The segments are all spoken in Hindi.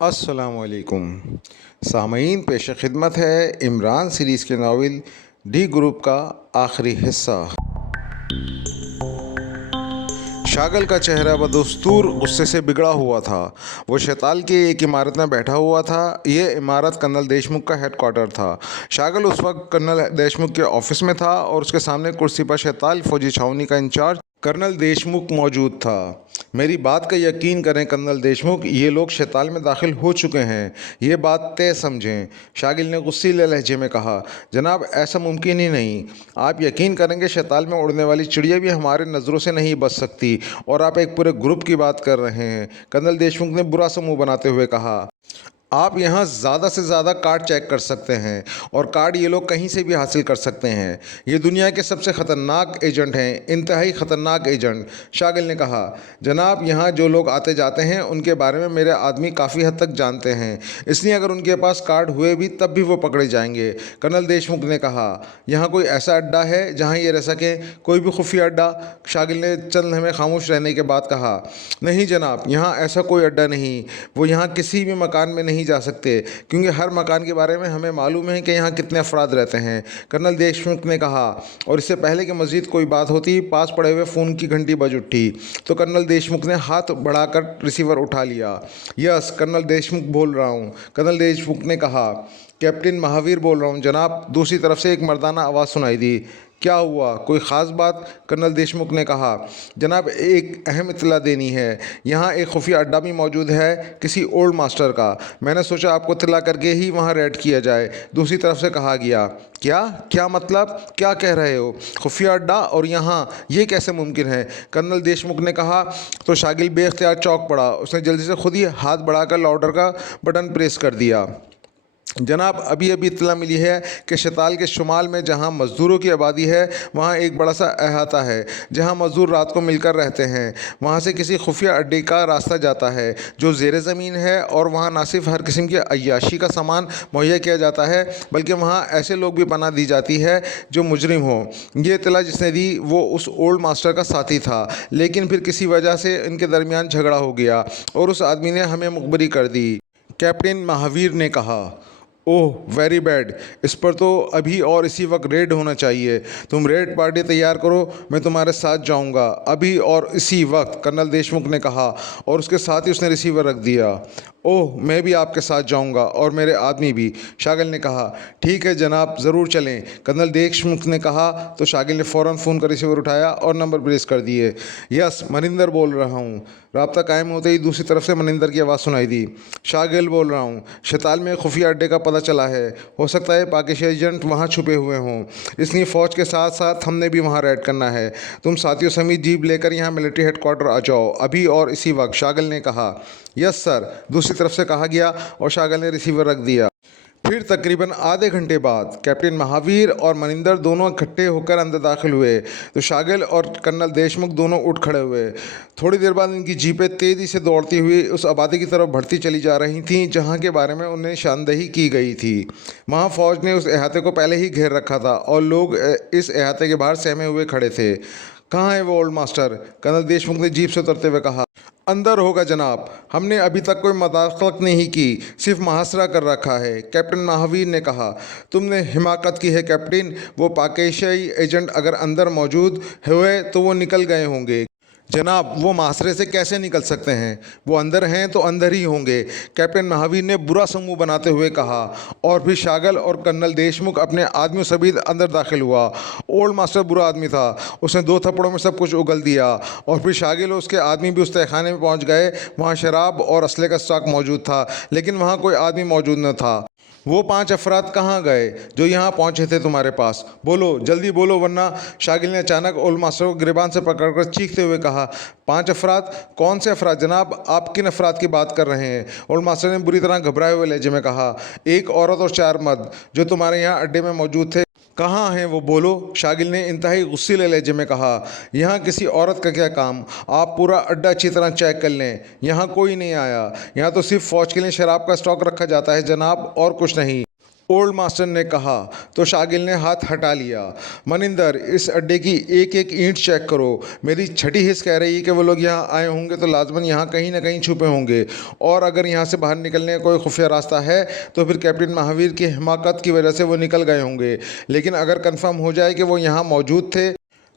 अस्सलामुअलैकुम सामईन, पेश खिदमत है इमरान सीरीज़ के नावल डी ग्रुप का आखिरी हिस्सा। शागल का चेहरा बदस्तूर गुस्से से बिगड़ा हुआ था। वो शैताल की एक इमारत में बैठा हुआ था। ये इमारत कर्नल देशमुख का हेडक्वार्टर था। शागल उस वक्त कर्नल देशमुख के ऑफिस में था और उसके सामने कुर्सी पर शैताल फौजी छावनी का इंचार्ज कर्नल देशमुख मौजूद था। मेरी बात का यकीन करें कर्नल देशमुख, ये लोग शैताल में दाखिल हो चुके हैं। ये बात तय समझें। शागिल ने गुस्सीले लहजे में कहा, जनाब ऐसा मुमकिन ही नहीं। आप यकीन करेंगे शैताल में उड़ने वाली चिड़िया भी हमारे नज़रों से नहीं बच सकती, और आप एक पूरे ग्रुप की बात कर रहे हैं। कर्नल देशमुख ने बुरा सा मुंह बनाते हुए कहा, आप यहाँ ज़्यादा से ज़्यादा कार्ड चेक कर सकते हैं, और कार्ड ये लोग कहीं से भी हासिल कर सकते हैं। ये दुनिया के सबसे ख़तरनाक एजेंट हैं, इंतहाई ख़तरनाक एजेंट। शागिल ने कहा, जनाब यहाँ जो लोग आते जाते हैं उनके बारे में मेरे आदमी काफ़ी हद तक जानते हैं, इसलिए अगर उनके पास कार्ड हुए भी तब भी वो पकड़े जाएंगे। कर्नल देशमुख ने कहा, यहाँ कोई ऐसा अड्डा है जहाँ ये रह सके, कोई भी खुफिया अड्डा? शागिल ने चंद लम्हे खामोश रहने के बाद कहा, नहीं जनाब, यहाँ ऐसा कोई अड्डा नहीं। वो यहाँ किसी भी मकान में नहीं जा सकते, क्योंकि हर मकान के बारे में हमें मालूम है कि यहाँ कितने अफराद रहते हैं। कर्नल देशमुख ने कहा, और इससे पहले कि मज़ीद कोई बात होती, पास पड़े हुए फ़ोन की घंटी बज उठी तो कर्नल देशमुख ने हाथ बढ़ाकर रिसीवर उठा लिया। यस, कर्नल देशमुख बोल रहा हूँ। कर्नल देशमुख ने कहा, कैप्टन महावीर बोल रहा हूँ जनाब। दूसरी तरफ से एक मर्दाना आवाज़ सुनाई दी। क्या हुआ, कोई ख़ास बात? कर्नल देशमुख ने कहा, जनाब एक अहम इत्तला देनी है। यहाँ एक खुफिया अड्डा भी मौजूद है किसी ओल्ड मास्टर का। मैंने सोचा आपको इत्तला करके ही वहाँ रेड किया जाए। दूसरी तरफ से कहा गया। क्या क्या मतलब, क्या कह रहे हो? खुफिया अड्डा और यहाँ, ये कैसे मुमकिन है? कर्नल देशमुख ने कहा तो शागिल बेख्तियार चौंक पड़ा। उसने जल्दी से खुद ही हाथ बढ़ाकर लाउडर का बटन प्रेस कर दिया। जनाब अभी अभी इत्तला मिली है कि शैताल के शुमाल में जहां मज़दूरों की आबादी है वहां एक बड़ा सा अहाता है जहां मज़दूर रात को मिलकर रहते हैं। वहां से किसी खुफिया अड्डे का रास्ता जाता है जो ज़ेरे ज़मीन है, और वहां ना सिर्फ हर किस्म की अय्याशी का सामान मुहैया किया जाता है, बल्कि वहां ऐसे लोग भी पनाह दी जाती है जो मुजरिम हो। ये इत्तला जिसने दी वो उस ओल्ड मास्टर का साथी था, लेकिन फिर किसी वजह से इनके दरमियान झगड़ा हो गया और उस आदमी ने हमें मुखबरी कर दी। कैप्टन महावीर ने कहा, ओह वेरी बैड, इस पर तो अभी और इसी वक्त रेड होना चाहिए। तुम रेड पार्टी तैयार करो, मैं तुम्हारे साथ जाऊंगा अभी और इसी वक्त, कर्नल देशमुख ने कहा, और उसके साथ ही उसने रिसीवर रख दिया। ओह मैं भी आपके साथ जाऊंगा और मेरे आदमी भी, शागिल ने कहा। ठीक है जनाब, ज़रूर चलें, कर्नल देशमुख ने कहा तो शागिल ने फ़ौरन फ़ोन का रिसीवर उठाया और नंबर प्रेस कर दिए। यस, मनिंदर बोल रहा हूँ। राब्ता कायम होते ही दूसरी तरफ से मनिंदर की आवाज़ सुनाई दी। शागिल बोल रहा हूँ, शैताल में खुफिया अड्डे का पता चला है। हो सकता है पाकिस्तानी एजेंट वहाँ छुपे हुए हों, इसलिए फ़ौज के साथ साथ हमने भी वहाँ रेड करना है। तुम साथियों समेत जीप लेकर यहाँ मिलिट्री हेडक्वार्टर आ जाओ अभी और इसी वक्त, शागिल ने कहा। यस सर, दूसरी तरफ से कहा गया और शागिल ने रिसीवर रख दिया। फिर तकरीबन आधे घंटे बाद कैप्टन महावीर और मनिंदर दोनों इकट्ठे होकर अंदर दाखिल हुए तो शागिल और कर्नल देशमुख दोनों उठ खड़े हुए। थोड़ी देर बाद इनकी जीपें तेज़ी से दौड़ती हुई उस आबादी की तरफ बढ़ती चली जा रही थीं जहां के बारे में उन्हें निशानदेही की गई थी। वहां फौज ने उस अहाते को पहले ही घेर रखा था और लोग इस अहाते के बाहर सहमे हुए खड़े थे। कहाँ है वो ओल्ड मास्टर? कर्नल देशमुख ने जीप से उतरते हुए कहा। अंदर होगा जनाब, हमने अभी तक कोई मदाखलत नहीं की, सिर्फ मुहासरा कर रखा है, कैप्टन महावीर ने कहा। तुमने हिमाकत की है कैप्टन, वो पाकिस्तानी एजेंट अगर अंदर मौजूद हुए तो वो निकल गए होंगे। जनाब वो मासरे से कैसे निकल सकते हैं? वो अंदर हैं तो अंदर ही होंगे, कैप्टन महावीर ने बुरा सा मुंह बनाते हुए कहा। और फिर शागिल और कर्नल देशमुख अपने आदमियों समेत अंदर दाखिल हुआ। ओल्ड मास्टर बुरा आदमी था, उसने 2 थप्पड़ों में सब कुछ उगल दिया। और फिर शागिल और उसके आदमी भी उस तहखाने में पहुंच गए। वहाँ शराब और असले का स्टॉक मौजूद था, लेकिन वहाँ कोई आदमी मौजूद न था। वो 5 अफराद कहाँ गए जो यहाँ पहुँचे थे तुम्हारे पास? बोलो जल्दी बोलो, वरना, शागिल ने अचानक ओल्ड मास्टर को गिरबान से पकड़कर चीखते हुए कहा। 5 अफराद? कौन से अफराद जनाब, आप किन अफराद की बात कर रहे हैं? ओल्ड मास्टर ने बुरी तरह घबराए हुए लहजे में कहा। 1 औरत और 4 मर्द जो तुम्हारे यहाँ अड्डे में मौजूद थे। कहाँ हैं वो, बोलो, शागिल ने इंतहाई गुस्सीले लहजे में कहा। यहाँ किसी औरत का क्या काम? आप पूरा अड्डा अच्छी तरह चेक कर लें, यहाँ कोई नहीं आया। यहाँ तो सिर्फ फ़ौज के लिए शराब का स्टॉक रखा जाता है जनाब, और कुछ नहीं। ओल्ड मास्टर ने कहा तो शागिल ने हाथ हटा लिया। मनिंदर, इस अड्डे की एक एक ईंट चेक करो। मेरी छठी हिस्स कह रही है कि वो लोग यहाँ आए होंगे तो लाजमन यहाँ कहीं ना कहीं छुपे होंगे, और अगर यहाँ से बाहर निकलने का कोई खुफिया रास्ता है तो फिर कैप्टन महावीर की हिमाकत की वजह से वो निकल गए होंगे। लेकिन अगर कंफर्म हो जाए कि वो यहाँ मौजूद थे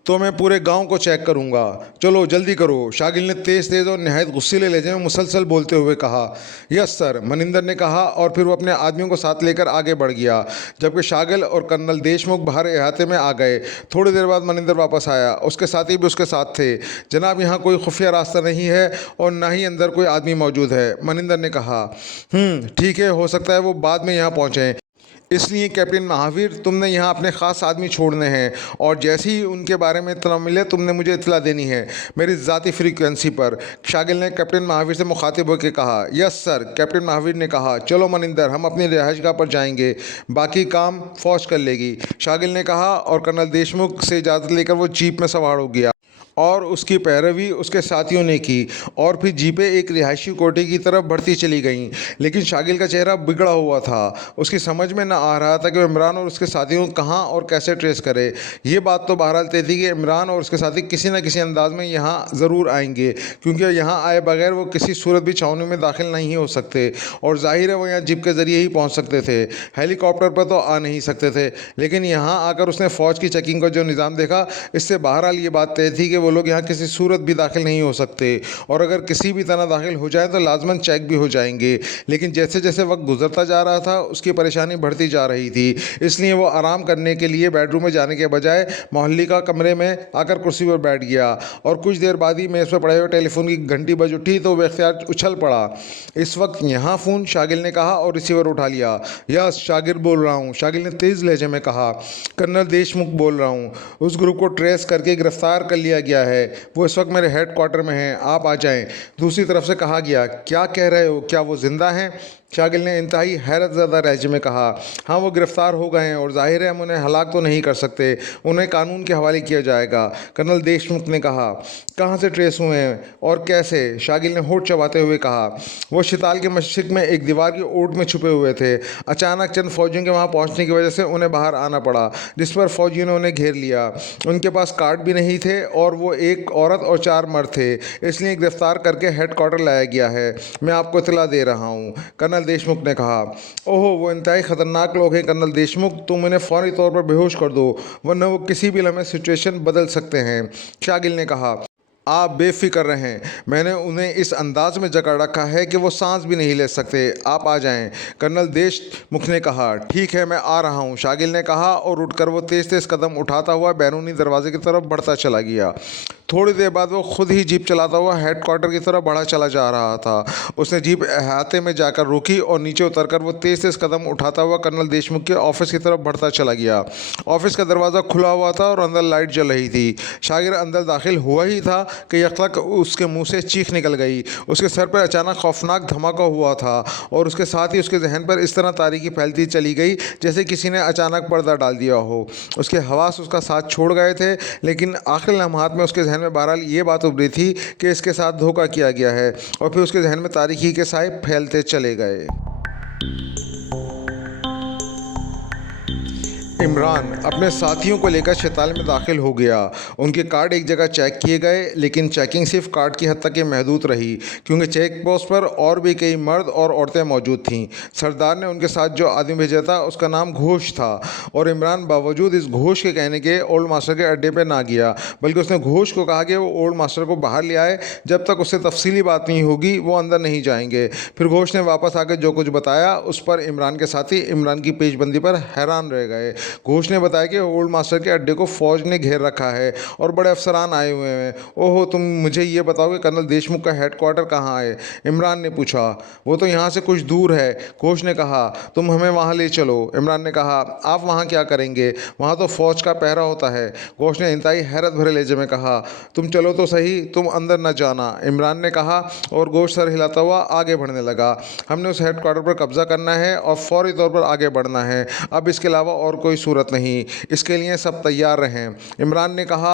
तो मैं पूरे गांव को चेक करूंगा। चलो जल्दी करो, शागिल ने तेज तेज और नहायत गुस्सीले लहजे में मुसलसल बोलते हुए कहा। यस सर, मनिंदर ने कहा, और फिर वो अपने आदमियों को साथ लेकर आगे बढ़ गया, जबकि शागिल और कर्नल देशमुख बाहर अहाते में आ गए। थोड़ी देर बाद मनिंदर वापस आया, उसके साथी भी उसके साथ थे। जनाब, यहाँ कोई खुफिया रास्ता नहीं है और ना ही अंदर कोई आदमी मौजूद है, मनिंदर ने कहा। ठीक है, हो सकता है वो बाद में यहाँ पहुँचें, इसलिए कैप्टन महावीर तुमने यहाँ अपने ख़ास आदमी छोड़ने हैं, और जैसे ही उनके बारे में इत्तला मिले तुमने मुझे इत्तला देनी है मेरी ज़ाती फ्रीक्वेंसी पर। शागिल ने कैप्टन महावीर से मुखातिब होकर कहा। यस सर, कैप्टन महावीर ने कहा। चलो मनिंदर, हम अपनी रिहाइशगाह पर जाएंगे, बाकी काम फ़ौज कर लेगी, शागिल ने कहा, और कर्नल देशमुख से इजाज़त लेकर वो जीप में सवार हो गया और उसकी पैरवी उसके साथियों ने की, और फिर जीपें एक रिहायशी कोठी की तरफ बढ़ती चली गईं। लेकिन शागिल का चेहरा बिगड़ा हुआ था। उसकी समझ में न आ रहा था कि वो इमरान और उसके साथियों को कहाँ और कैसे ट्रेस करे। ये बात तो बहरहाल तय थी कि इमरान और उसके साथी किसी न किसी अंदाज में यहाँ ज़रूर आएंगे, क्योंकि यहाँ आए बगैर वो किसी सूरत भी छावनी में दाखिल नहीं हो सकते, और जाहिर है वो यहाँ जीप के ज़रिए ही पहुँच सकते थे, हेलीकॉप्टर पर तो आ नहीं सकते थे। लेकिन यहाँ आकर उसने फ़ौज की चेकिंग का जो निज़ाम देखा, इससे बहरहाल ये बात तय थी कि वो लोग यहाँ किसी सूरत भी दाखिल नहीं हो सकते, और अगर किसी भी तरह दाखिल हो जाए तो लाजमन चेक भी हो जाएंगे। लेकिन जैसे जैसे वक्त गुजरता जा रहा था उसकी परेशानी बढ़ती जा रही थी, इसलिए वो आराम करने के लिए बेडरूम में जाने के बजाय मोहल्ली का कमरे में आकर कुर्सी पर बैठ गया, और कुछ देर बाद ही मेज़ पर पड़े हुए टेलीफोन की घंटी बज उठी तो वह इख्तियार उछल पड़ा। इस वक्त यहाँ फ़ोन, शागिल ने कहा, और रिसीवर उठा लिया। यस, शागिर बोल रहा हूँ, शागिल ने तेज़ लहजे में कहा। कर्नल देशमुख बोल रहा हूँ, उस ग्रुप को ट्रेस करके गिरफ्तार कर लिया गया है, वो इस वक्त मेरे हेड क्वार्टर में हैं, आप आ जाएं। दूसरी तरफ से कहा गया। क्या कह रहे हो, क्या वो जिंदा हैं? शागिल ने इंतहाई हैरत ज़दा लहजे में कहा। हाँ, वो गिरफ़्तार हो गए हैं, और जाहिर है हम उन्हें हलाक तो नहीं कर सकते, उन्हें कानून के हवाले किया जाएगा, कर्नल देशमुख ने कहा। कहाँ से ट्रेस हुए हैं और कैसे? शागिल ने होठ चबाते हुए कहा। वो शिताल के मशरिक में एक दीवार की ओट में छुपे हुए थे। अचानक चंद फौजियों के वहाँ पहुँचने की वजह से उन्हें बाहर आना पड़ा, जिस पर फौजियों ने उन्हें घेर लिया। उनके पास कार्ड भी नहीं थे, और वो एक औरत और 4 मर्द थे, इसलिए गिरफ्तार करके हेड क्वार्टर लाया गया है। मैं आपको इतला दे रहा हूँ, कर्नल देशमुख ने कहा। ओहो, वो इंतहाई ख़तरनाक लोग हैं कर्नल देशमुख, तुम उन्हें फौरी तौर पर बेहोश कर दो, वरना वो किसी भी लम्हे सिचुएशन बदल सकते हैं, शागिल ने कहा। आप बेफिक्र रहें, मैंने उन्हें इस अंदाज में जकड़ रखा है कि वो सांस भी नहीं ले सकते, आप आ जाएं, कर्नल देशमुख ने कहा। ठीक है, मैं आ रहा हूं, शागिल ने कहा, और उठकर वो तेज़ तेज़ कदम उठाता हुआ बैरूनी दरवाजे की तरफ बढ़ता चला गया। थोड़ी देर बाद वो खुद ही जीप चलाता हुआ हेड क्वार्टर की तरफ बढ़ा चला जा रहा था। उसने जीप अहाते में जाकर रुकी, और नीचे उतरकर वो तेज़ तेज़ कदम उठाता हुआ कर्नल देशमुख के ऑफिस की तरफ बढ़ता चला गया। ऑफिस का दरवाज़ा खुला हुआ था और अंदर लाइट जल रही थी। शागिर अंदर दाखिल हुआ ही था कि यकलक उसके मुंह से चीख निकल गई। उसके सर पर अचानक खौफनाक धमाका हुआ था, और उसके साथ ही उसके जहन पर इस तरह तारीकी फैलती चली गई जैसे किसी ने अचानक पर्दा डाल दिया हो। उसके हवास उसका साथ छोड़ गए थे, लेकिन आखिरी लम्हात में उसके जहन में बहरहाल ये बात उभरी थी कि इसके साथ धोखा किया गया है, और फिर उसके जहन में तारीकी के साए फैलते चले गए। इमरान अपने साथियों को लेकर शैताल में दाखिल हो गया। उनके कार्ड एक जगह चेक किए गए, लेकिन चेकिंग सिर्फ कार्ड की हद तक ही महदूद रही, क्योंकि चेक पोस्ट पर और भी कई मर्द और औरतें मौजूद थीं। सरदार ने उनके साथ जो आदमी भेजा था उसका नाम घोष था, और इमरान बावजूद इस घोष के कहने के ओल्ड मास्टर के अड्डे पर ना गया, बल्कि उसने घोष को कहा कि वो ओल्ड मास्टर को बाहर ले आए, जब तक उससे तफसीली बात नहीं होगी वो अंदर नहीं जाएंगे। फिर घोष ने वापस आकर जो कुछ बताया उस पर इमरान के साथी इमरान की पेशबंदी पर हैरान रह गए। घोष ने बताया कि ओल्ड मास्टर के अड्डे को फौज ने घेर रखा है और बड़े अफसरान आए हुए हैं। ओहो, तुम मुझे ये बताओ कि कर्नल देशमुख का हेड क्वार्टर कहाँ है? इमरान ने पूछा। वो तो यहाँ से कुछ दूर है, घोष ने कहा। तुम हमें वहाँ ले चलो, इमरान ने कहा। आप वहाँ क्या करेंगे? वहाँ तो फौज का पहरा होता है, घोष ने इंतहाई हैरत भरे लहजे में कहा। तुम चलो तो सही, तुम अंदर न जाना, इमरान ने कहा, और घोष सर हिलाता हुआ आगे बढ़ने लगा। हमने उस हेड क्वार्टर पर कब्जा करना है और फौरी तौर पर आगे बढ़ना है, अब इसके अलावा और कोई सूरत नहीं। इसके लिए सब तैयार रहें, इमरान ने कहा।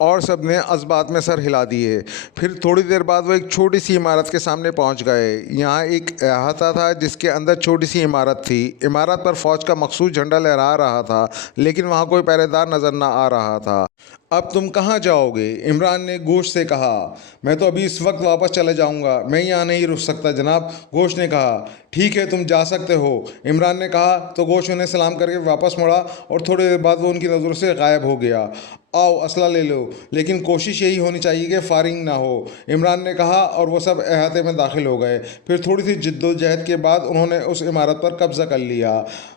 और सब ने इस बात में सर हिला दिए। फिर थोड़ी देर बाद वो एक छोटी सी इमारत के सामने पहुंच गए। यहाँ एक अहाता था जिसके अंदर छोटी सी इमारत थी। इमारत पर फौज का मखसूस झंडा लहरा रहा था, लेकिन वहाँ कोई पहरेदार नजर न आ रहा था। अब तुम कहाँ जाओगे? इमरान ने घोष से कहा। मैं तो अभी इस वक्त वापस चले जाऊंगा, मैं यहाँ नहीं रुक सकता जनाब, घोष ने कहा। ठीक है, तुम जा सकते हो, इमरान ने कहा। तो घोष उन्हें सलाम करके वापस मुड़ा और थोड़ी देर बाद वो उनकी नज़रों से गायब हो गया। आओ असला ले लो, लेकिन कोशिश यही होनी चाहिए कि फायरिंग ना हो, इमरान ने कहा और वो सब अहाते में दाखिल हो गए। फिर थोड़ी सी जिद्दोजहद के बाद उन्होंने उस इमारत पर कब्जा कर लिया।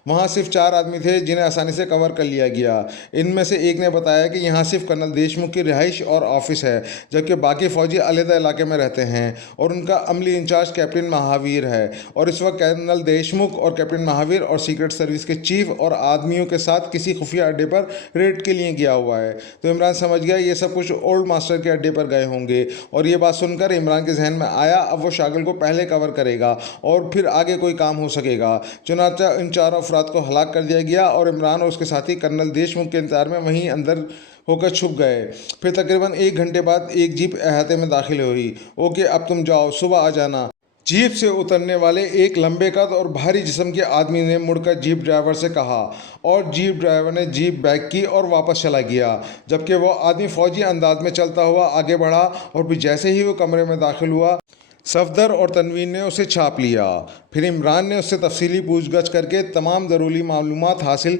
वहाँ सिर्फ 4 आदमी थे जिन्हें आसानी से कवर कर लिया गया। इनमें से एक ने बताया कि यहाँ सिर्फ कर्नल देशमुख की रिहाइश और ऑफिस है, जबकि बाकी फौजी अलग इलाके में रहते हैं और उनका अमली इंचार्ज कैप्टन महावीर है। और इस वक्त कर्नल देशमुख और कैप्टन महावीर और सीक्रेट सर्विस के चीफ और आदमियों के साथ किसी खुफिया अड्डे पर रेड के लिए गया हुआ है। तो इमरान समझ गया ये सब कुछ ओल्ड मास्टर के अड्डे पर गए होंगे। और ये बात सुनकर इमरान के जहन में आया अब वो शागिल को पहले कवर करेगा और फिर आगे कोई काम हो सकेगा। चुनांचे इन चारों अफराद को हलाक कर दिया गया और इमरान और उसके साथी कर्नल देशमुख के इंतजार में वहीं अंदर होकर छुप गए। फिर तकरीबन 1 घंटे बाद एक जीप अहाते में दाखिल हुई। ओके, अब तुम जाओ, सुबह आ जाना। जीप से उतरने वाले एक लंबे कद और भारी जिस्म के आदमी ने मुड़कर जीप ड्राइवर से कहा और जीप ड्राइवर ने जीप बैक की और वापस चला गया। जबकि वो आदमी फौजी अंदाज में चलता हुआ आगे बढ़ा और फिर जैसे ही वो कमरे में दाखिल हुआ, सफदर और तनवीर ने उसे छाप लिया। फिर इमरान ने उससे तफसीली पूछगछ करके तमाम ज़रूरी मालूमात हासिल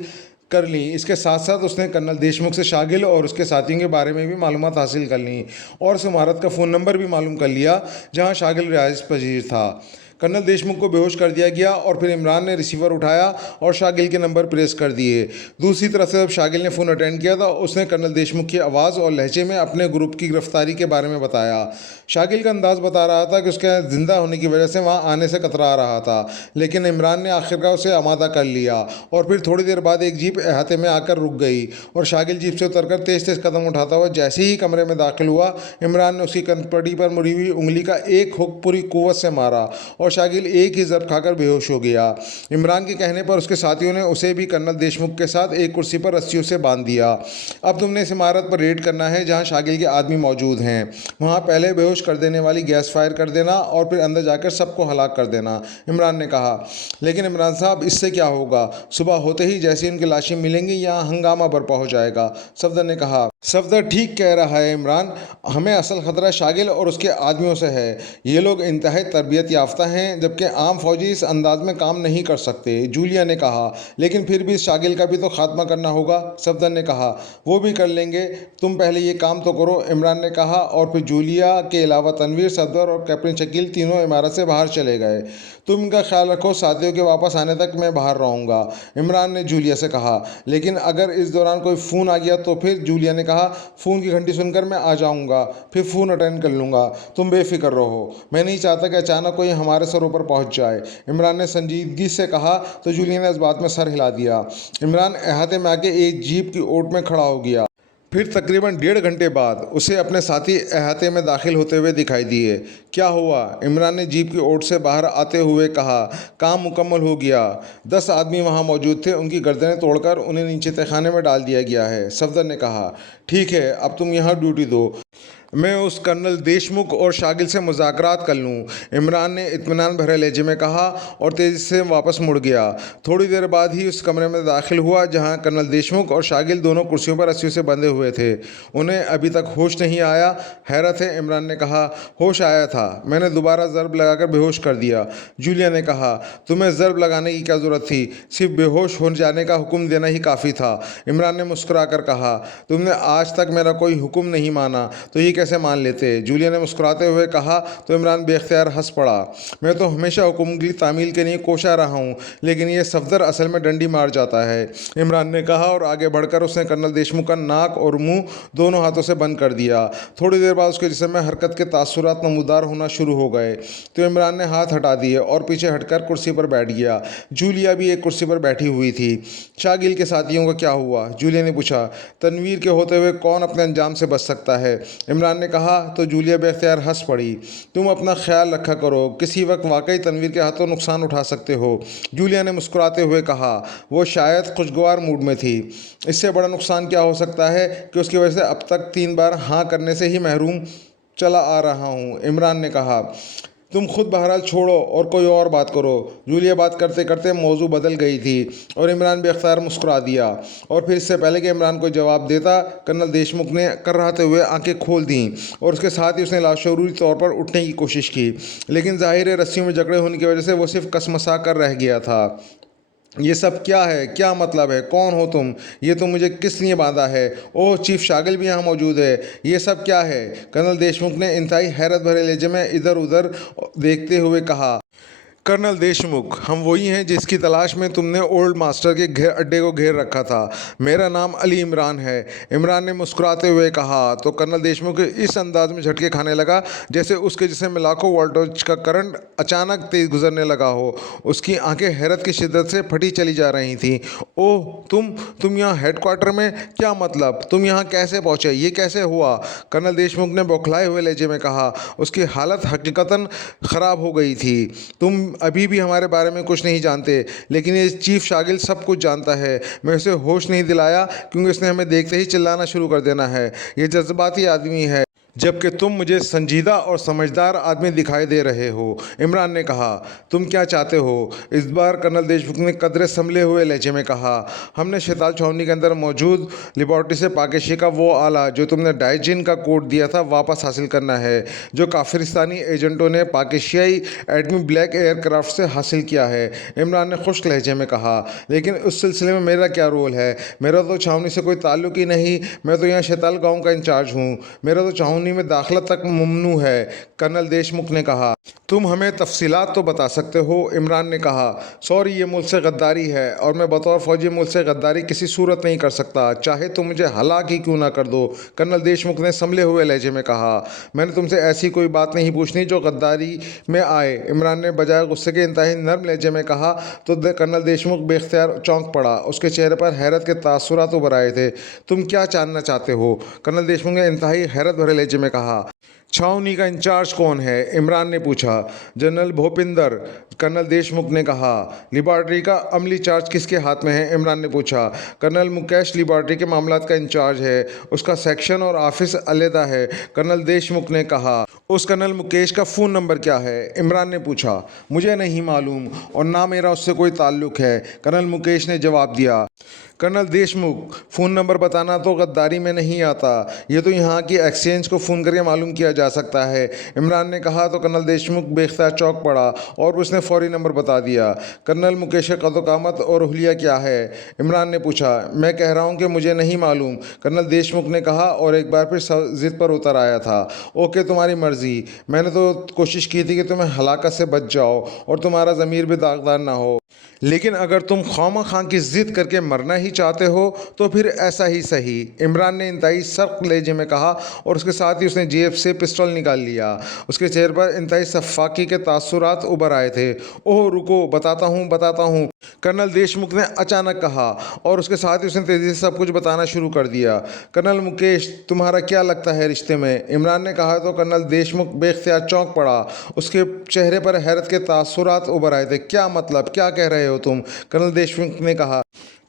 कर ली। इसके साथ साथ उसने कर्नल देशमुख से शागिल और उसके साथियों के बारे में भी मालूमात हासिल कर ली और उस इमारत का फ़ोन नंबर भी मालूम कर लिया जहां शागिल रिहाइश पजीर था। कर्नल देशमुख को बेहोश कर दिया गया और फिर इमरान ने रिसीवर उठाया और शागिल के नंबर प्रेस कर दिए। दूसरी तरफ से जब शागिल ने फ़ोन अटेंड किया तो उसने कर्नल देशमुख की आवाज़ और लहजे में अपने ग्रुप की गिरफ्तारी के बारे में बताया। शागिल का अंदाज़ बता रहा था कि उसके ज़िंदा होने की वजह से वहाँ आने से कतरा रहा था, लेकिन इमरान ने आखिरकार उसे आमादा कर लिया। और फिर थोड़ी देर बाद एक जीप अहाते में आकर रुक गई और शागिल जीप से उतरकर तेज़ तेज़ कदम उठाता हुआ जैसे ही कमरे में दाखिल हुआ, इमरान ने उसकी कनपटी पर मुड़ी हुई उंगली का एक हुक पूरी कुव्वत से मारा और शागिल एक ही ज़रब खाकर बेहोश हो गया। इमरान के कहने पर उसके साथियों ने उसे भी कर्नल देशमुख के साथ एक कुर्सी पर रस्सियों से बांध दिया। अब तुमने इस इमारत पर रेड करना है जहां शागिल के आदमी मौजूद हैं। वहां पहले बेहोश कर देने वाली गैस फायर कर देना और फिर अंदर जाकर सबको हलाक कर देना, इमरान ने कहा। लेकिन इमरान साहब, इससे क्या होगा? सुबह होते ही जैसे उनकी लाशें मिलेंगी यहाँ हंगामा बरपा हो जाएगा, सफदर ने कहा। सफदर ठीक कह रहा है इमरान, हमें असल खतरा शागिल और उसके आदमियों से है। ये लोग इंतहाई तरबियत याफ्ता हैं, जबकि आम फौजी इस अंदाज में काम नहीं कर सकते, जूलिया ने कहा। लेकिन फिर भी शागिल का भी तो खात्मा करना होगा, सफदर ने कहा। वो भी कर लेंगे, तुम पहले ये काम तो करो, इमरान ने कहा। और फिर जूलिया के अलावा तनवीर, सफदर और कैप्टन शकील तीनों इमारत से बाहर चले गए। तुम इनका ख्याल रखो, साथियों के वापस आने तक मैं बाहर रहूँगा, इमरान ने जूलिया से कहा। लेकिन अगर इस दौरान कोई फ़ोन आ गया तो फिर, जूलिया ने कहा। फ़ोन की घंटी सुनकर मैं आ जाऊँगा, फिर फ़ोन अटेंड कर लूँगा, तुम बेफिक्र रहो, मैं नहीं चाहता कि अचानक कोई हमारे सरों पर पहुँच जाए, इमरान ने संजीदगी से कहा। तो जूलिया ने इस बात में सर हिला दिया। इमरान अहाते में आके एक जीप की ओट में खड़ा हो गया। फिर तकरीबन 1.5 घंटे बाद उसे अपने साथी अहाते में दाखिल होते हुए दिखाई दिए। क्या हुआ? इमरान ने जीप की ओट से बाहर आते हुए कहा। काम मुकम्मल हो गया, 10 आदमी वहां मौजूद थे, उनकी गर्दनें तोड़कर उन्हें नीचे तहखाने में डाल दिया गया है, सफदर ने कहा। ठीक है, अब तुम यहाँ ड्यूटी दो, मैं उस कर्नल देशमुख और शागिल से मुज़ाकरात कर लूँ, इमरान ने इत्मीनान भरे लहजे में कहा और तेज़ी से वापस मुड़ गया। थोड़ी देर बाद ही उस कमरे में दाखिल हुआ जहां कर्नल देशमुख और शागिल दोनों कुर्सियों पर रस्सियों से बंधे हुए थे। उन्हें अभी तक होश नहीं आया, हैरत है, इमरान ने कहा। होश आया था, मैंने दोबारा ज़रब लगाकर बेहोश कर दिया, जूलिया ने कहा। तुम्हें ज़रब लगाने की क्या ज़रूरत थी? सिर्फ बेहोश हो जाने का हुक्म देना ही काफ़ी था, इमरान ने मुस्कुरा कर कहा। तुमने आज तक मेरा कोई हुक्म नहीं माना तो ये कैसे मान लेते? जूलिया ने मुस्कुराते हुए कहा। तो इमरान बेख्तियार हंस पड़ा। मैं तो हमेशा हुक्म की तामील के लिए कोशा रहा हूँ, लेकिन ये सफदर असल में डंडी मार जाता है, इमरान ने कहा। और आगे बढ़कर उसने कर्नल देशमुख का नाक और मुंह दोनों हाथों से बंद कर दिया। थोड़ी देर बाद उसके जिस्म में हरकत के तासुरात नमूदार होना शुरू हो गए। तो इमरान ने हाथ हटा दिए और पीछे हटकर कुर्सी पर बैठ गया। जूलिया भी एक कुर्सी पर बैठी हुई थी। शागिल के साथियों का क्या हुआ? जूलिया ने पूछा। तनवीर के होते हुए कौन अपने अंजाम से बच सकता है, इमरान इमरान ने कहा तो जूलिया बेख्तियार हंस पड़ी। तुम अपना ख्याल रखा करो, किसी वक्त वाकई तनवीर के हाथों नुकसान उठा सकते हो, जूलिया ने मुस्कुराते हुए कहा। वो शायद खुशगवार मूड में थी। इससे बड़ा नुकसान क्या हो सकता है कि उसकी वजह से अब तक 3 बार हाँ करने से ही महरूम चला आ रहा हूँ, इमरान ने कहा। तुम खुद बहरहाल छोड़ो और कोई और बात करो। जूलिया बात करते करते मौजू बदल गई थी और इमरान बेख्तियार मुस्कुरा दिया। और फिर इससे पहले कि इमरान कोई जवाब देता, कर्नल देशमुख ने कर्राते हुए आंखें खोल दीं और उसके साथ ही उसने लाशऊरी तौर पर उठने की कोशिश की, लेकिन ज़ाहिर है रस्सियों में जकड़े होने की वजह से वो सिर्फ कसमसा कर रह गया था। ये सब क्या है? क्या मतलब है? कौन हो तुम? ये तो मुझे किस लिए बांधा है? ओह, चीफ शागिल भी यहाँ मौजूद है। ये सब क्या है? कर्नल देशमुख ने इंतहाई हैरत भरे लहजे में इधर उधर देखते हुए कहा। कर्नल देशमुख, हम वही हैं जिसकी तलाश में तुमने ओल्ड मास्टर के अड्डे को घेर रखा था। मेरा नाम अली इमरान है, इमरान ने मुस्कुराते हुए कहा। तो कर्नल देशमुख इस अंदाज में झटके खाने लगा जैसे उसके जिस्म में लाखों वोल्टेज का करंट अचानक तेज गुजरने लगा हो। उसकी आंखें हैरत की शिद्दत से फटी चली जा रही थीं। ओह, तुम यहाँ हेडक्वार्टर में? क्या मतलब? तुम यहाँ कैसे पहुँचे? ये कैसे हुआ? कर्नल देशमुख ने बौखलाए हुए लहजे में कहा। उसकी हालत हकीकतन ख़राब हो गई थी। तुम अभी भी हमारे बारे में कुछ नहीं जानते, लेकिन ये चीफ शागिल सब कुछ जानता है। मैं उसे होश नहीं दिलाया क्योंकि उसने हमें देखते ही चिल्लाना शुरू कर देना है। ये जज्बाती आदमी है, जबकि तुम मुझे संजीदा और समझदार आदमी दिखाई दे रहे हो, इमरान ने कहा। तुम क्या चाहते हो? इस बार कर्नल देशमुख ने कदरे संभले हुए लहजे में कहा। हमने शैताल छावनी के अंदर मौजूद लेबॉर्ट्री से पाकेशी का वो आला जो तुमने डाइजिन का कोड दिया था वापस हासिल करना है, जो काफिरिस्तानी एजेंटों ने पाकेशियाई एडमी ब्लैक एयरक्राफ्ट से हासिल किया है, इमरान ने खुश्क लहजे में कहा। लेकिन उस सिलसिले में मेरा क्या रोल है? मेरा तो छावनी से कोई ताल्लुक ही नहीं। मैं तो यहाँ शैताल गाँव का इंचार्ज हूँ। मेरा तो छावनी में दाखिला तक ममनू है, कर्नल देशमुख ने कहा। तुम हमें तफसीलात तो बता सकते हो, इमरान ने कहा। सॉरी, ये मुल्क से गद्दारी है और मैं बतौर फौजी मुल्क से गद्दारी किसी सूरत नहीं कर सकता, चाहे तुम मुझे हलाक ही क्यों ना कर दो, कर्नल देशमुख ने संभले हुए लहजे में कहा। मैंने तुमसे ऐसी कोई बात नहीं पूछनी जो गद्दारी में आए, इमरान ने बजाय गुस्से के इंतहाई नर्म लहजे में कहा। तो कर्नल देशमुख बेख्तियार चौंक पड़ा। उसके चेहरे पर हैरत के तासुरात उभर आए थे। तुम क्या जानना चाहते हो? कर्नल देशमुख ने इंतहाई हैरत भरे लहजे में कहा। छावनी का इंचार्ज कौन है? इमरान ने पूछा। जनरल भूपिंदर, कर्नल देशमुख ने कहा। लेबॉर्ट्री का अमली चार्ज किसके हाथ में है? इमरान ने पूछा। कर्नल मुकेश लेबॉर्ट्री के मामलात का इंचार्ज है, उसका सेक्शन और ऑफिस अलहदा है, कर्नल देशमुख ने कहा। उस कर्नल मुकेश का फ़ोन नंबर क्या है? इमरान ने पूछा। मुझे नहीं मालूम और ना मेरा उससे कोई ताल्लुक़ है, कर्नल मुकेश ने जवाब दिया। कर्नल देशमुख, फ़ोन नंबर बताना तो गद्दारी में नहीं आता, ये तो यहाँ की एक्सचेंज को फ़ोन करके मालूम किया जा सकता है, इमरान ने कहा। तो कर्नल देशमुख बेख्तियार चौंक पड़ा और उसने फ़ौरी नंबर बता दिया। कर्नल मुकेश का कद-ओ-कामत और हुलिया क्या है? इमरान ने पूछा। मैं कह रहा हूँ कि मुझे नहीं मालूम, कर्नल देशमुख ने कहा और एक बार फिर ज़िद पर उतर आया था। ओके, तुम्हारी मर्ज़ी। मैंने तो कोशिश की थी कि तुम्हें हलाकत से बच जाओ और तुम्हारा ज़मीर भी दागदार ना हो, लेकिन अगर तुम खौमा-खां की ज़िद करके मरना ही चाहते हो तो फिर ऐसा ही सही, इमरान ने इंतहाई सख्त लहजे में कहा और उसके साथ ही उसने जेब से पिस्टल निकाल लिया। उसके चेहरे पर इंतहाई सफाकी के तासुरात उभर आए थे। ओह रुको, बताता हूँ, कर्नल देशमुख ने अचानक कहा और उसके साथ ही उसने तेज़ी से सब कुछ बताना शुरू कर दिया। कर्नल मुकेश, तुम्हारा क्या लगता है रिश्ते में? इमरान ने कहा। तो कर्नल देशमुख बेख्तियार चौंक पड़ा। उसके चेहरे पर हैरत के तासुरात उभर आए थे। क्या मतलब? क्या कह रहे हो तुम? कर्नल देशमुख ने कहा।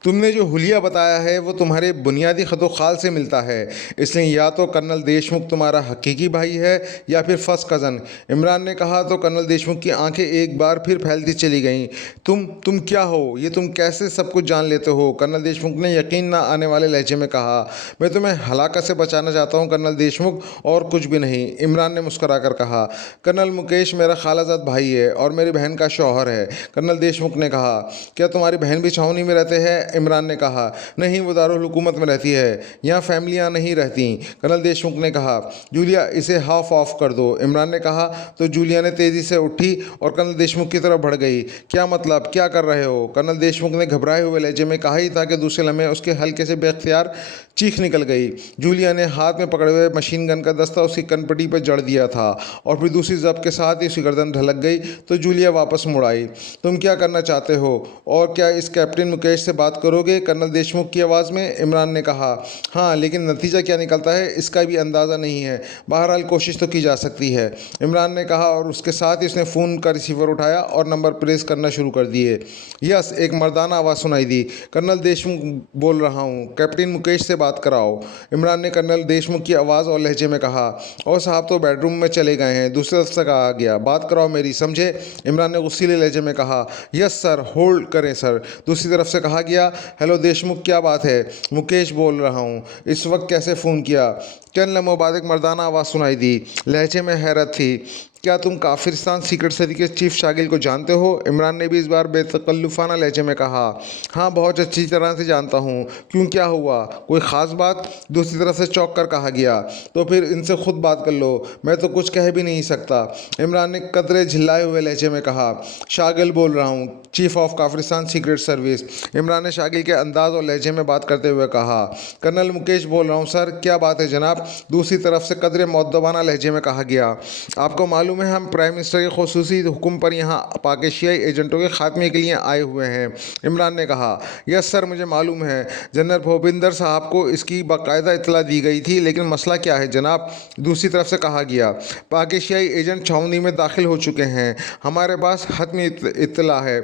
तुमने जो हुलिया बताया है वो तुम्हारे बुनियादी खतोखाल से मिलता है, इसलिए या तो कर्नल देशमुख तुम्हारा हकीकी भाई है या फिर फर्स्ट कज़न, इमरान ने कहा। तो कर्नल देशमुख की आंखें एक बार फिर फैलती चली गईं। तुम क्या हो? ये तुम कैसे सब कुछ जान लेते हो? कर्नल देशमुख ने यकीन न आने वाले लहजे में कहा। मैं तुम्हें हलाकत से बचाना चाहता हूँ कर्नल देशमुख, और कुछ भी नहीं, इमरान ने मुस्करा कर कहा। कर्नल मुकेश मेरा खालाजाद भाई है और मेरी बहन का शौहर है, कर्नल देशमुख ने कहा। क्या तुम्हारी बहन भी छावनी में रहते हैं? इमरान ने कहा। नहीं, वो दारुल हुकूमत में रहती है, यहाँ फैमिलियाँ नहीं रहती, कर्नल देशमुख ने कहा। जूलिया, इसे हाफ ऑफ कर दो, इमरान ने कहा। तो जूलिया ने तेज़ी से उठी और कर्नल देशमुख की तरफ बढ़ गई। क्या मतलब? क्या कर रहे हो? कर्नल देशमुख ने घबराए हुए लहजे में कहा ही था कि दूसरे लम्हे उसके हल्के से बेख्तियार चीख निकल गई। जूलिया ने हाथ में पकड़े हुए मशीन गन का दस्ता उसकी कनपटी पर जड़ दिया था और फिर दूसरी जब के साथ ही उसकी गर्दन ढलक गई। तो जूलिया वापस मुड़ आई। तुम क्या करना चाहते हो? और क्या इस कैप्टन मुकेश से बात करोगे? कर्नल देशमुख की आवाज़ में इमरान ने कहा। हाँ, लेकिन नतीजा क्या निकलता है इसका भी अंदाज़ा नहीं है। बहरहाल कोशिश तो की जा सकती है, इमरान ने कहा और उसके साथ ही उसने फ़ोन का रिसीवर उठाया और नंबर प्रेस करना शुरू कर दिए। यस, एक मर्दाना आवाज़ सुनाई दी। कर्नल देशमुख बोल रहा हूँ, कैप्टन मुकेश से बात कराओ। इमरान ने कर्नल देशमुख की आवाज़ और लहजे में कहा। और साहब तो बेडरूम में चले गए हैं, दूसरी तरफ से कहा गया। बात कराओ मेरी, समझे? इमरान ने गुस्सीले लहजे में कहा। यस सर, होल्ड करें सर। दूसरी तरफ से कहा गया। हेलो देशमुख, क्या बात है? मुकेश बोल रहा हूँ। इस वक्त कैसे फ़ोन किया? चंद लम्हों बाद एक मर्दाना आवाज़ सुनाई दी। लहजे में हैरत थी। क्या तुम काफिरिस्तान सीक्रेट सर्विस के चीफ शागिल को जानते हो? इमरान ने भी इस बार बेतकल्लुफ़ाना लहजे में कहा। हाँ, बहुत अच्छी तरह से जानता हूँ। क्यों, क्या हुआ? कोई ख़ास बात? दूसरी तरफ से चौंक कर कहा गया। तो फिर इनसे खुद बात कर लो, मैं तो कुछ कह भी नहीं सकता। इमरान ने कतरे झिल्लाए हुए लहजे में कहा। शागिल बोल रहा हूँ, chief of Kafiristan secret service. Imran ने शागिल के अंदाज और लहजे में बात करते हुए कहा। कर्नल मुकेश बोल रहा हूँ सर, क्या बात है जनाब? दूसरी तरफ से कदरे मौदबाना लहजे में कहा गया। आपको मालूम है हम प्राइम मिनिस्टर के खुसूसी हुक्म पर यहाँ पाकिस्तानी एजेंटों के खात्मे के लिए आए हुए हैं, इमरान ने कहा। यस सर, मुझे मालूम है। जनरल भूपिंदर साहब को इसकी बाकायदा इतला दी गई थी, लेकिन मसला क्या है जनाब? दूसरी तरफ से कहा गया। पाकिस्तानी एजेंट छावनी में दाखिल हो चुके हैं, हमारे पास हतमी इतला है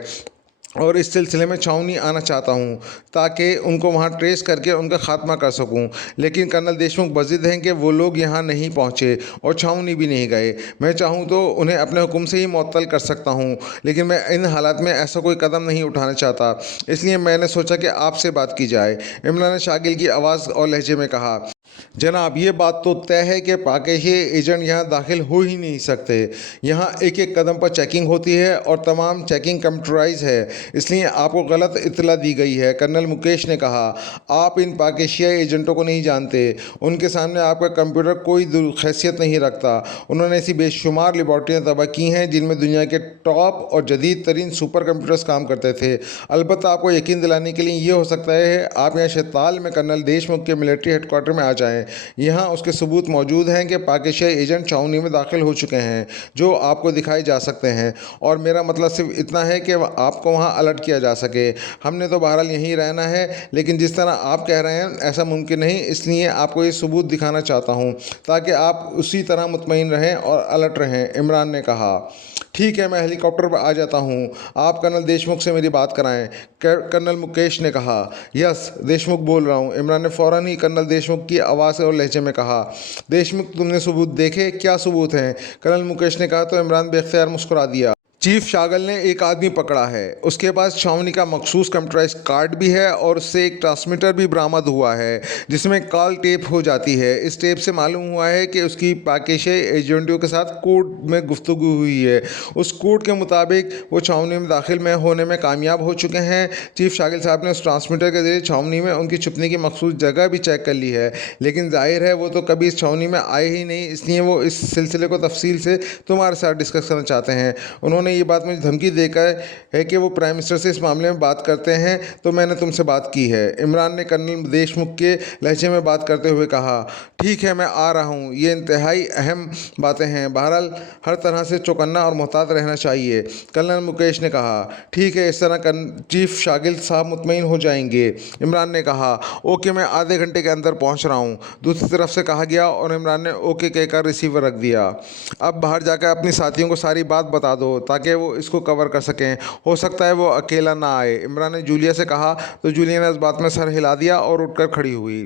और इस सिलसिले में छावनी आना चाहता हूं ताकि उनको वहां ट्रेस करके उनका खात्मा कर सकूं। लेकिन कर्नल देशमुख बज़िद हैं कि वो लोग यहां नहीं पहुंचे और छावनी भी नहीं गए। मैं चाहूं तो उन्हें अपने हुक्म से ही मुअत्तल कर सकता हूं, लेकिन मैं इन हालात में ऐसा कोई कदम नहीं उठाना चाहता, इसलिए मैंने सोचा कि आपसे बात की जाए। इमरान ने शागिल की आवाज़ और लहजे में कहा। जनाब, ये बात तो तय है कि पाकिस्तानी एजेंट यहाँ दाखिल हो ही नहीं सकते। यहाँ एक एक कदम पर चेकिंग होती है और तमाम चेकिंग कंप्यूटराइज है, इसलिए आपको गलत इतला दी गई है, कर्नल मुकेश ने कहा। आप इन पाकिस्तानी एजेंटों को नहीं जानते, उनके सामने आपका कंप्यूटर कोई हैसियत नहीं रखता। उन्होंने ऐसी बेशुमार लेबॉर्ट्रियाँ तबाह की हैं जिनमें दुनिया के टॉप और जदीद तरीन सुपर कंप्यूटर्स काम करते थे। अलबत्ता आपको यकीन दिलाने के लिए ये हो सकता है आप यहाँ शताल में कर्नल देशमुख के मिलिट्री हेडक्वार्टर में आ जाएँ। यहाँ उसके सबूत मौजूद हैं कि पाकिस्तानी एजेंट छावनी में दाखिल हो चुके हैं, जो आपको दिखाए जा सकते हैं। और मेरा मतलब सिर्फ इतना है कि आपको वहाँ अलर्ट किया जा सके। हमने तो बहरहाल यहीं रहना है, लेकिन जिस तरह आप कह रहे हैं ऐसा मुमकिन नहीं, इसलिए आपको ये सबूत दिखाना चाहता हूँ ताकि आप उसी तरह मुतमईन रहें और अलर्ट रहें, इमरान ने कहा। ठीक है, मैं हेलीकॉप्टर पर आ जाता हूँ, आप कर्नल देशमुख से मेरी बात कराएं, कर्नल मुकेश ने कहा। यस, देशमुख बोल रहा हूँ, इमरान ने फ़ौरन ही कर्नल देशमुख की आवाज़ और लहजे में कहा। देशमुख, तुमने सबूत देखे? क्या सबूत हैं? कर्नल मुकेश ने कहा तो इमरान बेख्तियार मुस्कुरा दिया। चीफ शागल ने एक आदमी पकड़ा है, उसके पास छावनी का मखसूस कंप्यूटराइज कार्ड भी है और उससे एक ट्रांसमीटर भी बरामद हुआ है जिसमें कॉल टेप हो जाती है। इस टेप से मालूम हुआ है कि उसकी पाकिस्तानी एजेंटों के साथ कोर्ट में गुफ्तगू हुई है। उस कोर्ट के मुताबिक वो छावनी में दाखिल में होने में कामयाब हो चुके हैं। चीफ शागिल साहब ने उस ट्रांसमीटर के जरिए छावनी में उनकी छुपने की मखसूस जगह भी चेक कर ली है, लेकिन जाहिर है वो तो कभी इस छावनी में आए ही नहीं, इसलिए वो इस सिलसिले को तफसील से तुम्हारे साथ डिस्कस करना चाहते हैं। उन्होंने ये बात मुझे धमकी देकर है कि वो प्राइम मिनिस्टर से इस मामले में बात करते हैं, तो मैंने तुमसे बात की है, इमरान ने कर्नल देशमुख के लहजे में बात करते हुए कहा। ठीक है, मैं आ रहा हूँ, ये इंतहाई अहम बातें हैं, बहरहाल हर तरह से चौकन्ना और मोहतात रहना चाहिए, कर्नल मुकेश ने कहा। ठीक है, इस तरह चीफ शागिल साहब मुतमईन हो जाएंगे, इमरान ने कहा। ओके, मैं आधे घंटे के अंदर पहुँच रहा हूँ, दूसरी तरफ से कहा गया और इमरान ने ओके कहकर रिसीवर रख दिया। अब बाहर जाकर अपने साथियों को सारी बात बता दो ताकि वो इसको कवर कर सकें, हो सकता है वो अकेला ना आए, इमरान ने जूलिया से कहा। तो जूलिया ने इस बात में सर हिला दिया और उठकर खड़ी हुई।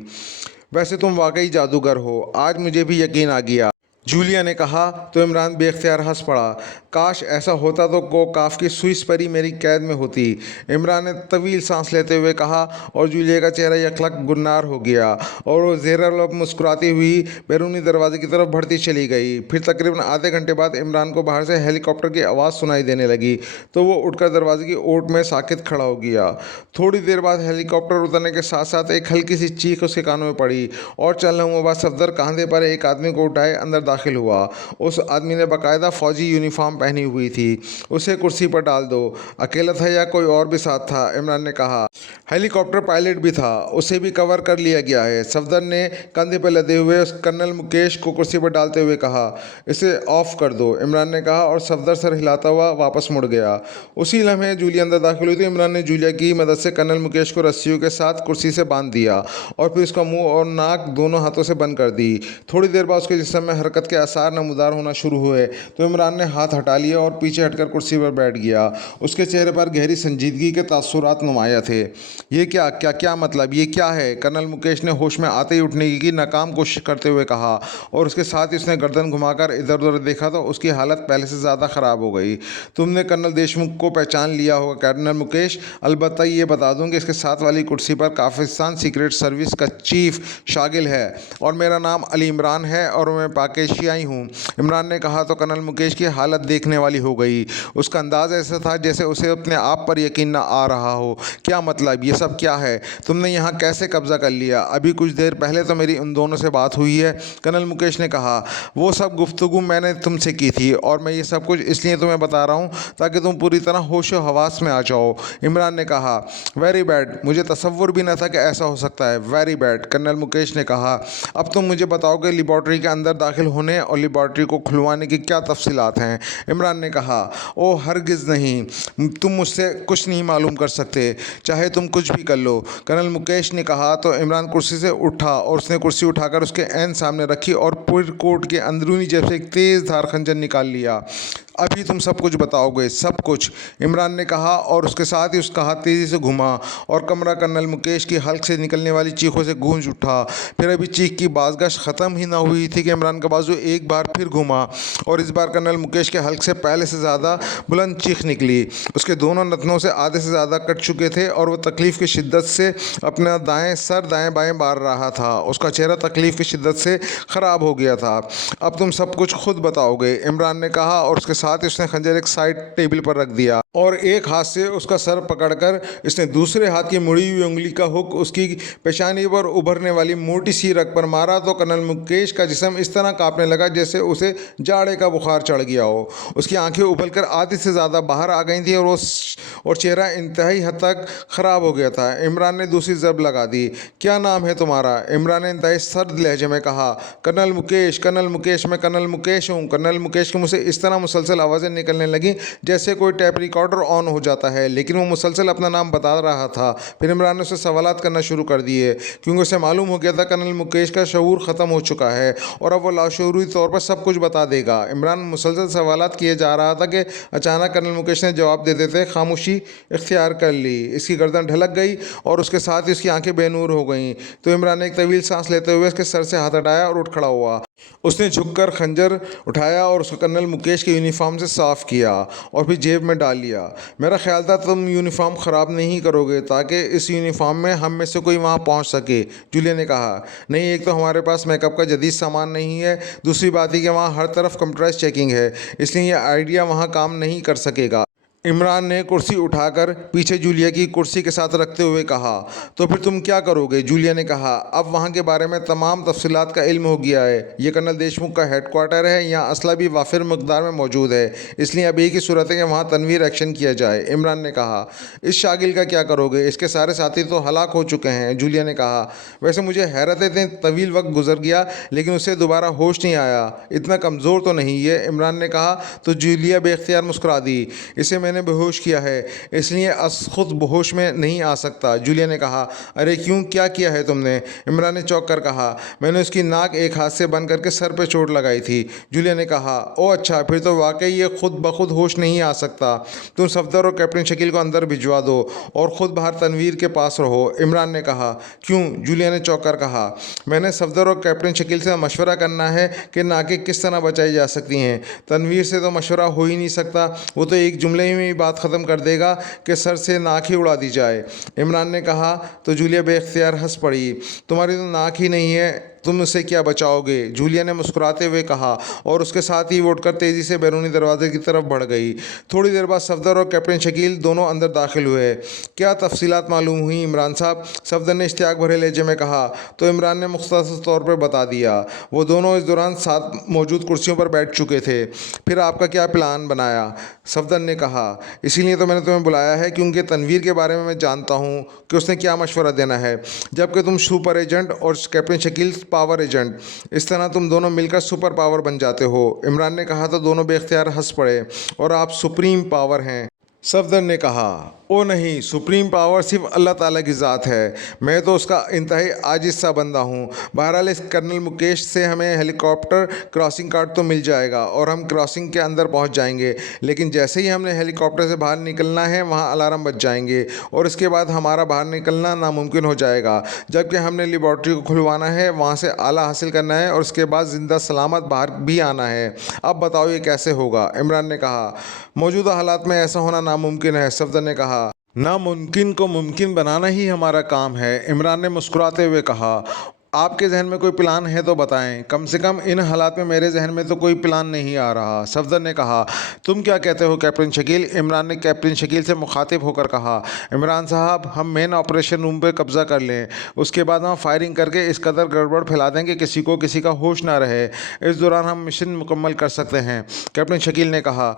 वैसे तुम वाकई जादूगर हो, आज मुझे भी यकीन आ गया, जूलिया ने कहा। तो इमरान बेख्तियार हंस पड़ा। काश ऐसा होता तो काफ की स्विस परी मेरी कैद में होती, इमरान ने तवील सांस लेते हुए कहा। और जूलिया का चेहरा यकलक गुन्नार हो गया और वो ज़ेर-लब मुस्कुराती हुई बैरूनी दरवाजे की तरफ बढ़ती चली गई। फिर तकरीबन आधे घंटे बाद इमरान को बाहर से हेलीकॉप्टर की आवाज़ सुनाई देने लगी, तो वो उठकर दरवाजे की ओट में साकित खड़ा हो गया। थोड़ी देर बाद हेलीकॉप्टर उतरने के साथ साथ एक हल्की सी चीख उसके कानों में पड़ी और चलने हुए बाद सफदर कंधे पर एक आदमी को उठाए अंदर दाखिल हुआ। उस आदमी ने बाकायदा फ़ौजी यूनिफॉर्म पहनी हुई थी। उसे कुर्सी पर डाल दो। अकेला था या कोई और भी साथ था? इमरान ने कहा। हेलीकॉप्टर पायलट भी था, उसे भी कवर कर लिया गया है। सफदर ने कंधे पर लदे हुए कर्नल मुकेश को कुर्सी पर डालते हुए कहा। इसे ऑफ कर दो, इमरान ने कहा और सफदर सर हिलाता हुआ वापस मुड़ गया। उसी लम्हे जूलिया अंदर दाखिल हुई तो इमरान ने जूलिया की मदद से कर्नल मुकेश को रस्सियों के साथ कुर्सी से बांध दिया और फिर उसका मुंह और नाक दोनों हाथों से बंद कर दी। थोड़ी देर बाद उसके जिस्म में हरकत के आसार नमूदार होना शुरू हुए तो इमरान ने हाथ हटा लिया और पीछे हटकर कुर्सी पर बैठ गया। उसके चेहरे पर गहरी संजीदगी के तासुरात नुमाया थे। ये क्या क्या क्या मतलब, ये क्या है? कर्नल मुकेश ने होश में आते ही उठने की नाकाम कोशिश करते हुए कहा और उसके साथ ही उसने गर्दन घुमाकर इधर उधर देखा तो उसकी हालत पहले से ज़्यादा ख़राब हो गई। तुमने कर्नल देशमुख को पहचान लिया होगा कर्नल मुकेश? अलबत्ता ये बता दूं कि इसके साथ वाली कुर्सी पर पाकिस्तान सीक्रेट सर्विस का चीफ शागिल है और मेरा नाम अली इमरान है और मैं पाकिस्तानी हूँ, इमरान ने कहा। तो कर्नल मुकेश की हालत देखने वाली हो गई। उसका अंदाज़ ऐसा था जैसे उसे अपने आप पर यकीन न आ रहा हो। क्या मतलब, ये सब क्या है? तुमने यहाँ कैसे कब्जा कर लिया? अभी कुछ देर पहले तो मेरी उन दोनों से बात हुई है, कर्नल मुकेश ने कहा। वो सब गुफ्तगू मैंने तुमसे की थी और मैं ये सब कुछ इसलिए तुम्हें बता रहा हूँ ताकि तुम पूरी तरह होश व हवास में आ जाओ, इमरान ने कहा। वेरी बैड, मुझे तसव्वुर भी न था कि ऐसा हो सकता है। वेरी बैड, कर्नल मुकेश ने कहा। अब तुम मुझे बताओगे लेबॉर्ट्री के अंदर दाखिल होने और लेबॉर्ट्री को खुलवाने की क्या तफसीलात हैं, इमरान ने कहा। ओ हरगिज़ नहीं, तुम मुझसे कुछ नहीं मालूम कर सकते, चाहे तुम कुछ भी कर लो, कर्नल मुकेश ने कहा। तो इमरान कुर्सी से उठा और उसने कुर्सी उठाकर उसके ऐन सामने रखी और फिर कोट के अंदरूनी जेब से एक तेज़ धार खंजर निकाल लिया। अभी तुम सब कुछ बताओगे, सब कुछ, इमरान ने कहा और उसके साथ ही उसका हाथ तेज़ी से घुमा और कमरा कर्नल मुकेश की हल्क से निकलने वाली चीखों से गूंज उठा। फिर अभी चीख की बाज़गश ख़त्म ही ना हुई थी कि इमरान का बाजू एक बार फिर घुमा और इस बार कर्नल मुकेश के हल्क से पहले से ज़्यादा बुलंद चीख निकली। उसके दोनों नथनों से आधे से ज़्यादा कट चुके थे और वह तकलीफ़ की शिद्दत से अपना दाएँ सर दाएँ बाएँ मार रहा था। उसका चेहरा तकलीफ़ की शिद्दत से ख़राब हो गया था। अब तुम सब कुछ खुद बताओगे, इमरान ने कहा और उसके साथ ही उसने खंजर एक साइड टेबल पर रख दिया और एक हाथ से उसका सर पकड़कर इसने दूसरे हाथ की मुड़ी हुई उंगली का हुक उसकी पेशानी पर उभरने वाली मोटी सी रग पर मारा तो कर्नल मुकेश का जिस्म इस तरह कांपने लगा जैसे उसे जाड़े का बुखार चढ़ गया हो। उसकी आंखें उबलकर आधी से ज़्यादा बाहर आ गई थी और चेहरा इंतहाई हद तक ख़राब हो गया था। इमरान ने दूसरी ज़रब लगा दी। क्या नाम है तुम्हारा, इमरान ने इंतहाई सर्द लहजे में कहा। कर्नल मुकेश, कर्नल मुकेश, मैं कर्नल मुकेश हूँ। कर्नल मुकेश के मुँह से इस तरह मुसलसल आवाज़ें निकलने लगी जैसे कोई टैप रिकॉर्डर ऑन हो जाता है, लेकिन वो मुसलसल अपना नाम बता रहा था। फिर इमरान ने उससे सवालात करना शुरू कर दिए क्योंकि उसे मालूम हो गया था कर्नल मुकेश का शऊर ख़त्म हो चुका है और अब वो लाशऊरी तौर पर सब कुछ बता देगा। इमरान मुसलसल सवालात किए जा रहा था कि अचानक कर्नल मुकेश ने जवाब दे देते खामोशी इख्तियार कर ली। इसकी गर्दन ढलक गई और उसके साथ ही उसकी आंखें बेनूर हो गईं। तो इमरान ने एक तवील सांस लेते हुए उसके सर से हाथ हटाया और उठ खड़ा हुआ। उसने झुककर खंजर उठाया और उसको कर्नल मुकेश के यूनिफॉर्म से साफ़ किया और फिर जेब में डाल लिया। मेरा ख्याल था तुम यूनिफॉर्म ख़राब नहीं करोगे ताकि इस यूनिफॉर्म में हम में से कोई वहाँ पहुँच सके, जूलिया ने कहा। नहीं, एक तो हमारे पास मेकअप का जदीद सामान नहीं है, दूसरी बात ही कि वहाँ हर तरफ कंप्यूटराइज चेकिंग है, इसलिए यह आइडिया वहाँ काम नहीं कर सकेगा। इमरान ने कुर्सी उठाकर पीछे जूलिया की कुर्सी के साथ रखते हुए कहा। तो फिर तुम क्या करोगे, जूलिया ने कहा। अब वहाँ के बारे में तमाम तफसीलात का इल्म हो गया है। ये कर्नल देशमुख का हेडक्वार्टर है, यहाँ असला भी वाफिर मकदार में मौजूद है, इसलिए अब एक ही सूरत है कि वहाँ तनवीर एक्शन किया जाए, इमरान ने कहा। इस शागिल का क्या करोगे, इसके सारे साथी तो हलाक हो चुके हैं, जूलिया ने कहा। वैसे मुझे हैरत है इतने तवील वक्त गुजर गया लेकिन उसे दोबारा होश नहीं आया, इतना कमज़ोर तो नहीं है, इमरान ने कहा। तो जूलिया बेख्तियार मुस्कुरा दी। इसे मैंने बेहोश किया है, इसलिए खुद बेहोश में नहीं आ सकता, जूलिया ने कहा। अरे क्यों, क्या किया है तुमने, इमरान ने चौंक कर कहा। मैंने उसकी नाक एक हाथ से बंद करके सर पे चोट लगाई थी, जूलिया ने कहा। ओ अच्छा, फिर तो वाकई ये खुद ब खुद होश नहीं आ सकता। तुम सफदर और कैप्टन शकील को अंदर भिजवा दो और ख़ुद बाहर तनवीर के पास रहो, इमरान ने कहा। क्यों, जूलिया ने चौंक कर कहा। मैंने सफदर और कैप्टन शकील से मशवरा करना है कि नाकें किस तरह बचाई जा सकती हैं। तनवीर से तो मशवरा हो ही नहीं सकता, वो तो एक जुमले में ही बात ख़त्म कर देगा कि सर से नाक ही उड़ा दी जाए, इमरान ने कहा। तो जूलिया बेख्तियार हंस पड़ी। तुम्हारी तो नाक ही नहीं है, तुम उससे क्या बचाओगे? जूलिया ने मुस्कुराते हुए कहा और उसके साथ ही वो उठकर तेजी से बैरूनी दरवाजे की तरफ बढ़ गई। थोड़ी देर बाद सफदर और कैप्टन शकील दोनों अंदर दाखिल हुए। क्या तफसीलात मालूम हुई इमरान साहब? सफदर ने इश्तियाक भरे लहजे में कहा। तो इमरान ने मुख्तसर तौर पर बता दिया। वो दोनों इस दौरान साथ मौजूद कुर्सियों पर बैठ चुके थे। फिर आपका क्या प्लान बनाया? सफदर ने कहा। इसीलिए तो मैंने तुम्हें बुलाया है क्योंकि तनवीर के बारे में मैं जानता हूँ कि उसने क्या मशवरा देना है, जबकि तुम सुपर एजेंट और कैप्टन शकील पावर एजेंट। इस तरह तुम दोनों मिलकर सुपर पावर बन जाते हो। इमरान ने कहा तो दोनों बेख्तियार हंस पड़े। और आप सुप्रीम पावर हैं? सफदर ने कहा। ओ नहीं, सुप्रीम पावर सिर्फ अल्लाह ताला की ज़ात है। मैं तो उसका इंतहाई आजिज़ सा बंदा हूँ। बहरहाल इस कर्नल मुकेश से हमें हेलीकॉप्टर क्रॉसिंग कार्ड तो मिल जाएगा और हम क्रॉसिंग के अंदर पहुँच जाएंगे। लेकिन जैसे ही हमने हेलीकॉप्टर से बाहर निकलना है वहाँ अलार्म बज जाएंगे और इसके बाद हमारा बाहर निकलना नामुमकिन हो जाएगा। जबकि हमने लेबॉर्ट्री को खुलवाना है, वहाँ से आला हासिल करना है और उसके बाद ज़िंदा सलामत बाहर भी आना है। अब बताओ ये कैसे होगा? इमरान ने कहा। मौजूदा हालात में ऐसा होना नामुमकिन है, सफदर ने कहा। नामुमकिन को मुमकिन बनाना ही हमारा काम है, इमरान ने मुस्कुराते हुए कहा। आपके जहन में कोई प्लान है तो बताएं। कम से कम इन हालात में मेरे जहन में तो कोई प्लान नहीं आ रहा, सफदर ने कहा। तुम क्या कहते हो कैप्टन शकील? इमरान ने कैप्टन शकील से मुखातिब होकर कहा। इमरान साहब, हम मेन ऑपरेशन रूम पे कब्जा कर लें, उसके बाद हम फायरिंग करके इस कदर गड़बड़ फैला दें कि किसी का होश ना रहे। इस दौरान हम मिशन मुकम्मल कर सकते हैं, कैप्टन शकील ने कहा।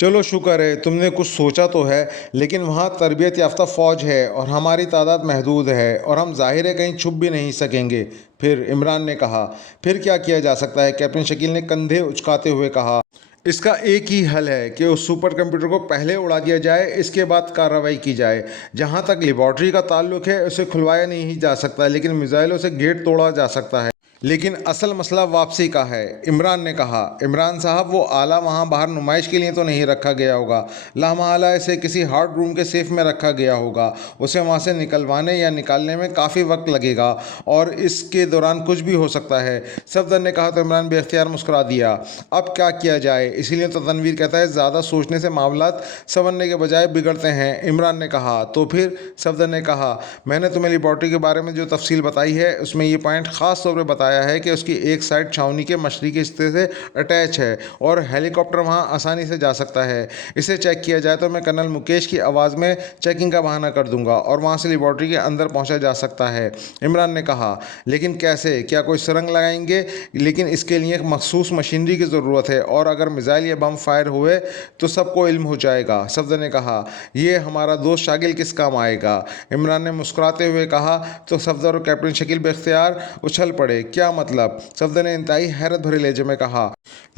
चलो शुक्र है तुमने कुछ सोचा तो है, लेकिन वहाँ तरबियत याफ्ता फ़ौज है और हमारी तादाद महदूद है और हम ज़ाहिर है कहीं छुप भी नहीं सकेंगे। फिर? इमरान ने कहा। फिर क्या किया जा सकता है? कैप्टन शकील ने कंधे उचकाते हुए कहा। इसका एक ही हल है कि उस सुपर कंप्यूटर को पहले उड़ा दिया जाए, इसके बाद कार्रवाई की जाए। जहाँ तक लेबॉर्ट्री का ताल्लुक है, उसे खुलवाया नहीं जा सकता, लेकिन मिसाइलों से गेट तोड़ा जा सकता है। लेकिन असल मसला वापसी का है, इमरान ने कहा। इमरान साहब, वो आला वहाँ बाहर नुमाइश के लिए तो नहीं रखा गया होगा। लामाला इसे किसी हार्ड रूम के सेफ में रखा गया होगा। उसे वहाँ से निकलवाने या निकालने में काफ़ी वक्त लगेगा और इसके दौरान कुछ भी हो सकता है, सफदर ने कहा। तो इमरान बेख्तियार मुस्कुरा दिया। अब क्या किया जाए? इसीलिए तो तनवीर कहता है ज़्यादा सोचने से मामलात संवरने के बजाय बिगड़ते हैं, इमरान ने कहा। तो फिर? सफदर ने कहा। मैंने तुम्हें लेबॉर्ट्री के बारे में जो तफसील बताई है उसमें ये पॉइंट ख़ास तौर पर बताया है कि उसकी एक साइड छावनी के मशरक़ी हिस्से से अटैच है और हेलीकॉप्टर वहां आसानी से जा सकता है। इसे चेक किया जाए तो मैं कर्नल मुकेश की आवाज़ में चेकिंग का बहाना कर दूंगा और वहां से लेबॉर्ट्री के अंदर पहुंचा जा सकता है, इमरान ने कहा। लेकिन कैसे? क्या कोई सुरंग लगाएंगे? लेकिन इसके लिए एक मखसूस मशीनरी की ज़रूरत है और अगर मिसाइल या बम फायर हुए तो सबको इल्म हो जाएगा, सफदर ने कहा। यह हमारा दोस्त शागिल किस काम आएगा? इमरान ने मुस्कुराते हुए कहा। तो सफदर और कैप्टन शकील बेख्तियार उछल पड़े। क्या मतलब? सफदर ने इंतहाई हैरत भरे लहजे में कहा।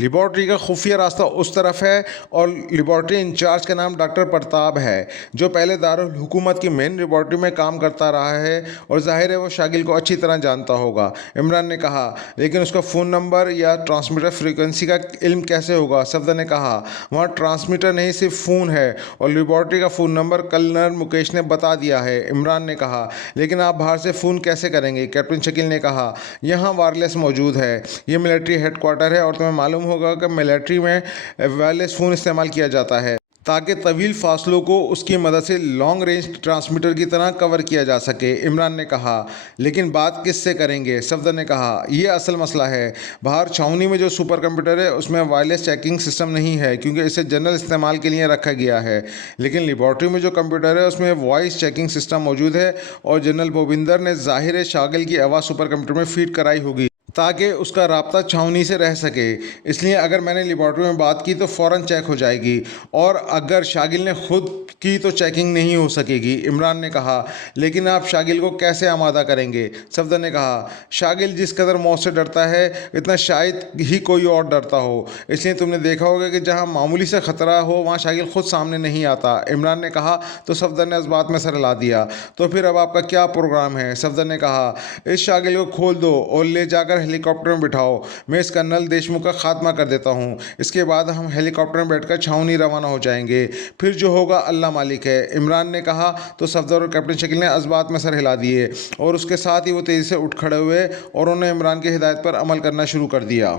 लेबॉर्ट्री का खुफिया रास्ता उस तरफ है और लेबॉर्ट्री इंचार्ज का नाम डॉक्टर प्रताप है, जो पहले दारुल हुकूमत की मेन लेबॉर्ट्री में काम करता रहा है और जाहिर है वो शागिल को अच्छी तरह जानता होगा, इमरान ने कहा। लेकिन उसका फ़ोन नंबर या ट्रांसमीटर फ्रीक्वेंसी का इल्म कैसे होगा? सफदर ने कहा। वहाँ ट्रांसमीटर नहीं, सिर्फ फ़ोन है और लेबॉर्ट्री का फ़ोन नंबर कर्नल मुकेश ने बता दिया है, इमरान ने कहा। लेकिन आप बाहर से फ़ोन कैसे करेंगे? कैप्टन शकील ने कहा। यहाँ वायरलेस मौजूद है। ये मिलिट्री हेडक्वार्टर है और तुम्हें मालूम होगा कि मिलिट्री में वायरलेस फ़ोन इस्तेमाल किया जाता है ताकि तवील फासलों को उसकी मदद से लॉन्ग रेंज ट्रांसमीटर की तरह कवर किया जा सके, इमरान ने कहा। लेकिन बात किससे करेंगे? सफदर ने कहा। यह असल मसला है। बाहर छावनी में जो सुपर कंप्यूटर है उसमें वायरलेस चेकिंग सिस्टम नहीं है क्योंकि इसे जनरल इस्तेमाल के लिए रखा गया है। लेकिन लेबॉर्ट्री में जो कंप्यूटर है उसमें वॉइस चेकिंग सिस्टम मौजूद है और जनरल भूपिंदर ने ज़ाहिर शागिल की आवाज़ सुपर कंप्यूटर में फीड कराई होगी ताकि उसका राब्ता छावनी से रह सके। इसलिए अगर मैंने लेबॉर्ट्री में बात की तो फ़ौरन चेक हो जाएगी और अगर शागिल ने खुद की तो चेकिंग नहीं हो सकेगी, इमरान ने कहा। लेकिन आप शागिल को कैसे आमादा करेंगे? सफदर ने कहा। शागिल जिस कदर मौत से डरता है इतना शायद ही कोई और डरता हो, इसलिए तुमने देखा होगा कि जहाँ मामूली से ख़तरा हो वहाँ शागिल खुद सामने नहीं आता, इमरान ने कहा। तो सफदर ने इस बात में सर हिला दिया। तो फिर अब आपका क्या प्रोग्राम है? सफदर ने कहा। इस शागिल को खोल दो और ले जाकर हेलीकॉप्टर में बिठाओ। मैं इस कर्नल देशमुख का खात्मा कर देता हूँ। इसके बाद हम हेलीकॉप्टर में बैठकर छावनी रवाना हो जाएंगे। फिर जो होगा अल्लाह मालिक है, इमरान ने कहा। तो सफदर और कैप्टन शकील ने इस बात में सर हिला दिए और उसके साथ ही वो तेज़ी से उठ खड़े हुए और उन्होंने इमरान की हिदायत पर अमल करना शुरू कर दिया।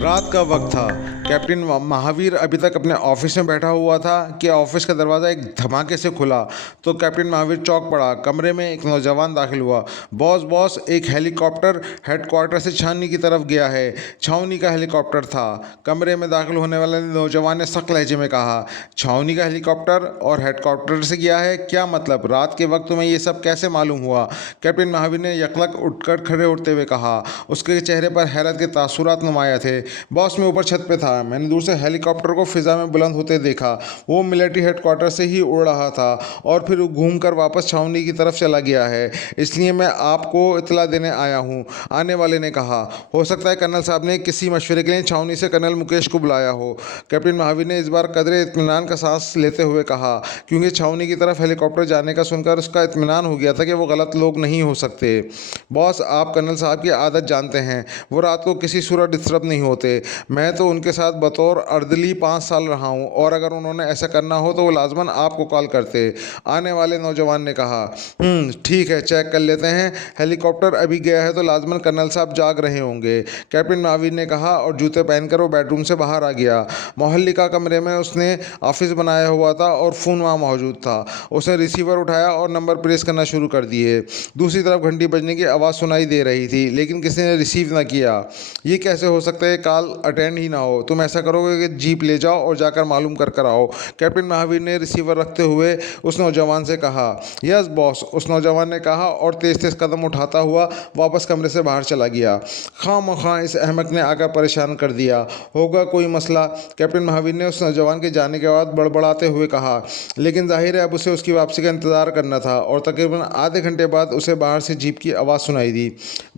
रात का वक्त था। कैप्टन महावीर अभी तक अपने ऑफिस में बैठा हुआ था कि ऑफिस का दरवाज़ा एक धमाके से खुला। तो कैप्टन महावीर चौंक पड़ा। कमरे में एक नौजवान दाखिल हुआ। बॉस बॉस, एक हेलीकॉप्टर हेडक्वार्टर से छावनी की तरफ गया है। छावनी का हेलीकॉप्टर था। कमरे में दाखिल होने वाले नौजवान ने सख्त लहजे में कहा। छावनी का हेलीकॉप्टर और हेडक्वार्टर से गया है? क्या मतलब? रात के वक्त तुम्हें ये सब कैसे मालूम हुआ? कैप्टन महावीर ने यकलक उठकर खड़े उठते हुए कहा। उसके चेहरे पर हैरत के तासुरात नुमाया थे। बॉस, मैं ऊपर छत पे था। मैंने दूर से हेलीकॉप्टर को फिजा में बुलंद होते देखा। वो मिलिट्री हेडक्वार्टर से ही उड़ रहा था और फिर घूमकर वापस छावनी की तरफ चला गया है। इसलिए मैं आपको इतला देने आया हूँ, आने वाले ने कहा। हो सकता है कर्नल साहब ने किसी मशवरे के लिए छावनी से कर्नल मुकेश को बुलाया हो। कैप्टन महावीर ने इस बार कदरे इत्मीनान का सांस लेते हुए कहा, क्योंकि छावनी की तरफ हेलीकॉप्टर जाने का सुनकर उसका इत्मीनान हो गया था कि वो गलत लोग नहीं हो सकते। बॉस, आप कर्नल साहब की आदत जानते हैं। वो रात को किसी सूरत डिस्टर्ब नहीं होते। मैं तो उनके साथ बतौर अर्दली 5 साल रहा हूँ और अगर उन्होंने ऐसा करना हो तो वो लाजमन आपको कॉल करते। आने वाले नौजवान ने कहा। ठीक है, चेक कर लेते हैं। हेलीकॉप्टर अभी गया है तो लाजमन कर्नल साहब जाग रहे होंगे, कैप्टन महावीर ने कहा और जूते पहनकर वो बेडरूम से बाहर आ गया। मोहल्ली का कमरे में उसने ऑफिस बनाया हुआ था और फ़ोन वहाँ मौजूद था। उसने रिसीवर उठाया और नंबर प्रेस करना शुरू कर दिए। दूसरी तरफ घंटी बजने की आवाज़ सुनाई दे रही थी, लेकिन किसी ने रिसीव ना किया। ये कैसे हो सकता है? कॉल अटेंड ही ना हो। तुम ऐसा करोगे कि जीप ले जाओ और जाकर मालूम कर कर आओ, कैप्टन महावीर ने रिसीवर रखते हुए उस नौजवान से कहा। यस बॉस, उस नौजवान ने कहा और तेज तेज कदम उठाता हुआ वापस कमरे से बाहर चला गया। खामखा इस अहमक ने आकर परेशान कर दिया। होगा कोई मसला, कैप्टन महावीर ने उस नौजवान के जाने के बाद बड़बड़ाते हुए कहा। लेकिन जाहिर है अब उसे उसकी वापसी का इंतज़ार करना था और तकरीबन आधे घंटे बाद उसे बाहर से जीप की आवाज़ सुनाई दी।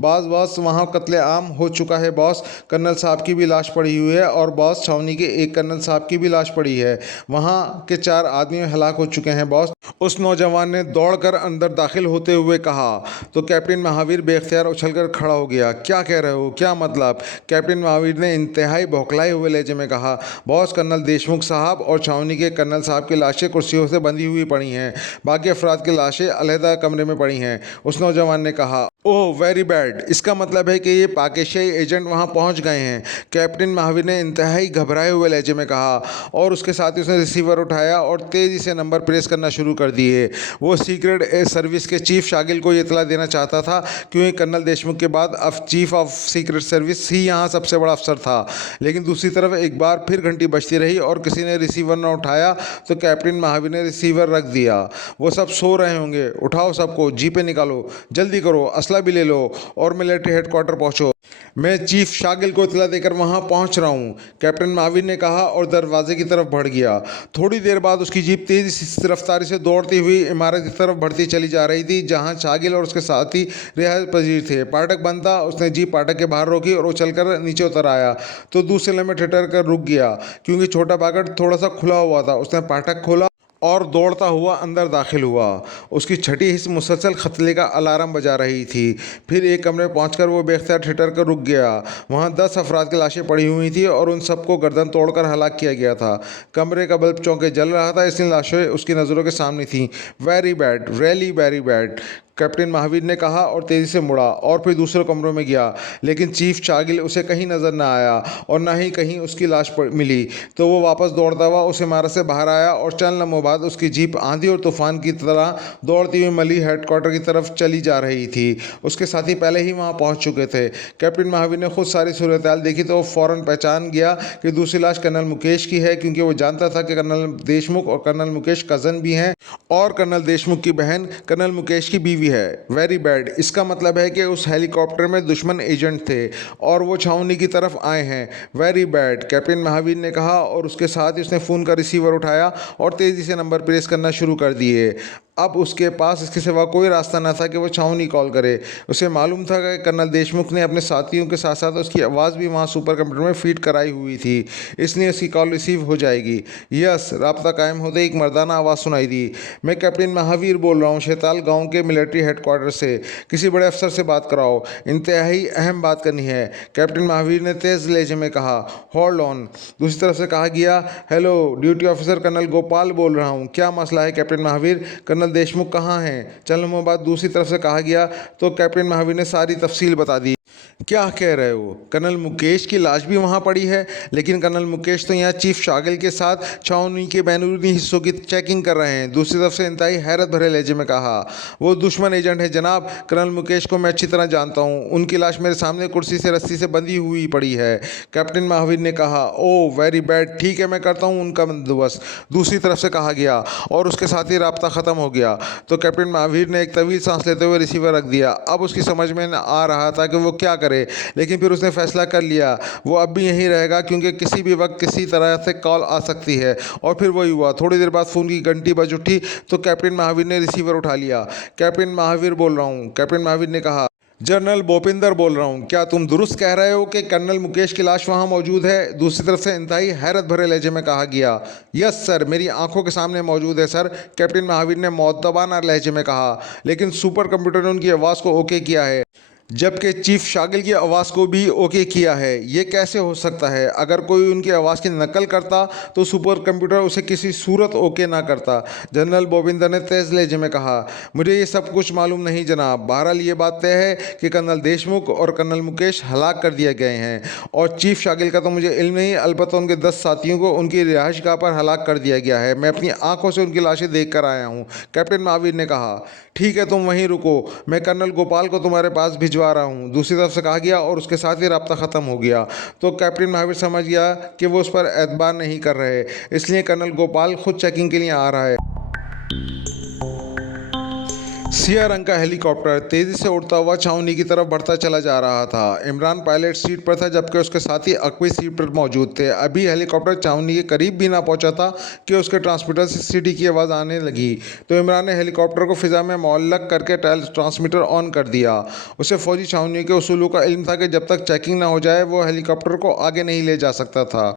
बॉस, वहाँ कत्ले आम हो चुका है बॉस। कर्नल साहब की भी लाश पड़ी हुई है और बॉस, छावनी के एक कर्नल साहब की भी लाश पड़ी है। वहाँ के 4 आदमी हलाक हो चुके हैं बॉस, उस नौजवान ने दौड़कर अंदर दाखिल होते हुए कहा। तो कैप्टन महावीर बेख्तियार उछलकर खड़ा हो गया। क्या कह रहे हो? क्या मतलब? कैप्टन महावीर ने इंतहाई बौखलाए हुए लहजे में कहा। बॉस, कर्नल देशमुख साहब और छावनी के कर्नल साहब की लाशें कुर्सियों से बंधी हुई पड़ी हैं। बाकी अफराद की लाशें अलहदा कमरे में पड़ी हैं, उस नौजवान ने कहा। ओह वेरी बैड, इसका मतलब है कि ये पाकिस्तानी एजेंट वहाँ पहुँच गए हैं, कैप्टन महावीर ने इंतहाई घबराए हुए लहजे में कहा और उसके साथ ही उसने रिसीवर उठाया और तेज़ी से नंबर प्रेस करना शुरू कर दिए। वो सीक्रेट सर्विस के चीफ शागिल को ये इतला देना चाहता था, क्योंकि कर्नल देशमुख के बाद अब चीफ ऑफ सीक्रेट सर्विस ही यहाँ सबसे बड़ा अफसर था। लेकिन दूसरी तरफ एक बार फिर घंटी बजती रही और किसी ने रिसीवर न उठाया तो कैप्टन महावीर ने रिसीवर रख दिया। वो सब सो रहे होंगे, उठाओ सबको, जीपें निकालो, जल्दी करो, असला भी ले लो और मिलिट्री हेडक्वार्टर पहुँचो। मैं चीफ शागिल को इतला देकर वहां पहुंच रहा हूं, कैप्टन महावीर ने कहा और दरवाजे की तरफ बढ़ गया। थोड़ी देर बाद उसकी जीप तेजी रफ्तारी से दौड़ती हुई इमारत की तरफ बढ़ती चली जा रही थी, जहां शागिल और उसके साथी रिहायश पजीर थे। फाटक बंद था। उसने जीप फाटक के बाहर रोकी और उछलकर नीचे उतर आया तो दूसरे लम्हे ठिठर कर रुक गया, क्योंकि छोटा फाटक थोड़ा सा खुला हुआ था। उसने फाटक खोला और दौड़ता हुआ अंदर दाखिल हुआ। उसकी छठी हिस्स मुसलसल खतरे का अलार्म बजा रही थी। फिर एक कमरे में पहुंचकर वो बेख्तियार ठिठर कर रुक गया। वहां 10 अफराद की लाशें पड़ी हुई थी और उन सबको गर्दन तोड़कर हलाक किया गया था। कमरे का बल्ब चौंके जल रहा था, इसलिए लाशें उसकी नज़रों के सामने थीं। Very bad, really very bad, captain Mahavir ने कहा और तेज़ी से मुड़ा और फिर दूसरे कमरों में गया, लेकिन चीफ शागिल उसे कहीं नज़र न आया और न ही कहीं उसकी लाश मिली। तो वो वापस दौड़ता हुआ उस इमारत से बाहर आया और चंद लम्हों बाद उसकी जीप आंधी और तूफान की तरह दौड़ती हुई मली हेडक्वार्टर की तरफ चली जा रही थी। उसके साथी पहले ही वहाँ पहुँच चुके थे। कैप्टन महावीर ने खुद सारी सूरत-ए-हाल देखी तो वो फ़ौरन पहचान गया कि दूसरी लाश कर्नल मुकेश की है, क्योंकि वो जानता था कि कर्नल देशमुख और कर्नल मुकेश कज़न भी हैं और कर्नल देशमुख की बहन कर्नल मुकेश की बीवी है। वेरी बैड, इसका मतलब है कि उस हेलीकॉप्टर में दुश्मन एजेंट थे और वो छावनी की तरफ आए हैं। वेरी बैड, कैप्टन महावीर ने कहा और उसके साथ ही उसने फ़ोन का रिसीवर उठाया और तेज़ी से नंबर प्रेस करना शुरू कर दिए। अब उसके पास इसके सिवा कोई रास्ता न था कि वो छावनी कॉल करे। उसे मालूम था कि कर्नल देशमुख ने अपने साथियों के साथ साथ उसकी आवाज़ भी वहाँ सुपर कंप्यूटर में फीड कराई हुई थी, इसलिए उसकी कॉल रिसीव हो जाएगी। यस, राब्ता कायम होते एक मर्दाना आवाज़ सुनाई दी। मैं कैप्टन महावीर बोल रहा हूँ, शैताल गाँव के मिलिट्री हेडक्वार्टर से। किसी बड़े अफसर से बात कराओ, इंतहाई अहम बात करनी है, कैप्टन महावीर ने तेज़ लहजे में कहा। होल्ड ऑन, दूसरी तरफ से कहा गया। Hello, duty officer colonel Gopal बोल रहा हूँ। क्या मसला है कैप्टन महावीर? कर्नल देशमुख कहाँ हैं? चंद लम्हों बाद दूसरी तरफ से कहा गया तो कैप्टन महावीर ने सारी तफसील बता दी। क्या कह रहे हो? कर्नल मुकेश की लाश भी वहां पड़ी है, लेकिन कर्नल मुकेश तो यहाँ चीफ शागिल के साथ छावनी के बैरूनी हिस्सों की चेकिंग कर रहे हैं। दूसरी तरफ से इंतहाई हैरत भरे लहजे में कहा, वो दुश्मन एजेंट है जनाब। कर्नल मुकेश को मैं अच्छी तरह जानता हूँ। उनकी लाश मेरे सामने कुर्सी से रस्सी से बंधी हुई पड़ी है। कैप्टन महावीर ने कहा। ओह वेरी बैड, ठीक है मैं करता हूँ उनका बंदोबस्त, दूसरी तरफ से कहा गया, और उसके साथ ही राब्ता ख़त्म हो गया। तो कैप्टन महावीर ने एक तवील सांस लेते हुए रिसीवर रख दिया। अब उसकी समझ में न आ रहा था कि वो क्या करे, लेकिन फिर उसने फैसला कर लिया वो अब भी यहीं रहेगा, क्योंकि किसी भी वक्त किसी तरह से कॉल आ सकती है। और फिर वही हुआ। थोड़ी देर बाद फ़ोन की घंटी बज उठी तो कैप्टन महावीर ने रिसीवर उठा लिया। कैप्टन महावीर बोल रहा हूँ। कैप्टन महावीर ने कहा, जनरल भूपिंदर बोल रहा हूँ। क्या तुम दुरुस्त कह रहे हो कि कर्नल मुकेश की लाश वहाँ मौजूद है? दूसरी तरफ से इंतहाई हैरत भरे लहजे में कहा गया। यस सर, मेरी आंखों के सामने मौजूद है सर, कैप्टन महावीर ने मौतबाना लहजे में कहा। लेकिन सुपर कंप्यूटर ने उनकी आवाज़ को ओके किया है, जबकि चीफ शागिल की आवाज़ को भी ओके किया है। ये कैसे हो सकता है? अगर कोई उनकी आवाज़ की नकल करता तो सुपर कंप्यूटर उसे किसी सूरत ओके ना करता। जनरल बोविंदर ने तेज लहजे में कहा, मुझे ये सब कुछ मालूम नहीं जनाब। बहरहाल ये बात तय है कि कर्नल देशमुख और कर्नल मुकेश हलाक कर दिए गए हैं, और चीफ शागिल का तो मुझे इल्म नहीं, अलबत्ता उनके 10 साथियों को उनकी रिहाइशगाह पर हलाक कर दिया गया है। मैं अपनी आंखों से उनकी लाशें देख कर आया हूँ, कैप्टन महावीर ने कहा। ठीक है तुम वहीं रुको, मैं कर्नल गोपाल को तुम्हारे पास भिजवा रहा हूँ, दूसरी तरफ से कहा गया, और उसके साथ ही राब्ता ख़त्म हो गया। तो कैप्टन महावीर समझ गया कि वो उस पर एतबार नहीं कर रहे, इसलिए कर्नल गोपाल खुद चेकिंग के लिए आ रहा है। सिया रंग का हेलीकॉप्टर तेजी से उड़ता हुआ छावनी की तरफ बढ़ता चला जा रहा था। इमरान पायलट सीट पर था, जबकि उसके साथी अकवी सीट पर मौजूद थे। अभी हेलीकॉप्टर छावनी के करीब भी ना पहुंचा था कि उसके ट्रांसमीटर से सीटी की आवाज़ आने लगी। तो इमरान ने हेलीकॉप्टर को फिजा में मुअल्लक करके ट्रांसमीटर ऑन कर दिया। उसे फौजी छावनी के उसूलों का इल्म था कि जब तक चेकिंग ना हो जाए वो हेलीकॉप्टर को आगे नहीं ले जा सकता था।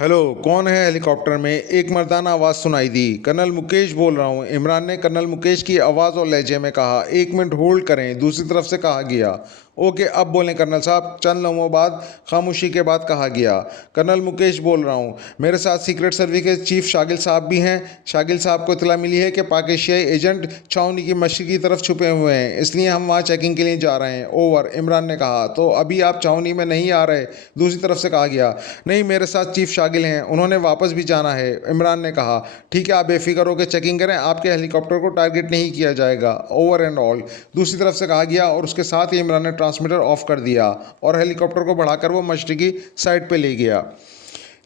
हेलो, कौन है हेलीकॉप्टर में? एक मर्दाना आवाज़ सुनाई दी। कर्नल मुकेश बोल रहा हूँ, इमरान ने कर्नल मुकेश की आवाज़ और लहजे में कहा। 1 मिनट होल्ड करें, दूसरी तरफ से कहा गया। ओके अब बोलें कर्नल साहब। चंद लम्हों बाद खामोशी के बाद कहा गया। कर्नल मुकेश बोल रहा हूँ, मेरे साथ सीक्रेट सर्विस के चीफ शागिल साहब भी हैं। शागिल साहब को इतला मिली है कि पाकिस्तानी एजेंट छावनी की मशरक़ी की तरफ छुपे हुए हैं, इसलिए हम वहाँ चेकिंग के लिए जा रहे हैं। ओवर, इमरान ने कहा। तो अभी आप छावनी में नहीं आ रहे? दूसरी तरफ से कहा गया। नहीं, मेरे साथ चीफ शागिल हैं, उन्होंने वापस भी जाना है, इमरान ने कहा। ठीक है, आप बेफिक्र होकर चेकिंग करें, आपके हेलीकॉप्टर को टारगेट नहीं किया जाएगा। ओवर एंड ऑल, दूसरी तरफ से कहा गया, और उसके साथ ही इमरान ने ट्रांसमीटर ऑफ कर दिया और हेलीकॉप्टर को बढ़ाकर वो मशरक़ी साइड पे ले गया।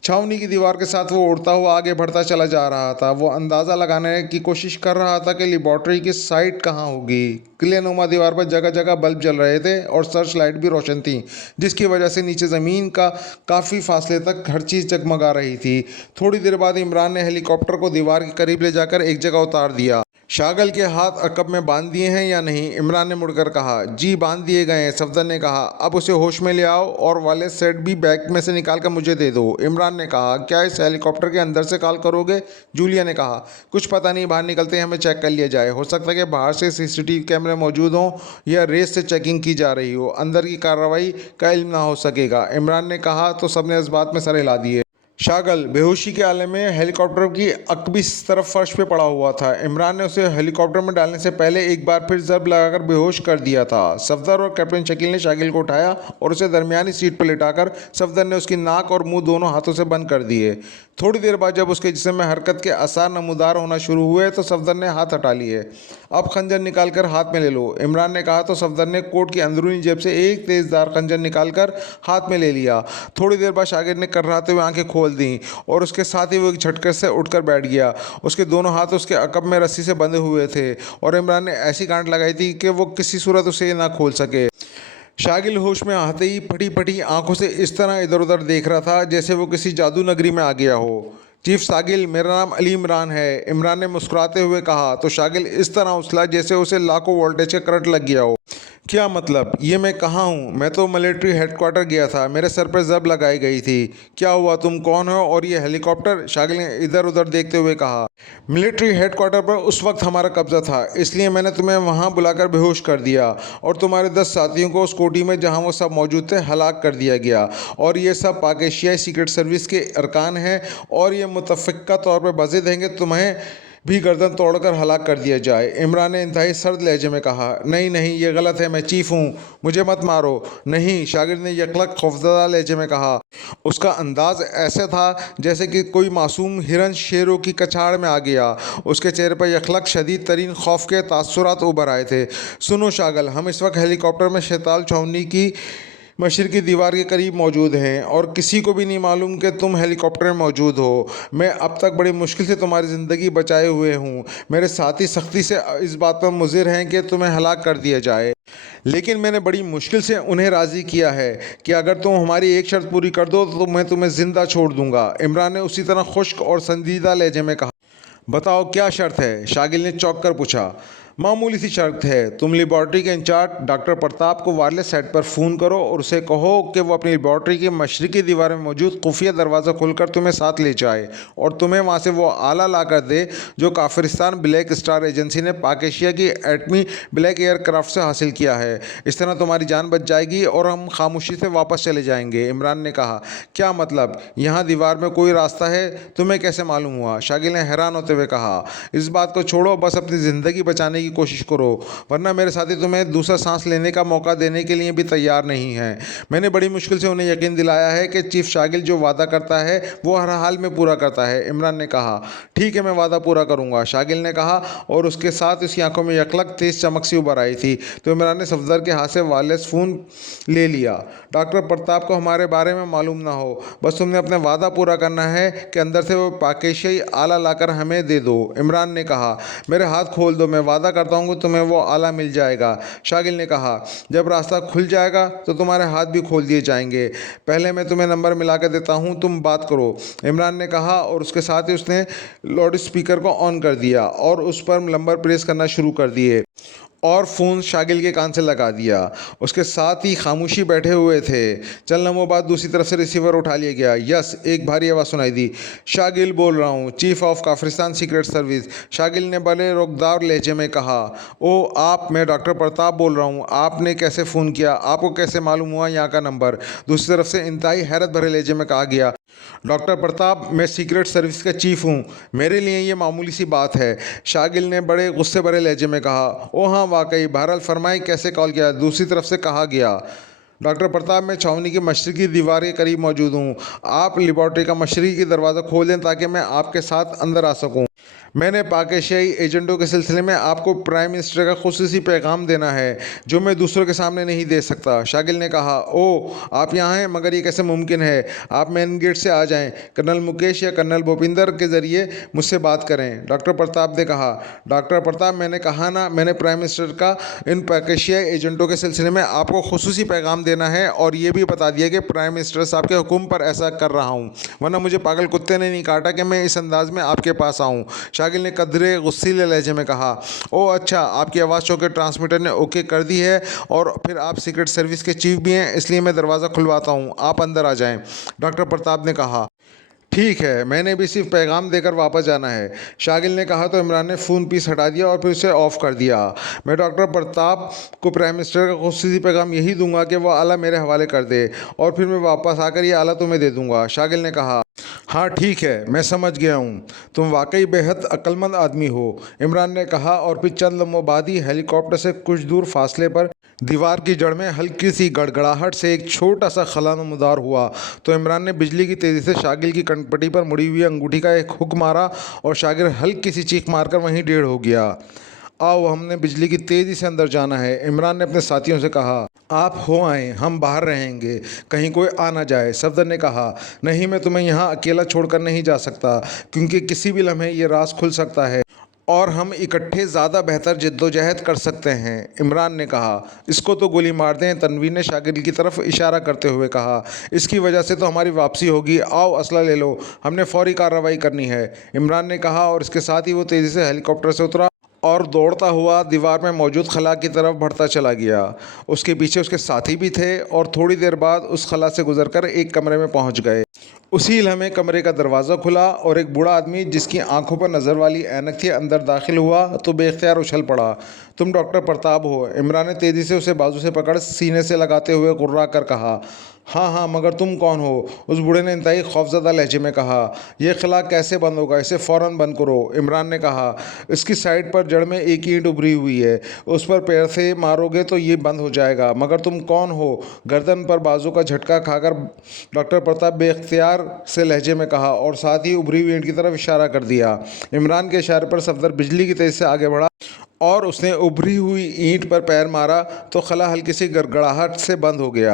छावनी की दीवार के साथ वो उड़ता हुआ आगे बढ़ता चला जा रहा था। वो अंदाज़ा लगाने की कोशिश कर रहा था कि लेबॉर्ट्री की साइट कहाँ होगी। किलेनुमा दीवार पर जगह जगह बल्ब जल रहे थे और सर्च लाइट भी रोशन थी, जिसकी वजह से नीचे ज़मीन का काफ़ी फासले तक हर चीज़ जगमगा रही थी। थोड़ी देर बाद इमरान ने हेलीकॉप्टर को दीवार के करीब ले जाकर एक जगह उतार दिया। शागल के हाथ अकब में बांध दिए हैं या नहीं? इमरान ने मुड़कर कहा। जी बांध दिए गए हैं, सफदर ने कहा। अब उसे होश में ले आओ और वाले सेट भी बैग में से निकाल कर मुझे दे दो, इमरान ने कहा। क्या इस हेलीकॉप्टर के अंदर से कॉल करोगे? जूलिया ने कहा। कुछ पता नहीं, बाहर निकलते ही हमें चेक कर लिया जाए। हो सकता है कि बाहर से सीसीटीवी कैमरे मौजूद हों या रेस से चेकिंग की जा रही हो, अंदर की कार्रवाई का इल्म ना हो सकेगा, इमरान ने कहा। तो सबने इस बात में सर हिला दिए। शागल बेहोशी के आलम में हेलीकॉप्टर की अकबी तरफ फर्श पे पड़ा हुआ था। इमरान ने उसे हेलीकॉप्टर में डालने से पहले एक बार फिर जब लगाकर बेहोश कर दिया था। सफदर और कैप्टन शकील ने शागिल को उठाया और उसे दरमियानी सीट पर लिटाकर सफदर ने उसकी नाक और मुंह दोनों हाथों से बंद कर दिए। थोड़ी देर बाद जब उसके जिस्म में हरकत के आसार नमूदार होना शुरू हुए तो सफदर ने हाथ हटा लिए। अब खंजर निकालकर हाथ में ले लो, इमरान ने कहा। तो सफदर ने कोट की अंदरूनी जेब से एक तेज़दार खंजर निकालकर हाथ में ले लिया। थोड़ी देर बाद शागिर ने कर्राते हुए आंखें खोल दी और उसके साथ ही वो एक झटके से उठकर बैठ गया। उसके दोनों हाथ उसके अकब में रस्सी से बंधे हुए थे और इमरान ने ऐसी गांठ लगाई थी कि वो किसी सूरत उसे ना खोल सके। शागिल होश में आते ही फटी फटी आंखों से इस तरह इधर उधर देख रहा था जैसे वो किसी जादू नगरी में आ गया हो। चीफ शागिल, मेरा नाम अली इमरान है, इमरान ने मुस्कुराते हुए कहा। तो शागिल इस तरह उछला जैसे उसे लाखों वोल्टेज का करंट लग गया हो। क्या मतलब? ये मैं कहाँ हूँ? मैं तो मिलिट्री हेडक्वार्टर गया था, मेरे सर पर जब लगाई गई थी। क्या हुआ? तुम कौन हो और ये हेलीकॉप्टर? शागिल ने इधर उधर देखते हुए कहा। मिलिट्री हेडक्वार्टर पर उस वक्त हमारा कब्जा था, इसलिए मैंने तुम्हें वहाँ बुलाकर बेहोश कर दिया और तुम्हारे 10 साथियों को उस कोठी में जहाँ वो सब मौजूद थे हलाक कर दिया गया। और ये सब पाकिस्तानी सीक्रेट सर्विस के अरकान हैं और ये मुतफ़िक़ा तौर पर बज़िद हैं कि तुम्हें भी गर्दन तोड़कर हलाक कर दिया जाए। इमरान ने इंतहाई सर्द लहजे में कहा, नहीं नहीं, ये गलत है, मैं चीफ हूँ, मुझे मत मारो। नहीं, शागिर्द ने यकलक खौफजदा लहजे में कहा। उसका अंदाज ऐसा था जैसे कि कोई मासूम हिरन शेरों की कछाड़ में आ गया। उसके चेहरे पर यकलक शदीद तरीन खौफ के तासुरात उभर आए थे। सुनो शागल, हम इस वक्त हेलीकॉप्टर में शैताल छावनी की मशरक़ी दीवार के करीब मौजूद हैं और किसी को भी नहीं मालूम कि तुम हेलीकॉप्टर में मौजूद हो। मैं अब तक बड़ी मुश्किल से तुम्हारी ज़िंदगी बचाए हुए हूँ। मेरे साथी सख्ती से इस बात पर मुज़िर हैं कि तुम्हें हलाक कर दिया जाए, लेकिन मैंने बड़ी मुश्किल से उन्हें राज़ी किया है कि अगर तुम हमारी एक शर्त पूरी कर दो तो मैं तुम्हें ज़िंदा छोड़ दूंगा। इमरान ने उसी तरह खुश्क और संजीदा लहजे में कहा। बताओ क्या शर्त है? शागिल ने चौंक कर पूछा। मामूली सी शर्त है, तुम लेबॉर्ट्री के इंचार्ज डॉक्टर प्रताप को वायरलेस सेट पर फ़ोन करो और उसे कहो कि वो अपनी लेबॉर्ट्री की मशरक़ी दीवार में मौजूद खुफिया दरवाज़ा खोलकर तुम्हें साथ ले जाए और तुम्हें वहाँ से वो आला ला कर दे जो काफिरिस्तान ब्लैक स्टार एजेंसी ने पाक एशिया की एटमी ब्लैक एयरक्राफ्ट से हासिल किया है। इस तरह तुम्हारी जान बच जाएगी और हम खामोशी से वापस चले जाएंगे। इमरान ने कहा, क्या मतलब? यहाँ दीवार में कोई रास्ता है? तुम्हें कैसे मालूम हुआ? शागिल ने हैरान होते हुए कहा। इस बात को छोड़ो, बस अपनी ज़िंदगी बचाने की कोशिश करो, वरना मेरे साथी तुम्हें दूसरा सांस लेने का मौका देने के लिए भी तैयार नहीं है। मैंने बड़ी मुश्किल से उन्हें यकीन दिलाया है कि चीफ शागिल जो वादा करता है वो हर हाल में पूरा करता है। इमरान ने कहा, ठीक है, मैं वादा पूरा करूंगा, शागिल ने कहा और उसके साथ उसकी आंखों में यकलक तेज चमक सी उभर आई थी। तो इमरान ने सफदर के हाथ से वायरलेस फ़ोन ले लिया। डॉक्टर प्रताप को हमारे बारे में मालूम ना हो, बस तुमने अपना वादा पूरा करना है कि अंदर से वो पाकेशियाई आला लाकर हमें दे दो। इमरान ने कहा, मेरे हाथ खोल दो, मैं वादा करता हूँ तुम्हें वो आला मिल जाएगा। शागिल ने कहा, जब रास्ता खुल जाएगा तो तुम्हारे हाथ भी खोल दिए जाएंगे। पहले मैं तुम्हें नंबर मिला कर देता हूँ, तुम बात करो। इमरान ने कहा और उसके साथ ही उसने लाउड स्पीकर को ऑन कर दिया और उस पर नंबर प्रेस करना शुरू कर दिए और फ़ोन शागिल के कान से लगा दिया। उसके साथ ही खामोशी बैठे हुए थे। चंद लम्हों बाद दूसरी तरफ से रिसीवर उठा लिया गया। यस, एक भारी आवाज़ सुनाई दी। शागिल बोल रहा हूँ, chief of Kafiristan secret service. Shagil ने बड़े रोकदार लहजे में कहा। ओ आप, मैं डॉक्टर प्रताप बोल रहा हूँ। आपने कैसे फ़ोन किया? आपको कैसे मालूम हुआ यहाँ का नंबर? दूसरी तरफ से इंतहाई हैरत भरे लहजे में कहा गया। डॉक्टर प्रताप, मैं सीक्रेट सर्विस का चीफ हूँ, मेरे लिए ये मामूली सी बात है। शागिल ने बड़े गुस्से भरे लहजे में कहा। ओ हाँ वाकई, बहरहाल फरमाए कैसे कॉल किया? दूसरी तरफ से कहा गया। डॉक्टर प्रताप, मैं छावनी की मशरक़ी दीवार के करीब मौजूद हूँ। आप लेबॉर्ट्री का मशरक़ी दरवाज़ा खोल दें ताकि मैं आपके साथ अंदर आ सकूँ। मैंने पाक एशियाई एजेंटों के सिलसिले में आपको प्राइम मिनिस्टर का खुसूसी पैगाम देना है जो मैं दूसरों के सामने नहीं दे सकता। शागिल ने कहा, ओ आप यहाँ हैं, मगर ये कैसे मुमकिन है? आप मेन गेट से आ जाएं, कर्नल मुकेश या कर्नल भूपिंदर के ज़रिए मुझसे बात करें। डॉक्टर प्रताप ने कहा। डॉक्टर प्रताप, मैंने कहा ना, मैंने प्राइम मिनिस्टर का इन पाक एशियाई एजेंटों के सिलसिले में आपको खुसूसी पैगाम देना है और ये भी बता दिया कि प्राइम मिनिस्टर साहब के हुक्म पर ऐसा कर रहा हूँ, वरना मुझे पागल कुत्ते ने नहीं काटा कि मैं इस अंदाज में आपके पास आऊँ। शागिल ने कदरे गुस्सीले लहजे में कहा। ओ अच्छा, आपकी आवाज़ चौके ट्रांसमीटर ने ओके कर दी है और फिर आप सीक्रेट सर्विस के चीफ भी हैं, इसलिए मैं दरवाज़ा खुलवाता हूँ, आप अंदर आ जाएं। डॉक्टर प्रताप ने कहा। ठीक है, मैंने भी सिर्फ पैगाम देकर वापस जाना है, शागिल ने कहा। तो इमरान ने फ़ोन पीस हटा दिया और फिर उसे ऑफ़ कर दिया। मैं डॉक्टर प्रताप को प्राइम मिनिस्टर का खुसूसी पैगाम यही दूंगा कि वह आला मेरे हवाले कर दे और फिर मैं वापस आकर ये आला तुम्हें दे दूंगा। शागिल ने कहा। हाँ ठीक है, मैं समझ गया हूँ, तुम वाकई बेहद अक्लमंद आदमी हो, इमरान ने कहा और फिर चंद लम्हों बाद ही हेलीकॉप्टर से कुछ दूर फासले पर दीवार की जड़ में हल्की सी गड़गड़ाहट से एक छोटा सा खला नमदार हुआ। तो इमरान ने बिजली की तेज़ी से शागिल की कनपटी पर मुड़ी हुई अंगूठी का एक हुक मारा और शागिल हल्की सी चीख मारकर वहीं डेढ़ हो गया। आओ, हमने बिजली की तेज़ी से अंदर जाना है, इमरान ने अपने साथियों से कहा। आप हो आए, हम बाहर रहेंगे, कहीं कोई आ ना जाए, सफदर ने कहा। नहीं, मैं तुम्हें यहाँ अकेला छोड़कर नहीं जा सकता, क्योंकि किसी भी लम्हे ये राज खुल सकता है और हम इकट्ठे ज़्यादा बेहतर जद्दोजहद कर सकते हैं, इमरान ने कहा। इसको तो गोली मार दें, तनवीर ने शागिल की तरफ इशारा करते हुए कहा। इसकी वजह से तो हमारी वापसी होगी, आओ असला ले लो, हमने फौरी कार्रवाई करनी है, इमरान ने कहा और इसके साथ ही वो तेज़ी से हेलीकॉप्टर से उतरा और दौड़ता हुआ दीवार में मौजूद खला की तरफ बढ़ता चला गया। उसके पीछे उसके साथी भी थे और थोड़ी देर बाद उस खला से गुजरकर एक कमरे में पहुंच गए। उसी लम्हे कमरे का दरवाज़ा खुला और एक बूढ़ा आदमी जिसकी आंखों पर नज़र वाली ऐनक थी अंदर दाखिल हुआ तो बेख्तियार उछल पड़ा। तुम डॉक्टर प्रताप हो, इमरान ने तेज़ी से उसे बाजू से पकड़ सीने से लगाते हुए गुर्रा कर कहा। हाँ हाँ, मगर तुम कौन हो? उस बूढ़े ने इंतहाई खौफजदा लहजे में कहा। यह खला कैसे बंद होगा? इसे फ़ौरन बंद करो, इमरान ने कहा। इसकी साइड पर जड़ में एक ईंट उभरी हुई है, उस पर पैर से मारोगे तो ये बंद हो जाएगा। मगर तुम कौन हो? गर्दन पर बाजू का झटका खाकर डॉक्टर प्रताप बेख्तियार से लहजे में कहा और साथ ही उभरी हुई ईंट की तरफ इशारा कर दिया। इमरान के इशारे पर सफदर बिजली की तेज से आगे बढ़ा और उसने उभरी हुई ईंट पर पैर मारा तो खला हल्की सी गड़गड़ाहट से बंद हो गया।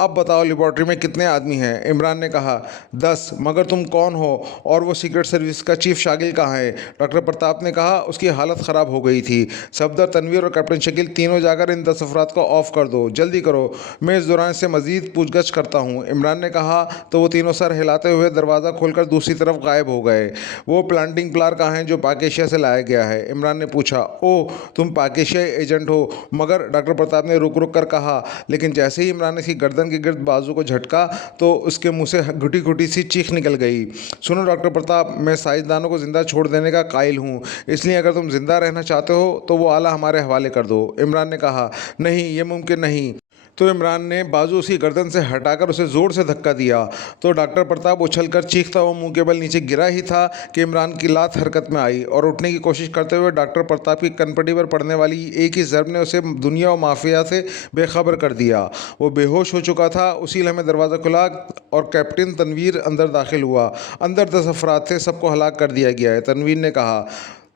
अब बताओ लेबॉर्ट्री में कितने आदमी हैं? इमरान ने कहा। 10। मगर तुम कौन हो? और वो सीक्रेट सर्विस का चीफ शागिल कहाँ है? डॉक्टर प्रताप ने कहा। उसकी हालत ख़राब हो गई थी। सफदर, तनवीर और कैप्टन शकील तीनों जाकर इन 10 अफराद को ऑफ कर दो, जल्दी करो। मैं इस दौरान से मज़ीद पूछगछ करता हूँ, इमरान ने कहा। तो वो तीनों सर हिलाते हुए दरवाज़ा खोलकर दूसरी तरफ गायब हो गए। वो प्लांटिंग प्लार कहाँ है जो पाक एशिया से लाया गया है? इमरान ने पूछा। ओह, तुम पाक एशियाई एजेंट हो? मगर डॉक्टर प्रताप ने रुक रुक कर कहा। लेकिन जैसे ही इमरान ने इसकी गर्दन के गिर्द बाजू को झटका तो उसके मुंह से घुटी घुटी सी चीख निकल गई। सुनो डॉक्टर प्रताप, मैं साइंसदानों को जिंदा छोड़ देने का कायल हूँ, इसलिए अगर तुम जिंदा रहना चाहते हो तो वो आला हमारे हवाले कर दो। इमरान ने कहा। नहीं, ये मुमकिन नहीं। तो इमरान ने बाजू उसकी गर्दन से हटाकर उसे ज़ोर से धक्का दिया तो डॉक्टर प्रताप उछलकर चीखता हुआ मुंह के बल नीचे गिरा ही था कि इमरान की लात हरकत में आई और उठने की कोशिश करते हुए डॉक्टर प्रताप की कनपटी पर पड़ने वाली एक ही ज़रब ने उसे दुनिया और माफिया से बेखबर कर दिया। वो बेहोश हो चुका था। उसी लम्हे दरवाज़ा खुला और कैप्टन तनवीर अंदर दाखिल हुआ। अंदर 10 अफराद थे, सबको हलाक कर दिया गया है, तनवीर ने कहा।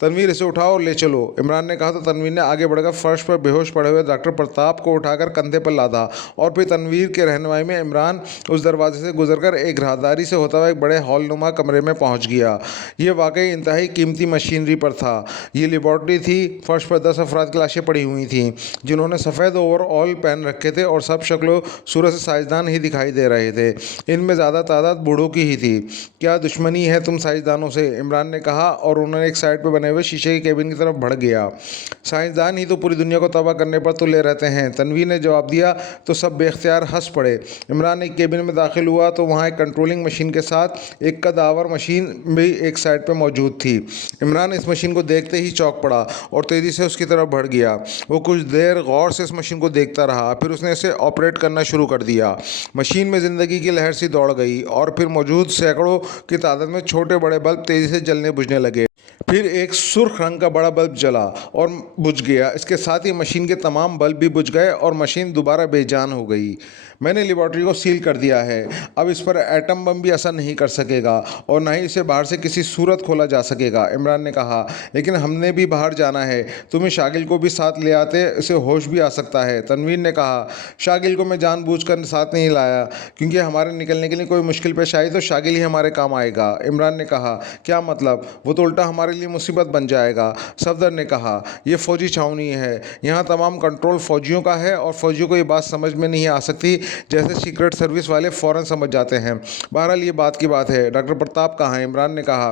तनवीर, इसे उठाओ और ले चलो, इमरान ने कहा। तो तनवीर ने आगे बढ़कर फर्श पर बेहोश पड़े हुए डॉक्टर प्रताप को उठाकर कंधे पर लादा और फिर तनवीर के रहनुमाई में इमरान उस दरवाजे से गुजरकर एक राहदारी से होता हुआ एक बड़े हॉलनुमा कमरे में पहुंच गया। ये वाकई इंतहाई कीमती मशीनरी पर था। ये लेबॉर्ट्री थी। फर्श पर 10 अफराद की लाशें पड़ी हुई थीं जिन्होंने सफ़ेद ओवरऑल पहन रखे थे और सब शक्लो सूरत से साइंसदान ही दिखाई दे रहे थे। इनमें ज़्यादा तादाद बूढ़ों की ही थी। क्या दुश्मनी है तुम साइंसदानों से? इमरान ने कहा और उन्होंने एक साइड पर बने हुए शीशे के केबिन की तरफ बढ़ गया। साइंसदान ही तो पूरी दुनिया को तबाह करने पर तुले रहते हैं, तनवीर ने जवाब दिया। तो सब बेख्तियार हंस पड़े। इमरान एक केबिन में दाखिल हुआ तो वहाँ एक कंट्रोलिंग मशीन के साथ एक कदावर मशीन भी एक साइड पर मौजूद थी। इमरान इस मशीन को देखते ही चौंक पड़ा और तेज़ी से उसकी तरफ बढ़ गया। वो कुछ देर गौर से इस मशीन को देखता रहा, फिर उसने इसे ऑपरेट करना शुरू कर दिया। मशीन में ज़िंदगी की लहर सी दौड़ गई और फिर मौजूद सैकड़ों की तादाद में छोटे बड़े बल्ब तेज़ी से जलने बुझने लगे। फिर एक सुर्ख रंग का बड़ा बल्ब जला और बुझ गया। इसके साथ ही मशीन के तमाम बल्ब भी बुझ गए और मशीन दोबारा बेजान हो गई। मैंने लेबॉर्ट्री को सील कर दिया है। अब इस पर एटम बम भी असर नहीं कर सकेगा और ना ही इसे बाहर से किसी सूरत खोला जा सकेगा, इमरान ने कहा। लेकिन हमने भी बाहर जाना है। तुम्हें शागिल को भी साथ ले आते, इसे होश भी आ सकता है, तनवीर ने कहा। शागिल को मैं जानबूझकर साथ नहीं लाया क्योंकि हमारे निकलने के लिए कोई मुश्किल पेश आई तो शागिल ही हमारे काम आएगा, इमरान ने कहा। क्या मतलब? वो तो उल्टा हमारे लिए मुसीबत बन जाएगा, सफदर ने कहा। यह फौजी छावनी है, यहाँ तमाम कंट्रोल फौजियों का है और फौजियों को ये बात समझ में नहीं आ सकती जैसे सीक्रेट सर्विस वाले फ़ौरन समझ जाते हैं। बहरहाल ये बात की बात है। डॉक्टर प्रताप कहाँ है? इमरान ने कहा।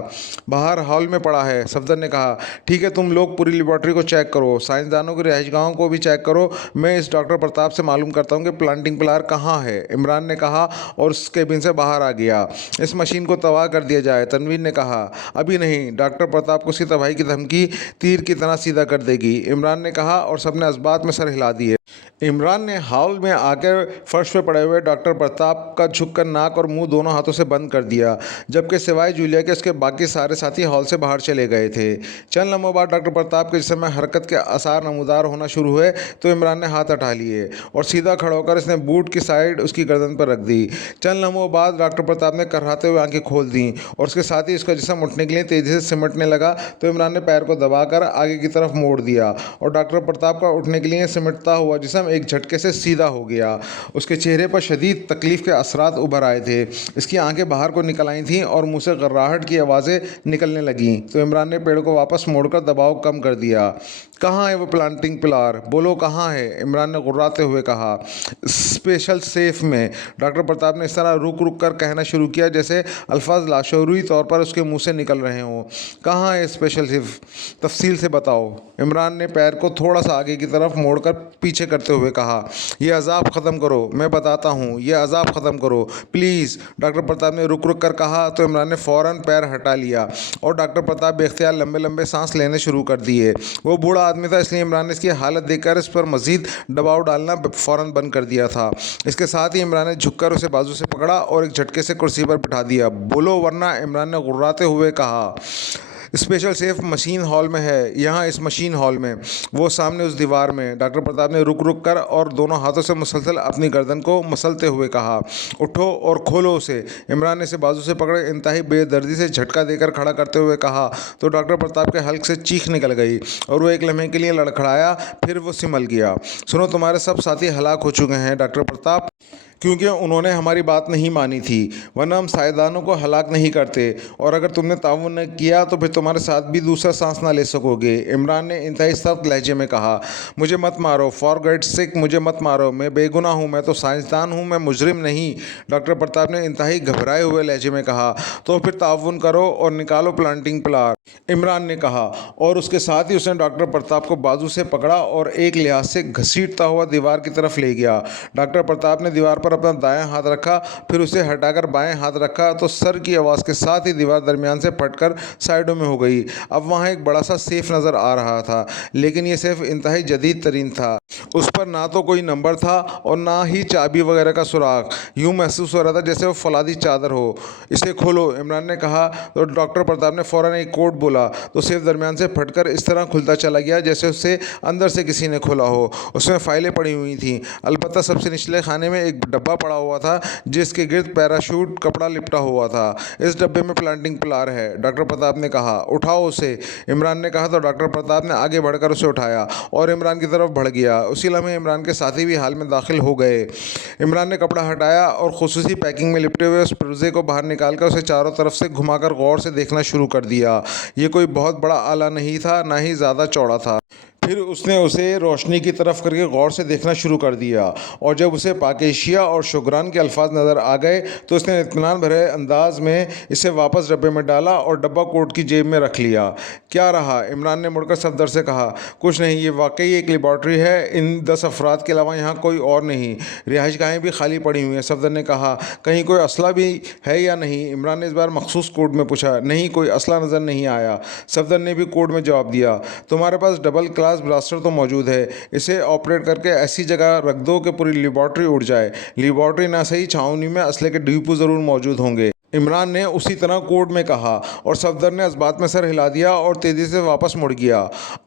बाहर हॉल में पड़ा है, सफदर ने कहा। ठीक है, तुम लोग पूरी लेबॉर्ट्री को चेक करो, साइंसदानों की रिहाइशगाहों को भी चेक करो। मैं इस डॉक्टर प्रताप से मालूम करता हूँ कि प्लांटिंग प्लार कहाँ है, इमरान ने कहा और उस केबिन से बाहर आ गया। इस मशीन को तबाह कर दिया जाए, तनवीर ने कहा। अभी नहीं, डॉक्टर प्रताप को उसकी तबाही की धमकी तीर की तरह सीधा कर देगी, इमरान ने कहा और सबने इस बात में सर हिला दिए। इमरान ने हॉल में आकर फर्श पर पड़े हुए डॉक्टर प्रताप का झुककर नाक और मुंह दोनों हाथों से बंद कर दिया, जबकि सिवाय जूलिया के उसके बाकी सारे साथी हॉल से बाहर चले गए थे। चंद लम्हों बाद डॉक्टर प्रताप के जिस्म में हरकत के आसार नमूदार होना शुरू हुए तो इमरान ने हाथ हटा लिए और सीधा खड़ा होकर इसने बूट की साइड उसकी गर्दन पर रख दी। चंद लम्हों बाद डॉक्टर प्रताप ने करहाते हुए आंखें खोल दी और उसके साथ ही उसका जिस्म उठने के लिए तेजी से सिमटने लगा तो इमरान ने पैर को दबाकर आगे की तरफ मोड़ दिया और डॉक्टर प्रताप का उठने के लिए सिमटता हुआ जिस्म एक झटके से सीधा हो गया। उसके चेहरे पर शदीद तकलीफ के असरात उभर आए थे। इसकी आंखें बाहर को निकल आई थीं और मुंह से गर्राहट की आवाज़ें निकलने लगीं तो इमरान ने पेड़ को वापस मोड़कर दबाव कम कर दिया। कहाँ है वो प्लांटिंग पिलार? बोलो कहाँ है? इमरान ने गुर्राते हुए कहा। स्पेशल सेफ में, डॉक्टर प्रताप ने इस तरह रुक रुक कर कहना शुरू किया जैसे अल्फाज लाशौरी तौर पर उसके मुंह से निकल रहे हों। कहाँ है स्पेशल सेफ? तफसील से बताओ, इमरान ने पैर को थोड़ा सा आगे की तरफ मोड़कर पीछे करते हुए हुए कहा, ये अजाब ख़त्म करो, मैं बताता हूँ, ये अजाब ख़त्म करो प्लीज़। डॉक्टर प्रताप ने रुक रुक कर कहा तो इमरान ने फ़ौरन पैर हटा लिया और डॉक्टर प्रताप बेख्तियार लंबे लंबे सांस लेने शुरू कर दिए। वो बूढ़ा आदमी था, इसलिए इमरान ने इसकी हालत देखकर इस पर मज़ीद दबाव डालना फ़ौरन बंद कर दिया था। इसके साथ ही इमरान ने झुककर उसे बाजू से पकड़ा और एक झटके से कुर्सी पर बिठा दिया। बोलो वरना, इमरान ने गुर्राते हुए कहा। स्पेशल सेफ मशीन हॉल में है, यहाँ इस मशीन हॉल में, वो सामने उस दीवार में। डॉक्टर प्रताप ने रुक रुक कर और दोनों हाथों से मुसलसल अपनी गर्दन को मसलते हुए कहा, उठो और खोलो उसे। इमरान ने इसे बाजू से पकड़े इंतहाई बेदर्दी से झटका देकर खड़ा करते हुए कहा तो डॉक्टर प्रताप के हल्क से चीख निकल गई और वो एक लम्हे के लिए लड़खड़ाया, फिर वो सिमल गया। सुनो, तुम्हारे सब साथी हलाक हो चुके हैं डॉक्टर प्रताप, क्योंकि उन्होंने हमारी बात नहीं मानी थी, वरना हम सायदानों को हलाक नहीं करते, और अगर तुमने ताउन न किया तो फिर तुम्हारे साथ भी दूसरा सांस ना ले सकोगे। इमरान ने इंतहाई सख्त लहजे में कहा, मुझे मत मारो, फॉर गॉड्स सेक मुझे मत मारो, मैं बेगुनाह हूँ, मैं तो साइंसदान हूँ, मैं मुजरिम नहीं। डॉक्टर प्रताप ने इंतहाई घबराए हुए लहजे में कहा, तो फिर ताउन करो और निकालो प्लांटिंग प्लार, इमरान ने कहा, और उसके साथ ही उसने डॉक्टर प्रताप को बाजू से पकड़ा और एक लिहाज से घसीटता हुआ दीवार की तरफ ले गया। डॉक्टर प्रताप ने दीवार पर अपना दायां हाथ रखा, फिर उसे हटाकर बाएं हाथ रखा तो सर की आवाज़ के साथ ही दीवार दरमियान से फटकर साइडों में हो गई। अब वहाँ एक बड़ा सा सेफ नज़र आ रहा था, लेकिन ये सेफ इंतहाई जदीद तरीन था। उस पर ना तो कोई नंबर था और ना ही चाबी वगैरह का सुराग। यूँ महसूस हो रहा था जैसे वो फौलादी चादर हो। इसे खोलो, इमरान ने कहा तो डॉक्टर प्रताप ने फ़ौरन एक कोड बोला तो सेफ दरमियान से फटकर इस तरह खुलता चला गया जैसे उसे अंदर से किसी ने खोला हो। उसमें फाइलें पड़ी हुई थीं, अलबत्ता सबसे निचले खाने में एक डब्बा पड़ा हुआ था जिसके गिर्द पैराशूट कपड़ा लिपटा हुआ था। इस डब्बे में प्लांटिंग प्लार है, डॉक्टर प्रताप ने कहा, उठाओ उसे। इमरान ने कहा तो डॉक्टर प्रताप ने आगे बढ़कर उसे उठाया और इमरान की तरफ बढ़ गया। उसी लम्हे इमरान के साथी भी हाल में दाखिल हो गए। इमरान ने कपड़ा हटाया और खुसूसी पैकिंग में लिपटे हुए उस पुर्जे को बाहर निकालकर उसे चारों तरफ से घुमाकर गौर से देखना शुरू कर दिया। ये कोई बहुत बड़ा आला नहीं था, ना ही ज़्यादा चौड़ा था। फिर उसने उसे रोशनी की तरफ करके गौर से देखना शुरू कर दिया और जब उसे पाकेशिया और शुक्रान के अल्फाज नज़र आ गए तो उसने इत्मीनान भरे अंदाज में इसे वापस डब्बे में डाला और डब्बा कोट की जेब में रख लिया। क्या रहा? इमरान ने मुड़कर सफदर से कहा। कुछ नहीं, ये वाकई एक लेबॉर्ट्री है, इन 10 अफराद के अलावा यहाँ कोई और नहीं, रिहाइशगाहें भी खाली पड़ी हुई हैं। सफदर ने कहा, कहीं कोई असला भी है या नहीं? इमरान ने इस बार मखसूस कोड में पूछा। नहीं, कोई असला नज़र नहीं आया। सफदर ने भी कोड में जवाब दिया। तुम्हारे पास डबल क्लास ब्लास्टर तो मौजूद है, इसे ऑपरेट करके ऐसी जगह रख दो कि पूरी लेबॉर्ट्री उड़ जाए। लेबॉर्ट्री ना सही, छावनी में असले के डिपो ज़रूर मौजूद होंगे, इमरान ने उसी तरह कोड में कहा और सफदर ने इस बात में सर हिला दिया और तेज़ी से वापस मुड़ गया।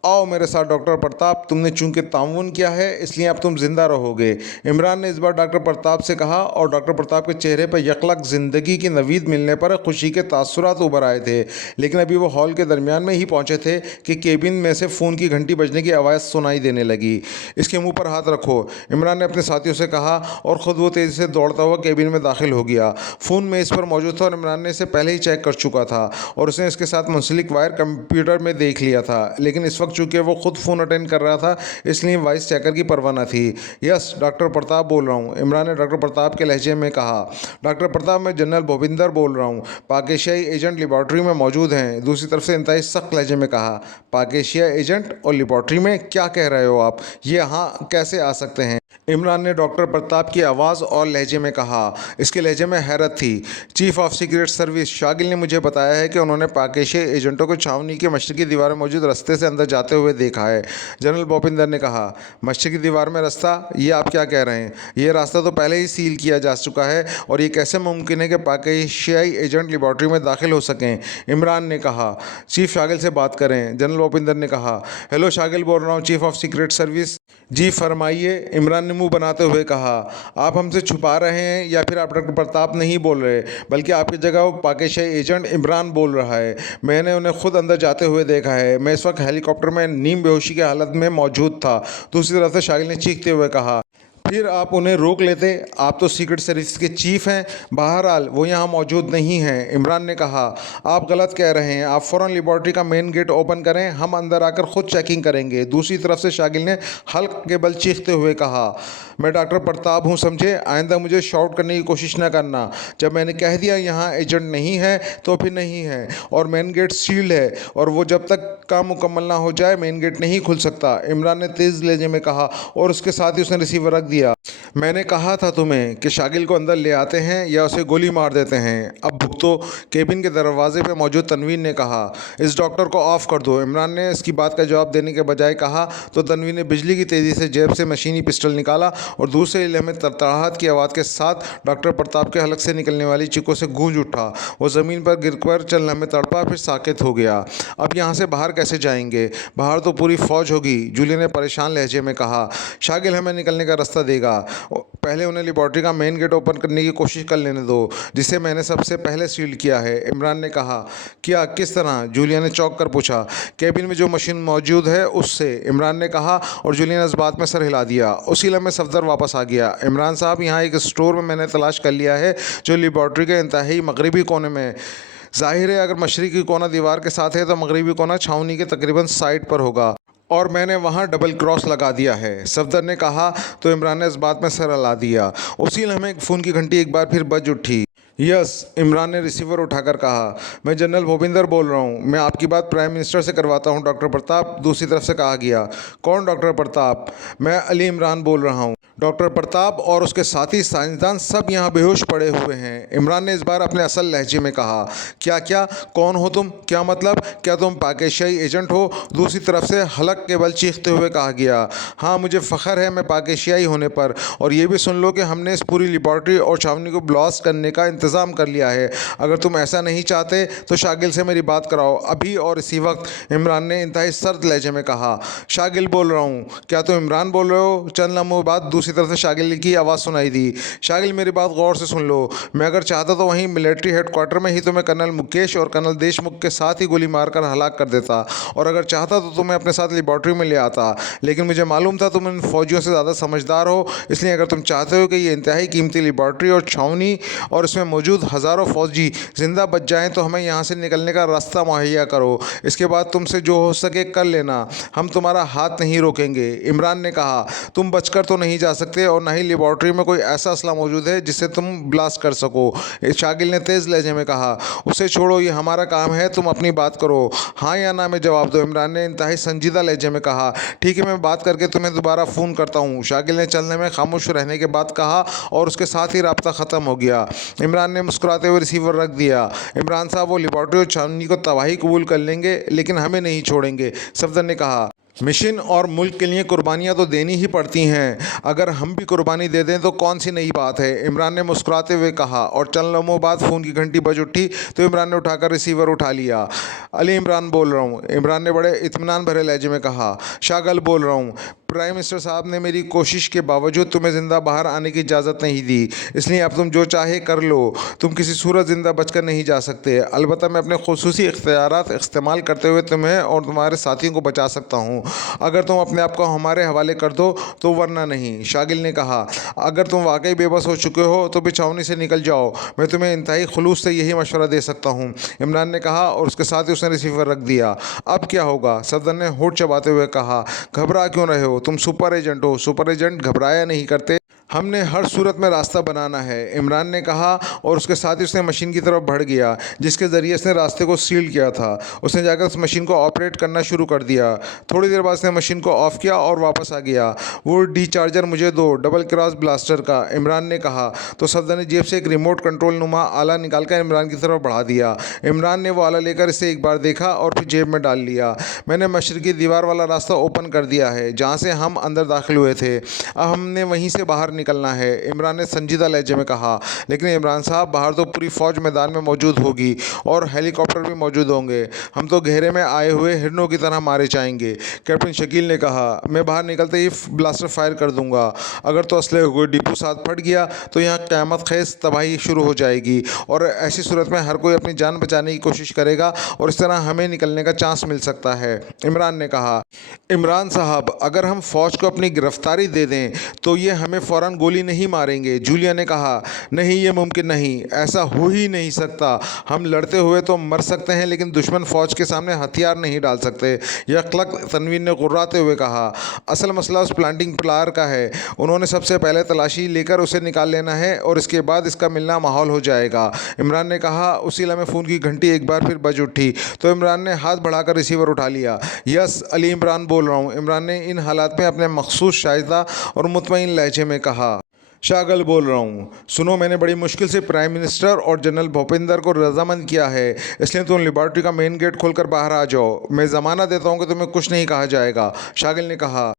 आओ मेरे साथ डॉक्टर प्रताप, तुमने चूंकि ताउन किया है इसलिए अब तुम जिंदा रहोगे, इमरान ने इस बार डॉक्टर प्रताप से कहा और डॉक्टर प्रताप के चेहरे पर यकलक ज़िंदगी की नवीद मिलने पर खुशी के तासुरात उभर आए थे। लेकिन अभी वो हॉल के दरमियान में ही पहुँचे थे कि केबिन में से फ़ोन की घंटी बजने की आवाज़ सुनाई देने लगी। इसके मुँह पर हाथ रखो, इमरान ने अपने साथियों से कहा और ख़ुद वो तेज़ी से दौड़ता हुआ केबिन में दाखिल हो गया। फ़ोन में इस पर मौजूद था और इमरान ने इसे पहले ही चेक कर चुका था और उसने इसके साथ मुंसलिक वायर कंप्यूटर में देख लिया था। लेकिन इस वक्त चूंकि वो खुद फ़ोन अटेंड कर रहा था इसलिए वॉइस चेकर की परवाह न थी। यस, डॉक्टर प्रताप बोल रहा हूँ, इमरान ने डॉक्टर प्रताप के लहजे में कहा। डॉक्टर प्रताप, मैं जनरल भूपिंदर बोल रहा हूँ, पाकेशियाई एजेंट लेबॉर्ट्री में मौजूद हैं। दूसरी तरफ से इंतहाई सख्त लहजे में कहा। पाकेशिया एजेंट और लेबॉर्ट्री में? क्या कह रहे हो आप? ये यहाँ कैसे आ सकते हैं? इमरान ने डॉक्टर प्रताप की आवाज़ और लहजे में कहा। इसके लहजे में हैरत थी। Chief of secret service Shagil ने मुझे बताया है कि उन्होंने पाकेशिया एजेंटों को छावनी के मशरकी दीवार में मौजूद रास्ते से अंदर जाते हुए देखा है। जनरल भूपिंदर ने कहा। मशरकी दीवार में रास्ता? ये आप क्या कह रहे हैं? ये रास्ता तो पहले ही सील किया जा चुका है और ये कैसे मुमकिन है कि पाकेशियाई एजेंट लेबॉर्ट्री में दाखिल हो सकें? इमरान ने कहा। चीफ शागिल से बात करें, जनरल भूपिंदर ने कहा। हेलो, शागिल बोल रहा हूँ, चीफ ऑफ सीक्रेट सर्विस। जी फरमाइए, इमरान ने मुंह बनाते हुए कहा। आप हमसे छुपा रहे हैं या फिर आप डॉक्टर प्रताप नहीं बोल रहे, बल्कि आपकी जगह वो पाकेशियाई एजेंट इमरान बोल रहा है। मैंने उन्हें खुद अंदर जाते हुए देखा है। मैं इस वक्त हेलीकॉप्टर में नीम बेहोशी की हालत में मौजूद था। दूसरी तरफ से शागिल ने चीखते हुए कहा। फिर आप उन्हें रोक लेते। आप तो सीक्रेट सर्विस के चीफ हैं। बहरहाल वो यहाँ मौजूद नहीं हैं। इमरान ने कहा, आप गलत कह रहे हैं। आप फ़ौरन लेबॉर्ट्री का मेन गेट ओपन करें, हम अंदर आकर खुद चेकिंग करेंगे। दूसरी तरफ से शागिल ने हल्क के बल चीखते हुए कहा, मैं डॉक्टर प्रताप हूँ, समझे। आइंदा मुझे शाउट करने की कोशिश न करना। जब मैंने कह दिया यहाँ एजेंट नहीं है तो फिर नहीं है, और मेन गेट सील्ड है, और वो जब तक काम मुकम्मल ना हो जाए मेन गेट नहीं खुल सकता। इमरान ने तेज़ लहजे में कहा, और उसके साथ ही उसने रिसीवर रख दिया। मैंने कहा था तुम्हें कि शागिल को अंदर ले आते हैं या उसे गोली मार देते हैं। अब भुगतो। केबिन के दरवाजे पर मौजूद तनवीर ने कहा, इस डॉक्टर को ऑफ कर दो। इमरान ने इसकी बात का जवाब देने के बजाय कहा तो तनवीर ने बिजली की तेज़ी से जेब से मशीनी पिस्टल निकाला और दूसरे इले में तड़तड़ाहट की आवाज़ के साथ डॉक्टर प्रताप के हलक से निकलने वाली चीखों से गूंज उठा। वो ज़मीन पर गिरकर चलने में तड़पा, फिर साकित हो गया। अब यहाँ से बाहर कैसे जाएंगे? बाहर तो पूरी फौज होगी, जूलिया ने परेशान लहजे में कहा। शागिल हमें निकलने का रास्ता देगा। पहले उन्हें लेबॉर्ट्री का मेन गेट ओपन करने की कोशिश कर लेने दो, जिसे मैंने सबसे पहले सील किया है। इमरान ने कहा, क्या, किस तरह? जूलिया ने चौंक कर पूछा। केबिन में जो मशीन मौजूद है उससे, इमरान ने कहा, और जूलिया ने इस बात में सर हिला दिया। उसी लम्हे सफदर वापस आ गया। इमरान साहब, यहाँ एक स्टोर में मैंने तलाश कर लिया है जो लेबॉर्ट्री के इंतहाई मगरबी कोने में। जाहिर है अगर मशरक़ी कोना दीवार के साथ है तो मगरबी कोना छावनी के तकरीबन साइड पर होगा, और मैंने वहाँ डबल क्रॉस लगा दिया है, सफदर ने कहा। तो इमरान ने इस बात में सर हिला दिया। उसी लम्हे फ़ोन की घंटी एक बार फिर बज उठी। यस, इमरान ने रिसीवर उठाकर कहा, मैं जनरल भूपिंदर बोल रहा हूँ। मैं आपकी बात प्राइम मिनिस्टर से करवाता हूँ डॉक्टर प्रताप। दूसरी तरफ से कहा गया, कौन डॉक्टर प्रताप? मैं अली इमरान बोल रहा हूँ। डॉक्टर प्रताप और उसके साथी साइंसदान सब यहाँ बेहोश पड़े हुए हैं। इमरान ने इस बार अपने असल लहजे में कहा। क्या क्या? कौन हो तुम? क्या मतलब? क्या तुम पाकिस्तानी एजेंट हो? दूसरी तरफ से हलक के बल चीखते हुए कहा गया। हाँ, मुझे फ़ख्र है मैं पाकिस्तानी होने पर, और ये भी सुन लो कि हमने इस पूरी लेबॉर्ट्री और छावनी को ब्लास्ट करने का इंतज़ाम कर लिया है। अगर तुम ऐसा नहीं चाहते तो शागिल से मेरी बात कराओ, अभी और इसी वक्त। इमरान ने इंतहाई सर्द लहजे में कहा। शागिल बोल रहा हूँ। क्या तुम इमरान बोल रहे हो? चंद लम्हों बाद दूसरी तरफ से शागिल की आवाज़ सुनाई दी। शागिल, मेरी बात गौर से सुन लो। मैं अगर चाहता तो वहीं मिलिट्री हेडक्वार्टर में ही तुम्हें कर्नल मुकेश और कर्नल देशमुख के साथ ही गोली मारकर हलाक कर देता, और अगर चाहता तो तुम्हें अपने साथ लेबॉर्ट्री में ले आता। लेकिन मुझे मालूम था तुम इन फौजियों से ज़्यादा समझदार हो, इसलिए अगर तुम चाहते हो कि ये इंतहाई कीमती लेबॉर्ट्री और छावनी और इसमें मौजूद हज़ारों फौजी जिंदा बच जाएं तो हमें यहाँ से निकलने का रास्ता मुहैया करो। इसके बाद तुमसे जो हो सके कर लेना, हम तुम्हारा हाथ नहीं रोकेंगे। इमरान ने कहा, तुम बचकर तो नहीं जा सकते, और ना ही लेबॉर्ट्री में कोई ऐसा असला मौजूद है जिससे तुम ब्लास्ट कर सको। शागिल ने तेज़ लहजे में कहा। उसे छोड़ो, ये हमारा काम है, तुम अपनी बात करो, हाँ या ना में जवाब दो। इमरान ने इंतहाई संजीदा लहजे में कहा। ठीक है, मैं बात करके तुम्हें दोबारा फ़ोन करता हूँ। शागिल ने चलने में खामोश रहने के बाद कहा, और उसके साथ ही राब्ता ख़त्म हो गया। इमरान ने मुस्कुराते हुए रिसीवर रख दिया। इमरान साहब, वो लेबॉर्ट्री और छावनी को तबाही कबूल कर लेंगे लेकिन हमें नहीं छोड़ेंगे, सफदर ने कहा। मिशन और मुल्क के लिए कुर्बानियाँ तो देनी ही पड़ती हैं, अगर हम भी कुर्बानी दे दें तो कौन सी नई बात है, इमरान ने मुस्कुराते हुए कहा। और चंद लम्हों बाद फ़ोन की घंटी बज उठी तो इमरान ने उठाकर रिसीवर उठा लिया। अली इमरान बोल रहा हूँ, इमरान ने बड़े इत्मीनान भरे लहजे में कहा। शागिल बोल रहा हूँ। प्राइम मिनिस्टर साहब ने मेरी कोशिश के बावजूद तुम्हें ज़िंदा बाहर आने की इजाज़त नहीं दी, इसलिए अब तुम जो चाहे कर लो। तुम किसी सूरत ज़िंदा बचकर नहीं जा सकते। अलबत्ता मैं अपने खुसूसी इख्तियारात इस्तेमाल करते हुए तुम्हें और तुम्हारे साथियों को बचा सकता हूँ, अगर तुम अपने आप को हमारे हवाले कर दो तो, वरना नहीं। शागिल ने कहा, अगर तुम वाकई बेबस हो चुके हो तो भी छावनी से निकल जाओ, मैं तुम्हें इंतहाई खुलूस से यही मशवरा दे सकता हूँ, इमरान ने कहा, और उसके साथ ही उसने रिसीवर रख दिया। अब क्या होगा? सफदर ने होठ चबाते हुए कहा। घबरा क्यों रहे हो? तुम सुपर एजेंट हो, सुपर एजेंट घबराया नहीं करते। हमने हर सूरत में रास्ता बनाना है, इमरान ने कहा, और उसके साथ ही उसने मशीन की तरफ बढ़ गया जिसके ज़रिए उसने रास्ते को सील किया था। उसने जाकर उस मशीन को ऑपरेट करना शुरू कर दिया। थोड़ी देर बाद उसने मशीन को ऑफ़ किया और वापस आ गया। वो डिचार्जर मुझे दो, डबल क्रॉस ब्लास्टर का, इमरान ने कहा। तो सफदर ने जेब से एक रिमोट कंट्रोल नुमा आला निकालकर इमरान की तरफ बढ़ा दिया। इमरान ने वो आला लेकर इसे एक बार देखा और फिर जेब में डाल लिया। मैंने मशरक़ी दीवार वाला रास्ता ओपन कर दिया है जहाँ से हम अंदर दाखिल हुए थे, अब हमने वहीं से बाहर निकलना है, इमरान ने संजीदा लहजे में कहा। लेकिन इमरान साहब, बाहर तो पूरी फ़ौज मैदान में मौजूद होगी और हेलीकॉप्टर भी मौजूद होंगे। हम तो घेरे में आए हुए हिरनों की तरह मारे जाएंगे। कैप्टन शकील ने कहा, मैं बाहर निकलते ही ब्लास्टर फायर कर दूंगा। अगर तो असले कोई डिपो साथ फट गया तो यहाँ क़यामत खेज़ तबाही शुरू हो जाएगी और ऐसी सूरत में हर कोई अपनी जान बचाने की कोशिश करेगा और इस तरह हमें निकलने का चांस मिल सकता है। इमरान ने कहा, इमरान साहब, अगर हम फ़ौज को अपनी गिरफ्तारी दे दें तो ये हमें फ़ौरन गोली नहीं मारेंगे। जूलिया ने कहा, नहीं, ये मुमकिन नहीं, ऐसा हो ही नहीं सकता। हम लड़ते हुए तो मर सकते हैं लेकिन दुश्मन फ़ौज के सामने हथियार नहीं डाल सकते। यकलक तनवीर ने गुर्राते हुए कहा, असल मसला उस प्लांटिंग प्लायर का है। उन्होंने सबसे पहले तलाशी लेकर उसे निकाल लेना है और इसके बाद इसका मिलना माहौल हो जाएगा। इमरान ने कहा। उसी लम्हे फ़ोन की घंटी एक बार फिर बज उठी तो इमरान ने हाथ बढ़ाकर रिसीवर उठा लिया। यस, अली इमरान बोल रहा हूँ। इमरान ने इन हालात में अपने मखसूस शाइस्ता और मुतमईन लहजे में कहा। शागल बोल रहा हूँ। सुनो, मैंने बड़ी मुश्किल से प्राइम मिनिस्टर और जनरल भूपिंदर को रजामंद किया है, इसलिए तुम लेबॉर्ट्री का मेन गेट खोलकर बाहर आ जाओ। मैं ज़माना देता हूँ कि तुम्हें कुछ नहीं कहा जाएगा। शागिल ने कहा,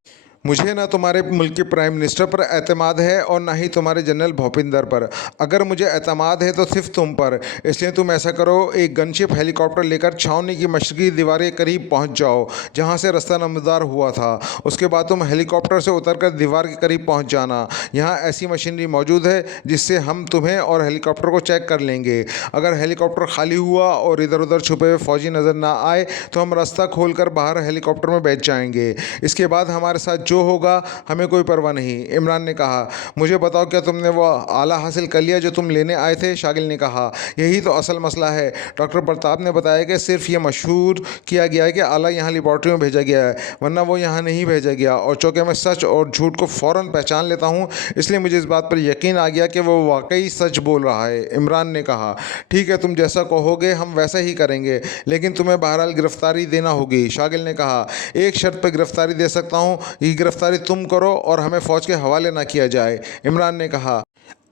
मुझे ना तुम्हारे मुल्क के प्राइम मिनिस्टर पर एतमाद है और ना ही तुम्हारे जनरल भूपिंदर पर। अगर मुझे एतमाद है तो सिर्फ तुम पर, इसलिए तुम ऐसा करो, एक गनशिप हेलीकॉप्टर लेकर छावनी की मशरकी दीवार के करीब पहुंच जाओ जहां से रास्ता नमदार हुआ था। उसके बाद तुम हेलीकॉप्टर से उतरकर दीवार के करीब पहुंच जाना। यहाँ ऐसी मशीनरी मौजूद है जिससे हम तुम्हें और हेलीकॉप्टर को चेक कर लेंगे। अगर हेलीकॉप्टर खाली हुआ और इधर उधर छुपे हुए फौजी नज़र ना आए तो हम रास्ता खोल कर बाहर हेलीकॉप्टर में बैठ जाएंगे। इसके बाद हमारे साथ जो होगा हमें कोई परवाह नहीं। इमरान ने कहा, मुझे बताओ, क्या तुमने वो आला हासिल कर लिया जो तुम लेने आए थे? शागिल ने कहा, यही तो असल मसला है। डॉक्टर प्रताप ने बताया कि सिर्फ ये मशहूर किया गया है कि आला यहाँ लेबॉर्ट्री में भेजा गया है, वरना वो यहाँ नहीं भेजा गया। और चूँकि मैं सच और झूठ को फ़ौरन पहचान लेता हूँ, इसलिए मुझे इस बात पर यकीन आ गया कि वो वाकई सच बोल रहा है। इमरान ने कहा, ठीक है, तुम जैसा कहोगे हम वैसा ही करेंगे, लेकिन तुम्हें बहरहाल गिरफ्तारी देना होगी। शागिल ने कहा, एक शर्त पर गिरफ्तारी दे सकता हूँ, ये गिरफ्तारी तुम करो और हमें फ़ौज के हवाले ना किया जाए। इमरान ने कहा,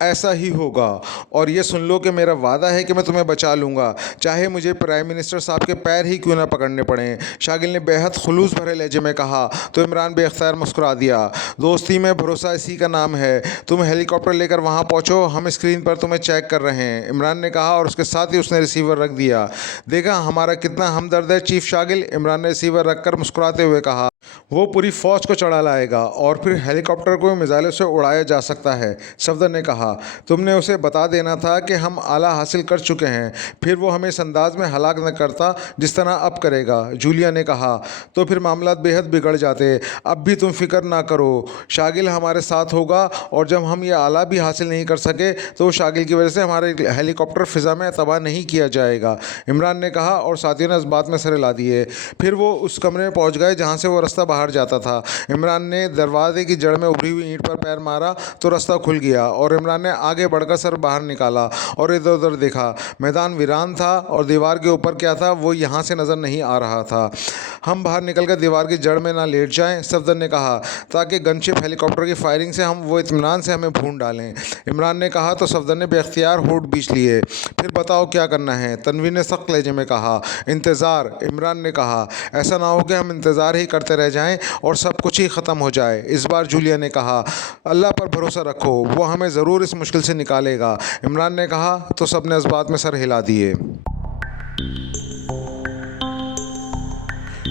ऐसा ही होगा, और ये सुन लो कि मेरा वादा है कि मैं तुम्हें बचा लूँगा, चाहे मुझे प्राइम मिनिस्टर साहब के पैर ही क्यों ना पकड़ने पड़ें। शागिल ने बेहद खुलूस भरे लहजे में कहा तो इमरान बेख्तियार मुस्कुरा दिया। दोस्ती में भरोसा इसी का नाम है। तुम हेलीकॉप्टर लेकर वहाँ पहुँचो, हम स्क्रीन पर तुम्हें चेक कर रहे हैं, इमरान ने कहा और उसके साथ ही उसने रिसीवर रख दिया। देखा हमारा कितना हमदर्द है चीफ शागिल, इमरान ने रिसीवर रखकर मुस्कुराते हुए कहा। वो पूरी फ़ौज को चढ़ा लाएगा और फिर हेलीकॉप्टर को मिसाइलों से उड़ाया जा सकता है। सफदर ने कहा, तुमने उसे बता देना था कि हम आला हासिल कर चुके हैं, फिर वो हमें इस अंदाज में हलाक न करता जिस तरह अब करेगा। जूलिया ने कहा, तो फिर मामला बेहद बिगड़ जाते। अब भी तुम फिक्र ना करो, शागिल हमारे साथ होगा और जब हम ये आला भी हासिल नहीं कर सके तो शागिल की वजह से हमारे हेलीकॉप्टर फ़िज़ा में तबाह नहीं किया जाएगा, इमरान ने कहा और साथियों ने इस बात में सर हिला दिए। फिर वो उस कमरे में पहुँच गए जहाँ से वो रास्ता बाहर जाता था। इमरान ने दरवाजे की जड़ में उभरी हुई ईंट पर पैर मारा तो रास्ता खुल गया और इमरान ने आगे बढ़कर सर बाहर निकाला और इधर उधर देखा। मैदान वीरान था और दीवार के ऊपर क्या था वो यहाँ से नज़र नहीं आ रहा था। हम बाहर निकलकर दीवार की जड़ में ना लेट जाएं, सफदर ने कहा, ताकि गनशिप हेलीकॉप्टर की फायरिंग से हम वो इत्मीनान से हमें भून डालें। इमरान ने कहा तो सफदर ने बेख्तियार होठ बीच लिए। फिर बताओ क्या करना है, तनवीर ने सख्त लहजे में कहा। इंतज़ार, इमरान ने कहा, ऐसा ना हो कि हम इंतज़ार ही करते रह जाएं और सब कुछ ही ख़त्म हो जाए। इस बार जूलिया ने कहा, अल्लाह पर भरोसा रखो, वो हमें ज़रूर इस मुश्किल से निकालेगा। इमरान ने कहा तो सब ने इस बात में सर हिला दिए।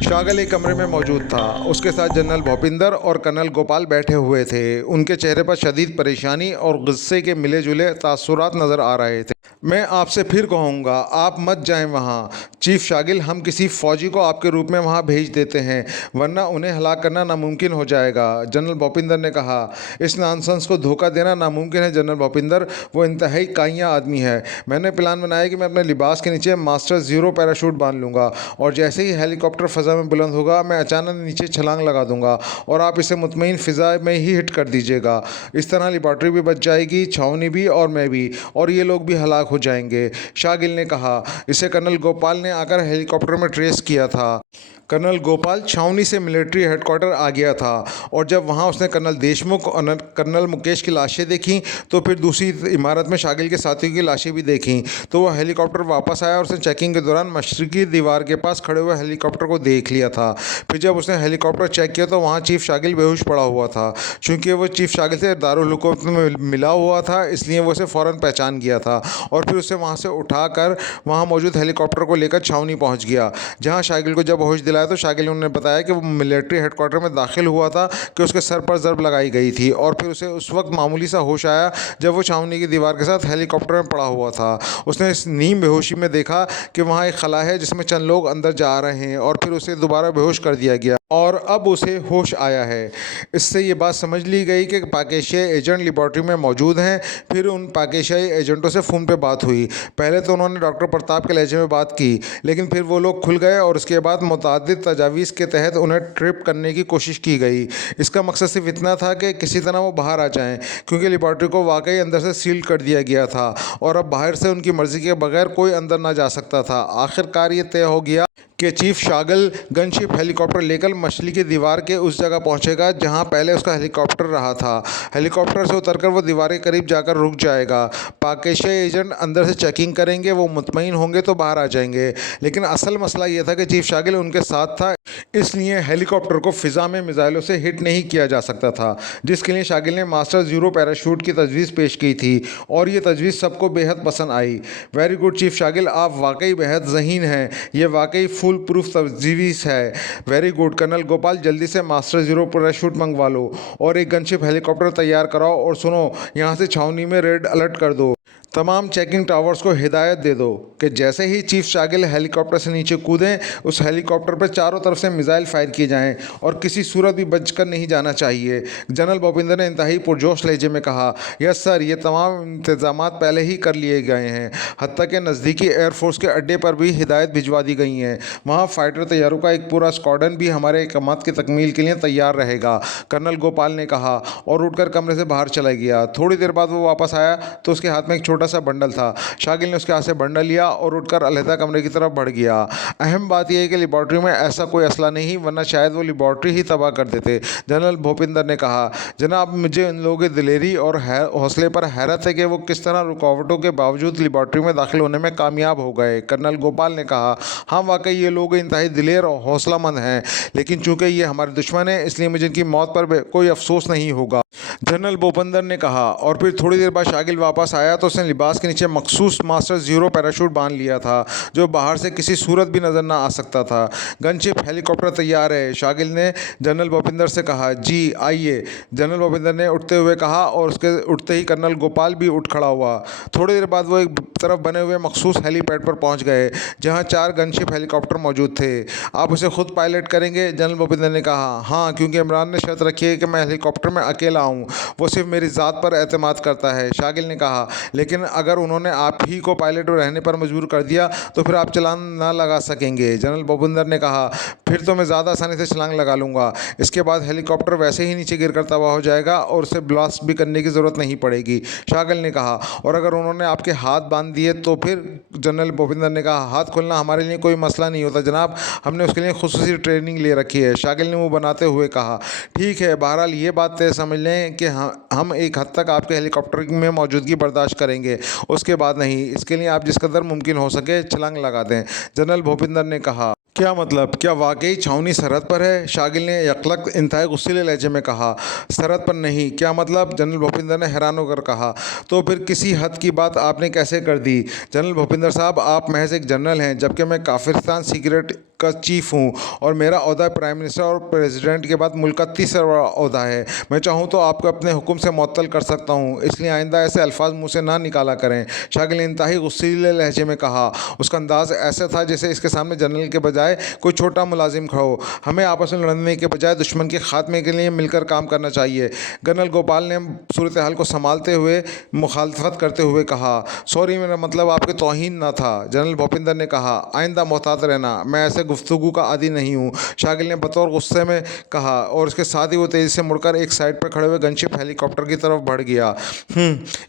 शागल एक कमरे में मौजूद था। उसके साथ जनरल भूपिंदर और कर्नल गोपाल बैठे हुए थे। उनके चेहरे पर शदीद परेशानी और गुस्से के मिले जुले तासुरात नज़र आ रहे थे। मैं आपसे फिर कहूँगा, आप मत जाएं वहाँ। चीफ शागिल, हम किसी फ़ौजी को आपके रूप में वहाँ भेज देते हैं, वरना उन्हें हलाक करना नामुमकिन हो जाएगा, जनरल भूपिंदर ने कहा। इस नॉनसेंस को धोखा देना नामुमकिन है जनरल भूपिंदर, वो इंतहाई काइयाँ आदमी है। मैंने प्लान बनाया कि मैं अपने लिबास के नीचे मास्टर ज़ीरो पैराशूट बांध लूँगा और जैसे ही हेलीकॉप्टर फ़ज़ा में बुलंद होगा मैं अचानक नीचे छलांग लगा दूंगा और आप इसे मुतमईन फ़िज़ा में ही हिट कर दीजिएगा। इस तरह लेबॉर्ट्री भी बच जाएगी, छावनी भी और मैं भी, और ये लोग भी हलाक हलाक हो जाएंगे। शागिल ने कहा, इसे कर्नल गोपाल ने आकर हेलीकॉप्टर में ट्रेस किया था। कर्नल गोपाल छावनी से मिलिट्री हेडक्वार्टर आ गया था और जब वहां उसने कर्नल देशमुख और कर्नल मुकेश की लाशें देखी तो फिर दूसरी इमारत में शागिल के साथियों की लाशें भी देखीं। तो वह हेलीकॉप्टर वापस आया और उसने चेकिंग के दौरान मशरकी दीवार के पास खड़े हुए हेलीकॉप्टर को देख लिया था। फिर जब उसने हेलीकॉप्टर चेक किया तो वहाँ चीफ शागिल बेहोश पड़ा हुआ था। चूँकि वो चीफ शागिल से दारुल हुकूमत में मिला हुआ था इसलिए वो उसे फ़ौरन पहचान गया था और फिर उसे वहाँ से उठाकर वहाँ मौजूद हेलीकॉप्टर को लेकर छावनी पहुँच गया, जहाँ शागिल को जब होश दिलाया तो शागिल ने उन्हें बताया कि वो मिलिट्री हेडक्वार्टर में दाखिल हुआ था कि उसके सर पर ज़रब लगाई गई थी और फिर उसे उस वक्त मामूली सा होश आया जब वो छावनी की दीवार के साथ हेलीकॉप्टर में पड़ा हुआ था। उसने इस नीम बेहोशी में देखा कि वहाँ एक खला है जिसमें चंद लोग अंदर जा रहे हैं और फिर उसे दोबारा बेहोश कर दिया गया और अब उसे होश आया है। इससे ये बात समझ ली गई कि पाकिस्तानी एजेंट लेबॉर्ट्री में मौजूद हैं। फिर उन पाकिस्तानी एजेंटों से फ़ोन पे बात हुई। पहले तो उन्होंने डॉक्टर प्रताप के लहजे में बात की लेकिन फिर वो लोग खुल गए और उसके बाद मुतअद्दिद तजावीज़ के तहत उन्हें ट्रिप करने की कोशिश की गई। इसका मकसद सिर्फ इतना था कि किसी तरह वो बाहर आ जाएं क्योंकि लेबॉर्ट्री को वाकई अंदर से सील कर दिया गया था और अब बाहर से उनकी मर्ज़ी के बगैर कोई अंदर ना जा सकता था। आखिरकार ये तय हो गया कि चीफ शागिल गनशिप हेलीकॉप्टर लेकर मछली की दीवार के उस जगह पहुंचेगा जहां पहले उसका हेलीकॉप्टर रहा था। हेलीकॉप्टर से उतरकर वो दीवार के करीब जाकर रुक जाएगा। पाकिस्तानी एजेंट अंदर से चेकिंग करेंगे, वो मुतमईन होंगे तो बाहर आ जाएंगे। लेकिन असल मसला ये था कि चीफ शागिल उनके साथ था, इसलिए हेलीकॉप्टर को फ़िज़ा में मिसाइलों से हिट नहीं किया जा सकता था, जिसके लिए शागिल ने मास्टर ज़ीरो पैराशूट की तजवीज़ पेश की थी और ये तजवीज़ सबको बेहद पसंद आई। वेरी गुड चीफ शागिल, आप वाकई बेहद ज़हीन हैं, ये वाकई फुल प्रूफ तजवीज़ है। वेरी गुड कर्नल गोपाल, जल्दी से मास्टर ज़ीरो पैराशूट मंगवा लो और एक गनशिप हेलीकॉप्टर तैयार कराओ और सुनो, यहाँ से छावनी में रेड अलर्ट कर दो। तमाम चेकिंग टावर्स को हिदायत दे दो कि जैसे ही चीफ शागिल हेलीकॉप्टर से नीचे कूदें उस हेलीकॉप्टर पर चारों तरफ से मिसाइल फायर किए जाएं और किसी सूरत भी बचकर नहीं जाना चाहिए। जनरल भूपिंदर ने इंतहाई पुरजोश लहजे में कहा, यस सर, ये तमाम इंतजामात पहले ही कर लिए गए हैं। हत्ता के नज़दीकी एयरफोर्स के अड्डे पर भी हिदायत भिजवा दी गई हैं। वहाँ फाइटर तैयारों का एक पूरा स्क्वाड्रन भी हमारे इक़ामत की तकमील के लिए तैयार रहेगा, कर्नल गोपाल ने कहा और उठकर कमरे से बाहर चला गया। थोड़ी देर बाद वो वापस आया तो उसके हाथ में एक छोटा सा बंडल था। शागिल ने उसके हाथ से बंडल लिया और उठकर अलहदा कमरे की तरफ बढ़ गया। अहम बात यह है कि लेबॉर्ट्री में ऐसा कोई असला नहीं, वरना शायद वो लेबॉर्ट्री ही तबाह कर देते। जनरल भूपिंदर ने कहा, जनाब, मुझे इन लोगों की दिलेरी और हौसले पर हैरत है कि वो किस तरह रुकावटों के बावजूद लेबॉर्ट्री में दाखिल होने में कामयाब हो गए। कर्नल गोपाल ने कहा, हाँ वाकई ये लोग इंतहाई दिलेर और हौसलामंद हैं, लेकिन चूंकि ये हमारे दुश्मन हैं इसलिए मुझे इनकी मौत पर कोई अफसोस नहीं होगा, जनरल भूपिंदर ने कहा। और फिर थोड़ी देर बाद शागिल वापस आया तो उसने लिबास के नीचे मखसूस मास्टर ज़ीरो पैराशूट बांध लिया था जो बाहर से किसी सूरत भी नज़र ना आ सकता था। गनशिप हेलीकॉप्टर तैयार है, शागिल ने जनरल भूपिंदर से कहा। जी आइए, जनरल भूपिंदर ने उठते हुए कहा और उसके उठते ही कर्नल गोपाल भी उठ खड़ा हुआ। थोड़ी देर बाद वो एक तरफ बने हुए मखसूस हेलीपैड पर पहुंच गए जहां 4 गनशिप हेलीकॉप्टर मौजूद थे। आप उसे खुद पायलट करेंगे, जनरल भूपिंदर ने कहा। हाँ, क्योंकि इमरान ने शर्त रखी है कि मैं हेलीकॉप्टर में अकेला आऊँ, वो सिर्फ मेरी ज़ात पर एतमाद करता है, शागिल ने कहा। लेकिन अगर उन्होंने आप ही को पायलट रहने पर मजबूर कर दिया तो फिर आप छलांग ना लगा सकेंगे, जनरल भूपिंदर ने कहा। फिर तो मैं ज़्यादा आसानी से छलांग लगा लूँगा। इसके बाद हेलीकॉप्टर वैसे ही नीचे गिरकर तबाह हो जाएगा और उसे ब्लास्ट भी करने की ज़रूरत नहीं पड़ेगी, शागिल ने कहा। और अगर उन्होंने आपके हाथ बांध दिए तो फिर, जनरल भूपिंदर ने कहा। हाथ खोलना हमारे लिए कोई मसला नहीं होता जनाब, हमने उसके लिए खुसूसी ट्रेनिंग ले रखी है, शागिल ने मुँह बनाते हुए कहा। ठीक है, बहरहाल ये बात तय समझ लें कि हम एक हद तक आपके हेलीकॉप्टर में मौजूदगी बर्दाश्त करेंगे, उसके बाद नहीं। इसके लिए आप जिस कदर मुमकिन हो सके छलांग लगा दें, जनरल भूपिंदर ने कहा। क्या मतलब, क्या वाकई छावनी सरहद पर है, शागिल ने यकलक इंतहाई गुस्सीले लहजे में कहा। सरहद पर नहीं, क्या मतलब, जनरल भूपिंदर ने हैरान होकर कहा। तो फिर किसी हद की बात आपने कैसे कर दी, जनरल भूपिंदर साहब, आप महज एक जनरल हैं जबकि मैं काफिरिस्तान सीक्रेट का चीफ हूँ और मेरा ओहदा प्राइम मिनिस्टर और प्रेसिडेंट के बाद मुल्क का तीसरा बड़ा ओहदा है। मैं चाहूँ तो आपको अपने हुक्म से मुअत्तल कर सकता हूँ, इसलिए आइंदा ऐसे अल्फाज मुँह से ना निकाला करें, शागिल ने इंतहाई गुस्सीले लहजे में कहा। उसका अंदाज़ ऐसा था जैसे इसके सामने जनरल के बजाय बजाय कोई छोटा मुलाजिम हो, हमें आपस में लड़ने के बजाय दुश्मन के खात्मे के लिए मिलकर काम करना चाहिए। कर्नल गोपाल ने सूरत हाल को संभालते हुए मुखालफत करते हुए कहा, सॉरी, मेरा मतलब आपके तौहीन ना था। जनरल भूपिंदर ने कहा, आइंदा मोहतात रहना, मैं ऐसे गुफ्तगू का आदी नहीं हूँ, शागिल ने बतौर गुस्से में कहा, और उसके साथ ही वो तेज़ी से मुड़कर एक साइड पर खड़े हुए गनशिप हेलीकॉप्टर की तरफ बढ़ गया।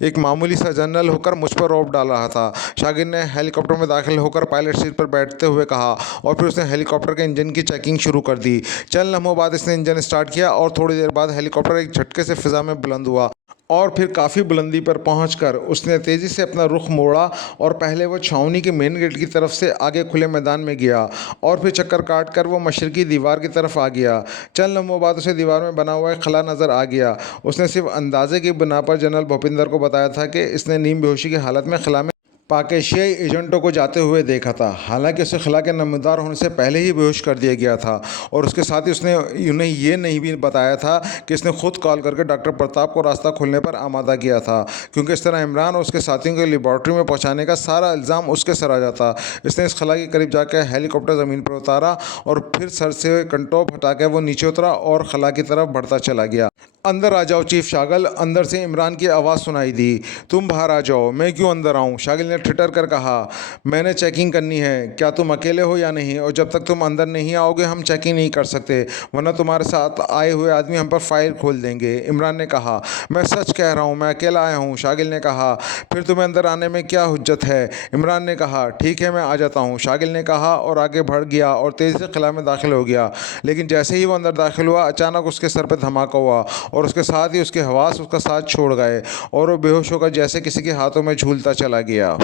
एक मामूली सा जनरल होकर मुझ पर रौब डाल रहा था, शागिल ने हेलीकॉप्टर में दाखिल होकर पायलट सीट पर बैठते हुए कहा, और फिर उसने हेलीकॉप्टर के इंजन की चेकिंग शुरू कर दी। चंद लम्हों बाद इसने इंजन स्टार्ट किया और थोड़ी देर बाद हेलीकॉप्टर एक झटके से फिजा में बुलंद हुआ और फिर काफ़ी बुलंदी पर पहुंचकर उसने तेज़ी से अपना रुख मोड़ा और पहले वो छावनी के मेन गेट की तरफ से आगे खुले मैदान में गया और फिर चक्कर काट कर वो मशरकी दीवार की तरफ आ गया। चंद लम्हों बाद उसे दीवार में बना हुआ एक खला नज़र आ गया। उसने सिर्फ अंदाजे की बिना पर जनरल भूपिंदर को बताया था कि इसने नीम बेहोशी की हालत में खला में पाकेशियाई एजेंटों को जाते हुए देखा था। हालांकि उसे खला के नमदार होने से पहले ही बेहोश कर दिया गया था, और उसके साथ ही उसने उन्हें ये नहीं भी बताया था कि इसने खुद कॉल करके डॉक्टर प्रताप को रास्ता खोलने पर आमादा किया था, क्योंकि इस तरह इमरान और उसके साथियों को लेबॉर्ट्री में पहुंचाने का सारा इल्ज़ाम उसके सर आ जाता। इसने इस खला के करीब जाकर हेलीकॉप्टर ज़मीन पर उतारा और फिर सर से कंटोप हटा के वो नीचे उतरा और खला की तरफ बढ़ता चला गया। अंदर आ जाओ चीफ शागिल, अंदर से इमरान की आवाज़ सुनाई दी। तुम बाहर आ जाओ। मैं क्यों अंदर आऊँ? शागिल ने ठिठर कर कहा, मैंने चेकिंग करनी है। क्या तुम अकेले हो या नहीं? और जब तक तुम अंदर नहीं आओगे हम चेकिंग नहीं कर सकते, वरना तुम्हारे साथ आए हुए आदमी हम पर फाइल खोल देंगे। इमरान ने कहा, मैं सच कह रहा हूँ, मैं अकेला आया हूँ। शागिल ने कहा, फिर तुम्हें अंदर आने में क्या हुज्जत है? इमरान ने कहा, ठीक है, मैं आ जाता हूँ। शागिल ने कहा और आगे बढ़ गया और तेज़ी से खला में दाखिल हो गया। लेकिन जैसे ही वो अंदर दाखिल हुआ, अचानक उसके सर पर धमाका हुआ और उसके साथ ही उसके हवास उसका साथ छोड़ गए और वो बेहोश होकर जैसे किसी के हाथों में झूलता चला गया।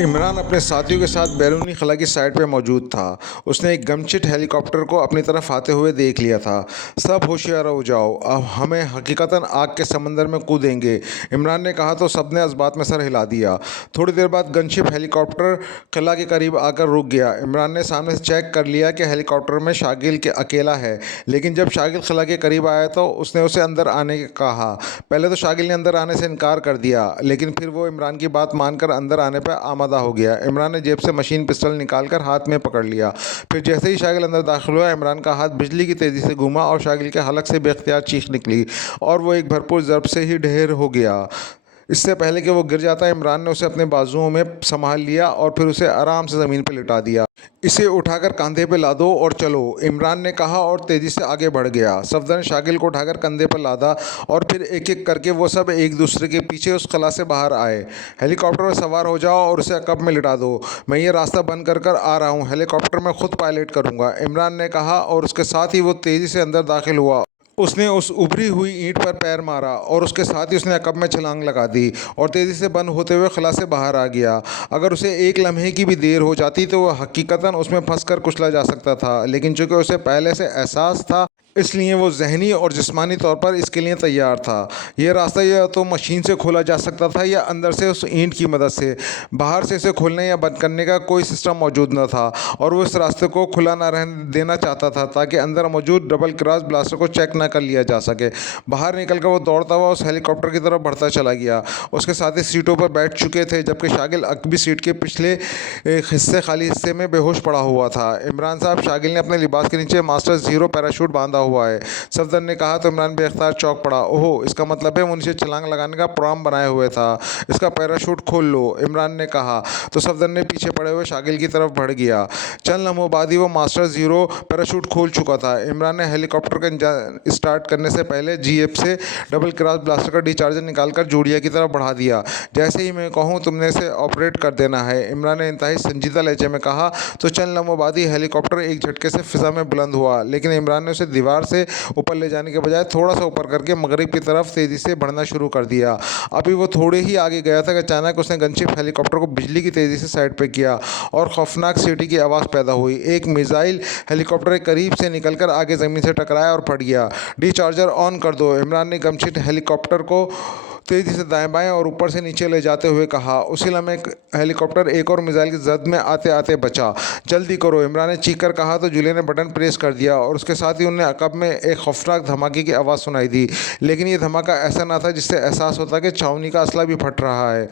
इमरान अपने साथियों के साथ बैरूनी खला की साइड पर मौजूद था। उसने एक गमचिट हेलीकॉप्टर को अपनी तरफ आते हुए देख लिया था। सब होशियार हो जाओ, अब हमें हकीकतन आग के समंदर में कूदेंगे, इमरान ने कहा तो सबने इस बात में सर हिला दिया। थोड़ी देर बाद गनशिप हेलीकॉप्टर खला के करीब आकर रुक गया। इमरान ने सामने से चेक कर लिया कि हेलीकॉप्टर में शागिल के अकेला है, लेकिन जब शागिल खला के करीब आया तो उसने उसे अंदर आने का कहा। पहले तो शागिल ने अंदर आने से इनकार कर दिया, लेकिन फिर वो इमरान की बात मानकर अंदर आने पर आमादा हो गया। इमरान ने जेब से मशीन पिस्टल निकालकर हाथ में पकड़ लिया। फिर जैसे ही शागिल अंदर दाखिल हुआ, इमरान का हाथ बिजली की तेज़ी से घूमा और शागिल के हलक से बेख्तियार चीख निकली और वो एक भरपूर ज़रब से ही ढेर हो गया। इससे पहले कि वो गिर जाता, इमरान ने उसे अपने बाजुओं में संभाल लिया और फिर उसे आराम से ज़मीन पर लिटा दिया। इसे उठाकर कंधे पे लादो और चलो, इमरान ने कहा और तेज़ी से आगे बढ़ गया। सफदर ने शागिल को उठाकर कंधे पर लादा और फिर एक एक करके वो सब एक दूसरे के पीछे उस खला से बाहर आए। हेलीकॉप्टर में सवार हो जाओ और उसे अकब में लिटा दो, मैं ये रास्ता बंद कर कर आ रहा हूँ। हेलीकॉप्टर में खुद पायलट करूँगा, इमरान ने कहा और उसके साथ ही वो तेज़ी से अंदर दाखिल हुआ। उसने उस उभरी हुई ईंट पर पैर मारा और उसके साथ ही उसने अकब में छलांग लगा दी और तेज़ी से बंद होते हुए खला से बाहर आ गया। अगर उसे एक लम्हे की भी देर हो जाती तो वह हकीकतन उसमें फंसकर कुचला जा सकता था, लेकिन चूंकि उसे पहले से एहसास था इसलिए वो ज़हनी और जिस्मानी तौर पर इसके लिए तैयार था। यह रास्ता या तो मशीन से खोला जा सकता था या अंदर से उस ईंट की मदद से। बाहर से इसे खोलने या बंद करने का कोई सिस्टम मौजूद न था और वो इस रास्ते को खुला ना रहने देना चाहता था ताकि अंदर मौजूद डबल क्रॉस ब्लास्टर को चेक ना कर लिया जा सके। बाहर निकलकर वो दौड़ता हुआ उस हेलीकॉप्टर की तरफ बढ़ता चला गया। उसके साथ ही सीटों पर बैठ चुके थे, जबकि शागिल अकबी सीट के पिछले एक हिस्से खाली हिस्से में बेहोश पड़ा हुआ था। इमरान साहब, शागिल ने अपने लिबास के नीचे मास्टर ज़ीरो पैराशूट बांधा हुआ है, सफदर ने कहा तो इमरान बेख्तियार चौंक पड़ा। ओहो, इसका मतलब है वो नीचे छलांग लगाने का प्रोग्राम बनाए हुए था। इसका पैराशूट खोल लो, इमरान ने कहा तो सफदर ने पीछे पड़े हुए शागिल की तरफ बढ़ गया। चंद लम्हों बाद ही वो मास्टर ज़ीरो पैराशूट खोल चुका था। इमरान ने हेलीकॉप्टर का इंजन स्टार्ट करने से पहले जीएफ से डबल क्रॉस ब्लास्टर का डिचार्जर निकालकर जूड़िया की तरफ बढ़ा दिया। जैसे ही मैं कहूँ तुमने इसे ऑपरेट कर देना है, इमरान ने इंतहाई संजीदा लहजे में कहा तो चंद लम्हों बाद ही हेलीकॉप्टर एक झटके से फिजा में बुलंद हुआ, लेकिन इमरान ने उसे दीवार से ऊपर ले जाने के बजाय थोड़ा सा ऊपर करके मगरिब की तरफ तेज़ी से बढ़ना शुरू कर दिया। अभी वो थोड़े ही आगे गया था कि अचानक उसने गनशिप हेलीकॉप्टर को बिजली की तेज़ी से साइड पे किया और खौफनाक सीटी की आवाज़ पैदा हुई। एक मिसाइल हेलीकॉप्टर के करीब से निकलकर आगे ज़मीन से टकराया और फट गया। डिचार्जर ऑन कर दो, इमरान ने गनशिप हेलीकॉप्टर को तेज़ी से दाएं बाएं और ऊपर से नीचे ले जाते हुए कहा। उसी लम्हे हेलीकॉप्टर एक और मिसाइल की जद में आते आते बचा। जल्दी करो, इमरान ने चीख कर कहा तो जूलिया ने बटन प्रेस कर दिया और उसके साथ ही उन्हें अकब में एक खौफनाक धमाके की आवाज़ सुनाई दी, लेकिन ये धमाका ऐसा ना था जिससे एहसास होता कि छावनी का असला भी फट रहा है।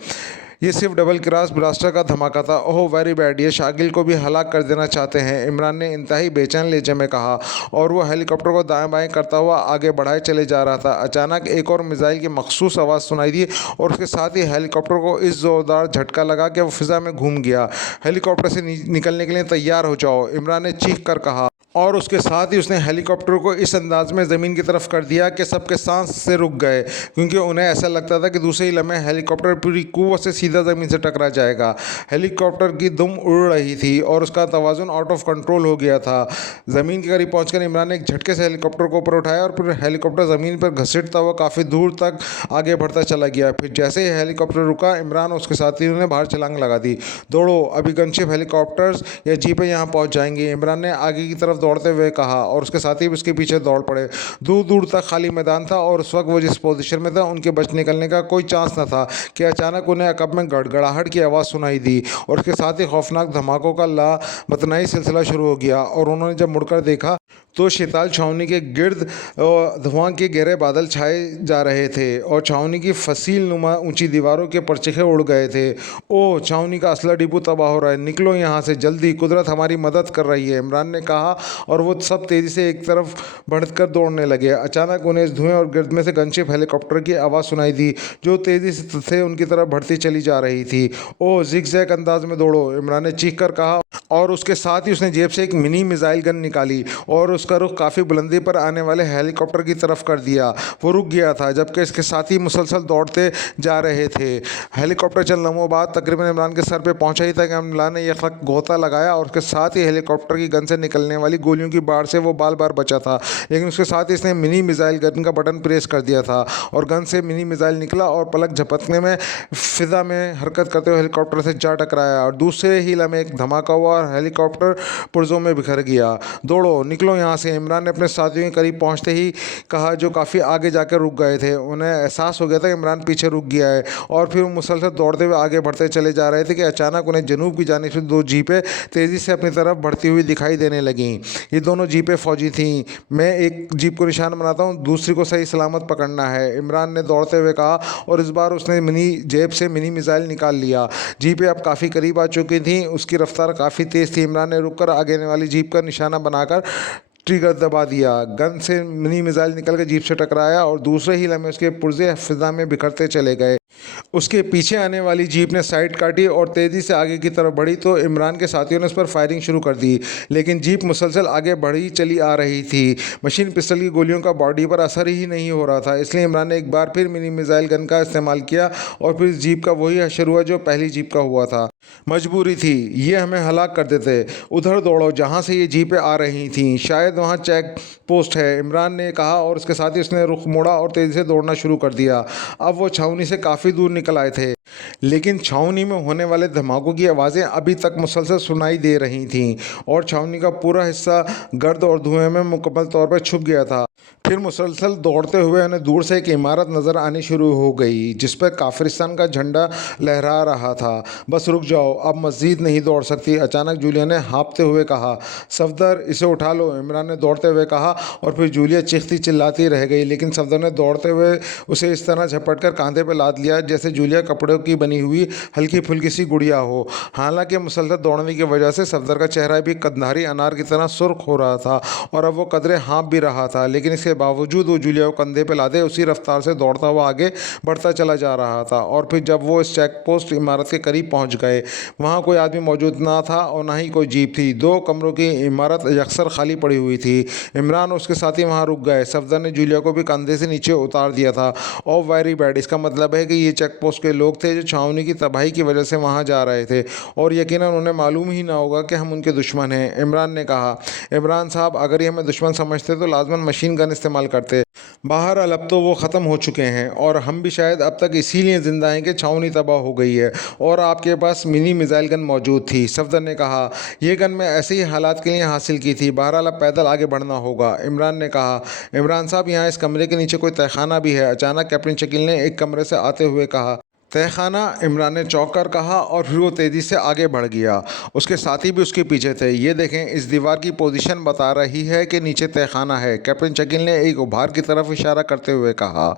ये सिर्फ डबल क्रॉस ब्लास्टर का धमाका था। ओह वेरी बैड, ये शागिल को भी हलाक कर देना चाहते हैं, इमरान ने इंतहाई बेचैन लहजे में कहा और वो हेलीकॉप्टर को दाएं बाएं करता हुआ आगे बढ़ाए चले जा रहा था। अचानक एक और मिसाइल की मखसूस आवाज़ सुनाई दी और उसके साथ ही हेलीकॉप्टर को इस ज़ोरदार झटका लगा कि वो फिज़ा में घूम गया। हेलीकॉप्टर से निकलने के लिए तैयार हो जाओ, इमरान ने चीख कर कहा और उसके साथ ही उसने हेलीकॉप्टर को इस अंदाज में ज़मीन की तरफ कर दिया कि सबके सांस से रुक गए, क्योंकि उन्हें ऐसा लगता था कि दूसरे ही लम्हे हेलीकॉप्टर पूरी कुव्वत से सीधा ज़मीन से टकरा जाएगा। हेलीकॉप्टर की दुम उड़ रही थी और उसका तवाज़ुन आउट ऑफ कंट्रोल हो गया था। ज़मीन के करीब पहुंचकर इमरान ने एक झटके से हेलीकॉप्टर को ऊपर उठाया और फिर हेलीकॉप्टर ज़मीन पर घसीटता हुआ काफ़ी दूर तक आगे बढ़ता चला गया। फिर जैसे ही हेलीकॉप्टर रुका, इमरान और उसके साथियों ने बाहर छलांग लगा दी। दौड़ो, अभी गनशिप हेलीकॉप्टर्स या जीपें यहाँ पहुँच जाएंगी, इमरान ने आगे की तरफ दौड़ते हुए कहा और उसके साथी भी उसके पीछे दौड़ पड़े। दूर दूर तक खाली मैदान था और उस वक्त वो जिस पोजीशन में था उनके बच निकलने का कोई चांस न था कि अचानक उन्हें अकब में गड़गड़ाहट की आवाज़ सुनाई दी और उसके साथ ही खौफनाक धमाकों का लामतनाई सिलसिला शुरू हो गया। और उन्होंने जब मुड़कर देखा तो शैताल छावनी के गिर्द धुआं के गहरे बादल छाए जा रहे थे और छावनी की फसील नुमा ऊंची दीवारों के परचखे उड़ गए थे। ओह, छावनी का असला डिपो तबाह हो रहा है, निकलो यहाँ से जल्दी, कुदरत हमारी मदद कर रही है, इमरान ने कहा और वो सब तेज़ी से एक तरफ बढ़कर दौड़ने लगे। अचानक उन्हें इस धुएं और गिर्द में से गनशिप हेलीकॉप्टर की आवाज़ सुनाई दी जो तेज़ी से उनकी तरफ बढ़ती चली जा रही थी। ओह, जिग-जैग अंदाज में दौड़ो, इमरान ने चीख कर कहा और उसके साथ ही उसने जेब से एक मिनी मिसाइल गन निकाली और उसका रुख काफ़ी बुलंदी पर आने वाले हेलीकॉप्टर की तरफ कर दिया। वो रुक गया था जबकि इसके साथी मुसलसल दौड़ते जा रहे थे। हेलीकॉप्टर चंद लम्हों बाद तकरीबन इमरान के सर पे पहुंचा ही था कि इमरान ने यह गोता लगाया और उसके साथ ही हेलीकॉप्टर की गन से निकलने वाली गोलियों की बाढ़ से वो बाल बार बचा था, लेकिन उसके साथ ही इसने मिनी मिसाइल गन का बटन प्रेस कर दिया था और गन से मिनी मिसाइल निकला और पलक झपकने में फिजा में हरकत करते हुए हेलीकॉप्टर से जा टकराया और दूसरे ही लम्हे एक धमाका हुआ और हेलीकॉप्टर पुर्जों में बिखर गया। दौड़ो, निकलो यहाँ से, इमरान ने अपने साथियों के करीब पहुँचते ही कहा जो काफ़ी आगे जाकर रुक गए थे। उन्हें एहसास हो गया था कि इमरान पीछे रुक गया है और फिर वो मुसलसल दौड़ते हुए आगे बढ़ते चले जा रहे थे कि अचानक उन्हें जनूब की जानिब से दो जीपें तेज़ी से अपनी तरफ बढ़ती हुई दिखाई देने लगीं। ये दोनों जीपें फौजी थीं। मैं एक जीप को निशान बनाता हूँ, दूसरी को सही सलामत पकड़ना है, इमरान ने दौड़ते हुए कहा और इस बार उसने जेब से मिनी मिसाइल निकाल लिया। जीपें अब काफ़ी करीब आ चुकी थीं, उसकी रफ्तार काफ़ी तेज़ थी। इमरान ने रुककर आगे वाली जीप का निशाना बनाकर ट्रिगर दबा दिया। गन से मिनी मिसाइल निकलकर जीप से टकराया और दूसरे ही लम्हे उसके पुर्जे फिजा में बिखरते चले गए। उसके पीछे आने वाली जीप ने साइड काटी और तेज़ी से आगे की तरफ बढ़ी तो इमरान के साथियों ने उस पर फायरिंग शुरू कर दी, लेकिन जीप मुसलसल आगे बढ़ी चली आ रही थी। मशीन पिस्टल की गोलियों का बॉडी पर असर ही नहीं हो रहा था, इसलिए इमरान ने एक बार फिर मिनी मिसाइल गन का इस्तेमाल किया और फिर जीप का वही हशर हुआ जो पहली जीप का हुआ था। मजबूरी थी, ये हमें हलाक कर देते। उधर दौड़ो जहाँ से ये जीपें आ रही थीं, शायद वहाँ चेक पोस्ट है, इमरान ने कहा और उसके साथ ही उसने रुख मोड़ा और तेज़ी से दौड़ना शुरू कर दिया। अब वो छावनी से काफ़ी दूर निकल आए थे, लेकिन छावनी में होने वाले धमाकों की आवाज़ें अभी तक मुसलसल सुनाई दे रही थीं और छावनी का पूरा हिस्सा गर्द और धुएं में मुकम्मल तौर पर छुप गया था। फिर मुसलसल दौड़ते हुए उन्हें दूर से एक इमारत नज़र आनी शुरू हो गई जिस पर काफिरिस्तान का झंडा लहरा रहा था। बस रुक जाओ, अब मज़ीद नहीं दौड़ सकती, अचानक जूलिया ने हाँफते हुए कहा। सफदर, इसे उठा लो, इमरान ने दौड़ते हुए कहा और फिर जूलिया चीखती चिल्लाती रह गई, लेकिन सफदर ने दौड़ते हुए उसे इस तरह झपट कर कांधे पर लाद लिया जैसे जूलिया कपड़ों की बनी हुई हल्की फुल्की सी गुड़िया हो। हालांकि मुसलसल दौड़ने की वजह से सफदर का चेहरा भी कंधारी अनार की तरह सुर्ख हो रहा था और अब वो कदरे हाँफ भी रहा था, लेकिन इसके बावजूद वो जूलिया को कंधे पे लादे उसी रफ्तार से दौड़ता हुआ आगे बढ़ता चला जा रहा था। और फिर जब वो इस चेक पोस्ट इमारत के करीब पहुंच गए, वहाँ कोई आदमी मौजूद ना था और ना ही कोई जीप थी। 2 कमरों की इमारत यकसर खाली पड़ी हुई थी। इमरान और उसके साथी वहाँ रुक गए। सफदर ने जूलिया को भी कंधे से नीचे उतार दिया था। और वेरी बैड, इसका मतलब है कि ये चेक पोस्ट के लोग थे जो छावनी की तबाही की वजह से वहाँ जा रहे थे और यकीनन उन्हें मालूम ही ना होगा कि हम उनके दुश्मन हैं, इमरान ने कहा। इमरान साहब, अगर ये हमें दुश्मन समझते तो लाजमन मशीन गन इस्तेमाल करते। बहरहाल अब तो वो ख़त्म हो चुके हैं और हम भी शायद अब तक इसीलिए ज़िंदा हैं कि छावनी तबाह हो गई है और आपके पास मिनी मिसाइल गन मौजूद थी, सफदर ने कहा। यह गन मैं ऐसे ही हालात के लिए हासिल की थी, बहरहाल अब पैदल आगे बढ़ना होगा, इमरान ने कहा। इमरान साहब, यहाँ इस कमरे के नीचे कोई तहखाना भी है, अचानक कैप्टन शकील ने एक कमरे से आते हुए कहा। तहखाना, इमरान ने चौंक कर कहा और फिर वो तेज़ी से आगे बढ़ गया। उसके साथी भी उसके पीछे थे। ये देखें, इस दीवार की पोजीशन बता रही है कि नीचे तहखाना है। कैप्टन शकील ने एक उभार की तरफ इशारा करते हुए कहा।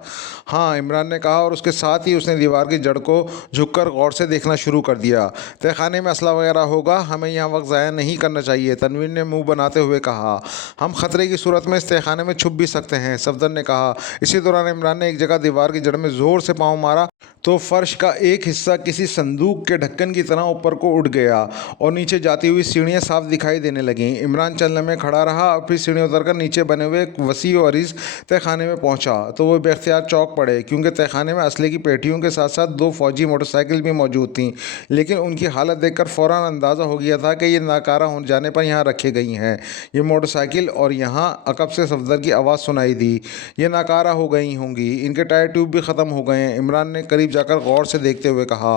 हाँ, इमरान ने कहा और उसके साथ ही उसने दीवार की जड़ को झुककर गौर से देखना शुरू कर दिया। तहखाने में असला वगैरह होगा, हमें यहाँ वक्त ज़ाया नहीं करना चाहिए, तनवीर ने मुंह बनाते हुए कहा। हम खतरे की सूरत में इस तहखाने में छुप भी सकते हैं, सफदर ने कहा। इसी दौरान इमरान ने एक जगह दीवार की जड़ में ज़ोर से पाँव मारा तो फर्श का एक हिस्सा किसी संदूक के ढक्कन की तरह ऊपर को उठ गया और नीचे जाती हुई सीढ़ियां साफ दिखाई देने लगीं। इमरान चंद लम्हे खड़ा रहा और फिर सीढ़ियां उतरकर नीचे बने हुए एक वसी और अरीज तहखाने में पहुंचा तो वो बेख्तियार चौंक पड़े, क्योंकि तहखाने में असले की पेटियों के साथ साथ 2 फौजी मोटरसाइकिल भी मौजूद थीं। लेकिन उनकी हालत देखकर फ़ौरन अंदाज़ा हो गया था कि ये नाकारा हो जाने पर यहाँ रखी गई हैं ये मोटरसाइकिल, और यहाँ अकब से सफदर की आवाज़ सुनाई दी। ये नाकारा हो गई होंगी, इनके टायर ट्यूब भी ख़त्म हो गए हैं। इमरान ने करीब जाकर गौर से देखते हुए कहा।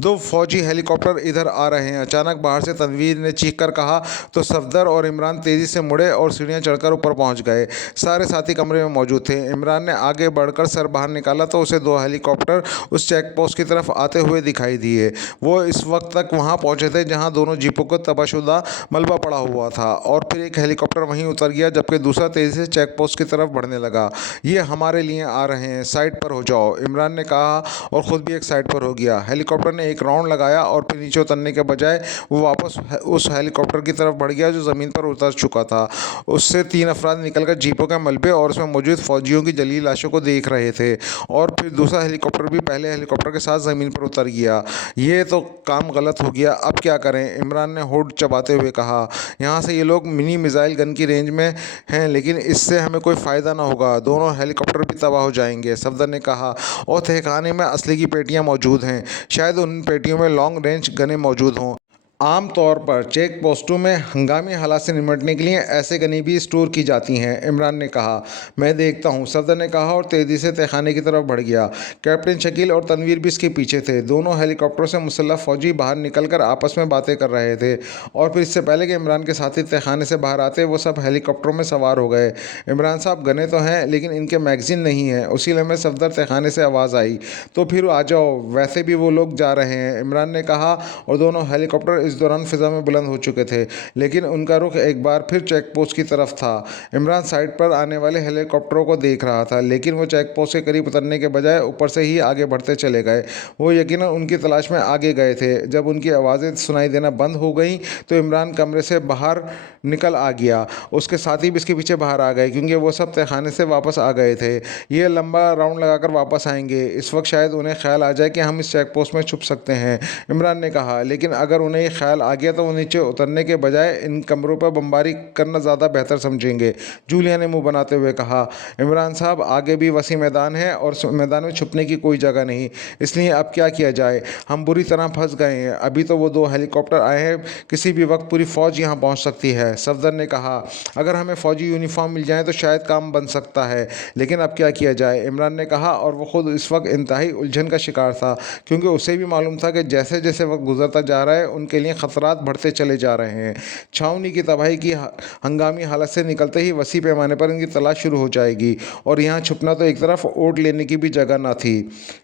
2 फौजी हेलीकॉप्टर इधर आ रहे हैं, अचानक बाहर से तनवीर ने चीख कर कहा तो सफदर और इमरान तेज़ी से मुड़े और सीढ़ियां चढ़कर ऊपर पहुंच गए। सारे साथी कमरे में मौजूद थे। इमरान ने आगे बढ़कर सर बाहर निकाला तो उसे 2 हेलीकॉप्टर उस चेक पोस्ट की तरफ आते हुए दिखाई दिए। वो इस वक्त तक वहां पहुंचे थे जहां दोनों जीपों को तबाहशुदा मलबा पड़ा हुआ था, और फिर एक हेलीकॉप्टर वहीं उतर गया जबकि दूसरा तेज़ी से चेक पोस्ट की तरफ बढ़ने लगा। ये हमारे लिए आ रहे हैं, साइड पर हो जाओ, इमरान ने कहा और ख़ुद भी एक साइड पर हो गया। हेलीकॉप्टर ने एक राउंड लगाया और फिर नीचे उतरने के बजाय वो वापस उस हेलीकॉप्टर की तरफ बढ़ गया जो ज़मीन पर उतर चुका था। उससे 3 अफराद निकलकर जीपों के मलबे और उसमें मौजूद फौजियों की जली लाशों को देख रहे थे, और फिर दूसरा हेलीकॉप्टर भी पहले हेलीकॉप्टर के साथ ज़मीन पर उतर गया। ये तो काम गलत हो गया, अब क्या करें, इमरान ने होठ चबाते हुए कहा। यहाँ से ये लोग मिनी मिसाइल गन की रेंज में हैं, लेकिन इससे हमें कोई फ़ायदा ना होगा, दोनों हेलीकॉप्टर भी तबाह हो जाएंगे, सफदर ने कहा। और तहखाने में असले की पेटियां मौजूद हैं, शायद उन पेटियों में लॉन्ग रेंज गनें मौजूद हों। आम तौर पर चेक पोस्टों में हंगामी हालात से निपटने के लिए ऐसे गनें भी स्टोर की जाती हैं, इमरान ने कहा। मैं देखता हूँ, सफदर ने कहा और तेज़ी से तहखाने की तरफ बढ़ गया। कैप्टन शकील और तनवीर भी इसके पीछे थे। दोनों हेलीकॉप्टरों से मुसल्लह फौजी बाहर निकलकर आपस में बातें कर रहे थे, और फिर इससे पहले कि इमरान के साथी तहखाने से बाहर आते वो सब हेलीकॉप्टरों में सवार हो गए। इमरान साहब, गनें तो हैं लेकिन इनके मैगज़ीन नहीं है। उसी लम्हे सफदर तहखाने से आवाज़ आई, तो फिर आ जाओ, वैसे भी वो लोग जा रहे हैं, इमरान ने कहा। और दोनों हेलीकॉप्टर इस दौरान फ़िज़ा में बुलंद हो चुके थे, लेकिन उनका रुख एक बार फिर चेक पोस्ट की तरफ था। इमरान साइड पर आने वाले हेलीकॉप्टरों को देख रहा था, लेकिन वो चेक पोस्ट के करीब उतरने के बजाय ऊपर से ही आगे बढ़ते चले गए। वो यकीनन उनकी तलाश में आगे गए थे। जब उनकी आवाज़ें सुनाई देना बंद हो गई तो इमरान कमरे से बाहर निकल आ गया। उसके साथी भी इसके पीछे बाहर आ गए, क्योंकि वो सब तहखाने से वापस आ गए थे। ये लंबा राउंड लगाकर वापस आएंगे। इस वक्त शायद उन्हें ख्याल आ जाए कि हम इस चेक पोस्ट में छुप सकते हैं, इमरान ने कहा। लेकिन अगर उन्हें ये ख्याल आ गया तो वो नीचे उतरने के बजाय इन कमरों पर बमबारी करना ज़्यादा बेहतर समझेंगे, जूलिया ने मुंह बनाते हुए कहा। इमरान साहब, आगे भी वसी मैदान है और मैदान में छुपने की कोई जगह नहीं, इसलिए अब क्या किया जाए, हम बुरी तरह फंस गए हैं। अभी तो वो 2 हेलीकॉप्टर आए हैं, किसी भी वक्त पूरी फ़ौज यहाँ पहुँच सकती है, सफदर ने कहा। अगर हमें फ़ौजी यूनिफॉर्म मिल जाए तो शायद काम बन सकता है, लेकिन अब क्या किया जाए, इमरान ने कहा। और वो खुद इस वक्त इंतहाई उलझन का शिकार था, क्योंकि उसे भी मालूम था कि जैसे जैसे वक्त गुजरता जा रहा है उनके लिए ख़तरात बढ़ते चले जा रहे हैं। छावनी की तबाही की हंगामी हालत से निकलते ही वसी पैमाने पर इनकी तलाश शुरू हो जाएगी, और यहाँ छुपना तो एक तरफ ओट लेने की भी जगह ना थी।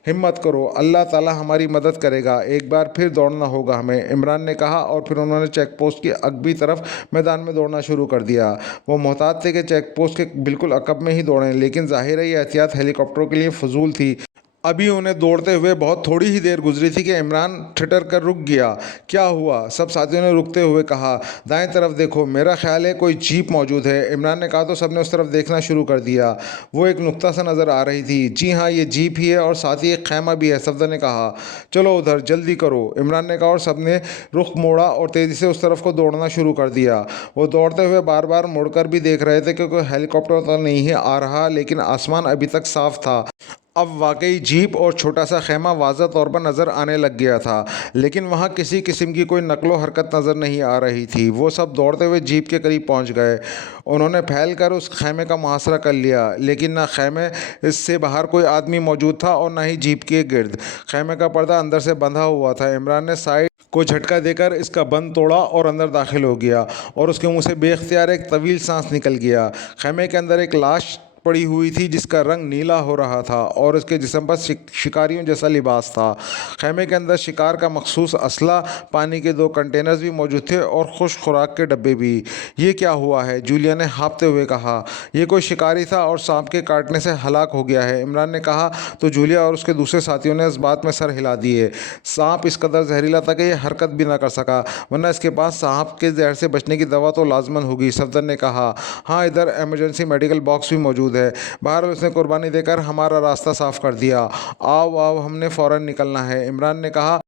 हिम्मत करो, अल्लाह ताला हमारी मदद करेगा, एक बार फिर दौड़ना होगा हमें, इमरान ने कहा। और फिर उन्होंने चेक पोस्ट की अगबी तरफ मैदान में दौड़ना शुरू कर दिया। वो मोहतात थे कि चेक पोस्ट के बिल्कुल अकब में ही दौड़ें, लेकिन जाहिर है ये एहतियात हेलीकॉप्टरों के लिए फजूल थी। अभी उन्हें दौड़ते हुए बहुत थोड़ी ही देर गुजरी थी कि इमरान ठिठर कर रुक गया। क्या हुआ, सब साथियों ने रुकते हुए कहा। दाएं तरफ देखो, मेरा ख्याल है कोई जीप मौजूद है, इमरान ने कहा तो सबने उस तरफ देखना शुरू कर दिया। वो एक नुक्ता सा नज़र आ रही थी। जी हाँ, ये जीप ही है और साथ ही एक खैमा भी है, सफदर ने कहा। चलो उधर, जल्दी करो, इमरान ने कहा, और सबने रुख मोड़ा और तेज़ी से उस तरफ को दौड़ना शुरू कर दिया। वो दौड़ते हुए बार बार मुड़कर भी देख रहे थे, क्योंकि हेलीकॉप्टर तो नहीं आ रहा, लेकिन आसमान अभी तक साफ था। अब वाकई जीप और छोटा सा खैमा वाज़ह तौर पर नज़र आने लग गया था, लेकिन वहाँ किसी किस्म की कोई नकलो हरकत नज़र नहीं आ रही थी। वो सब दौड़ते हुए जीप के करीब पहुँच गए। उन्होंने फैल कर उस खैमे का मुहासरा कर लिया, लेकिन ना खैमे इससे बाहर कोई आदमी मौजूद था और ना ही जीप के गिर्द। खैमे का पर्दा अंदर से बंधा हुआ था। इमरान ने साइड को झटका देकर इसका बंद तोड़ा और अंदर दाखिल हो गया, और उसके मुंह से बेख्तियार एक तवील सांस निकल गया। खैमे के अंदर एक लाश पड़ी हुई थी जिसका रंग नीला हो रहा था और उसके जिस्म पर शिकारियों जैसा लिबास था। खैमे के अंदर शिकार का मखसूस असला, पानी के 2 कंटेनर्स भी मौजूद थे और खुश खुराक के डब्बे भी। ये क्या हुआ है? जूलिया ने हाँफते हुए कहा। ये कोई शिकारी था और सांप के काटने से हलाक हो गया है, इमरान ने कहा। तो जूलिया और उसके दूसरे साथियों ने इस बात में सर हिला दिए। सांप इस कदर जहरीला था कि यह हरकत भी ना कर सका, वरना इसके पास सांप के जहर से बचने की दवा तो लाजमन होगी, सफदर ने कहा। हाँ, इधर इमरजेंसी मेडिकल बॉक्स भी मौजूद है। बहरहाल उसने कुर्बानी देकर हमारा रास्ता साफ कर दिया। आओ आओ, हमने फ़ौरन निकलना है, इमरान ने कहा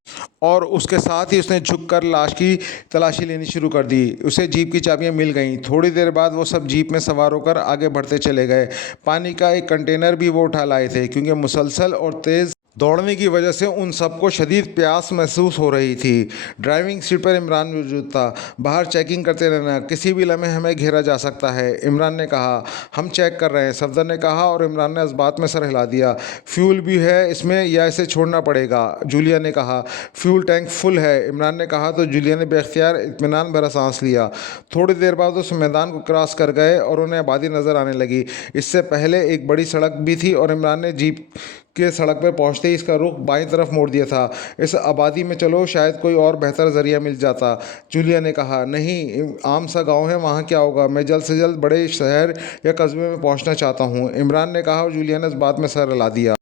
और उसके साथ ही उसने झुककर लाश की तलाशी लेनी शुरू कर दी। उसे जीप की चाबियां मिल गईं। थोड़ी देर बाद वो सब जीप में सवार होकर आगे बढ़ते चले गए। पानी का एक कंटेनर भी वो उठा लाए थे, क्योंकि मुसलसल और तेज़ दौड़ने की वजह से उन सबको शदीद प्यास महसूस हो रही थी। ड्राइविंग सीट पर इमरान मौजूद था। बाहर चेकिंग करते रहना, किसी भी लम्हे हमें घेरा जा सकता है, इमरान ने कहा। हम चेक कर रहे हैं, सफदर ने कहा और इमरान ने इस बात में सर हिला दिया। फ्यूल भी है इसमें या इसे छोड़ना पड़ेगा, जूलिया ने कहा। फ्यूल टैंक फुल है, इमरान ने कहा। तो जूलिया ने बेख्तियार इत्मीनान भरा सांस लिया। थोड़ी देर बाद उस मैदान को क्रॉस कर गए और उन्हें आबादी नज़र आने लगी। इससे पहले एक बड़ी सड़क भी थी और इमरान ने जीप के सड़क पर पहुंचते ही इसका रुख बाईं तरफ मोड़ दिया था। इस आबादी में चलो, शायद कोई और बेहतर जरिया मिल जाता, जूलिया ने कहा। नहीं, आम सा गांव है, वहाँ क्या होगा? मैं जल्द से जल्द बड़े शहर या कस्बे में पहुंचना चाहता हूँ, इमरान ने कहा और जूलिया ने इस बात में सर हिला दिया।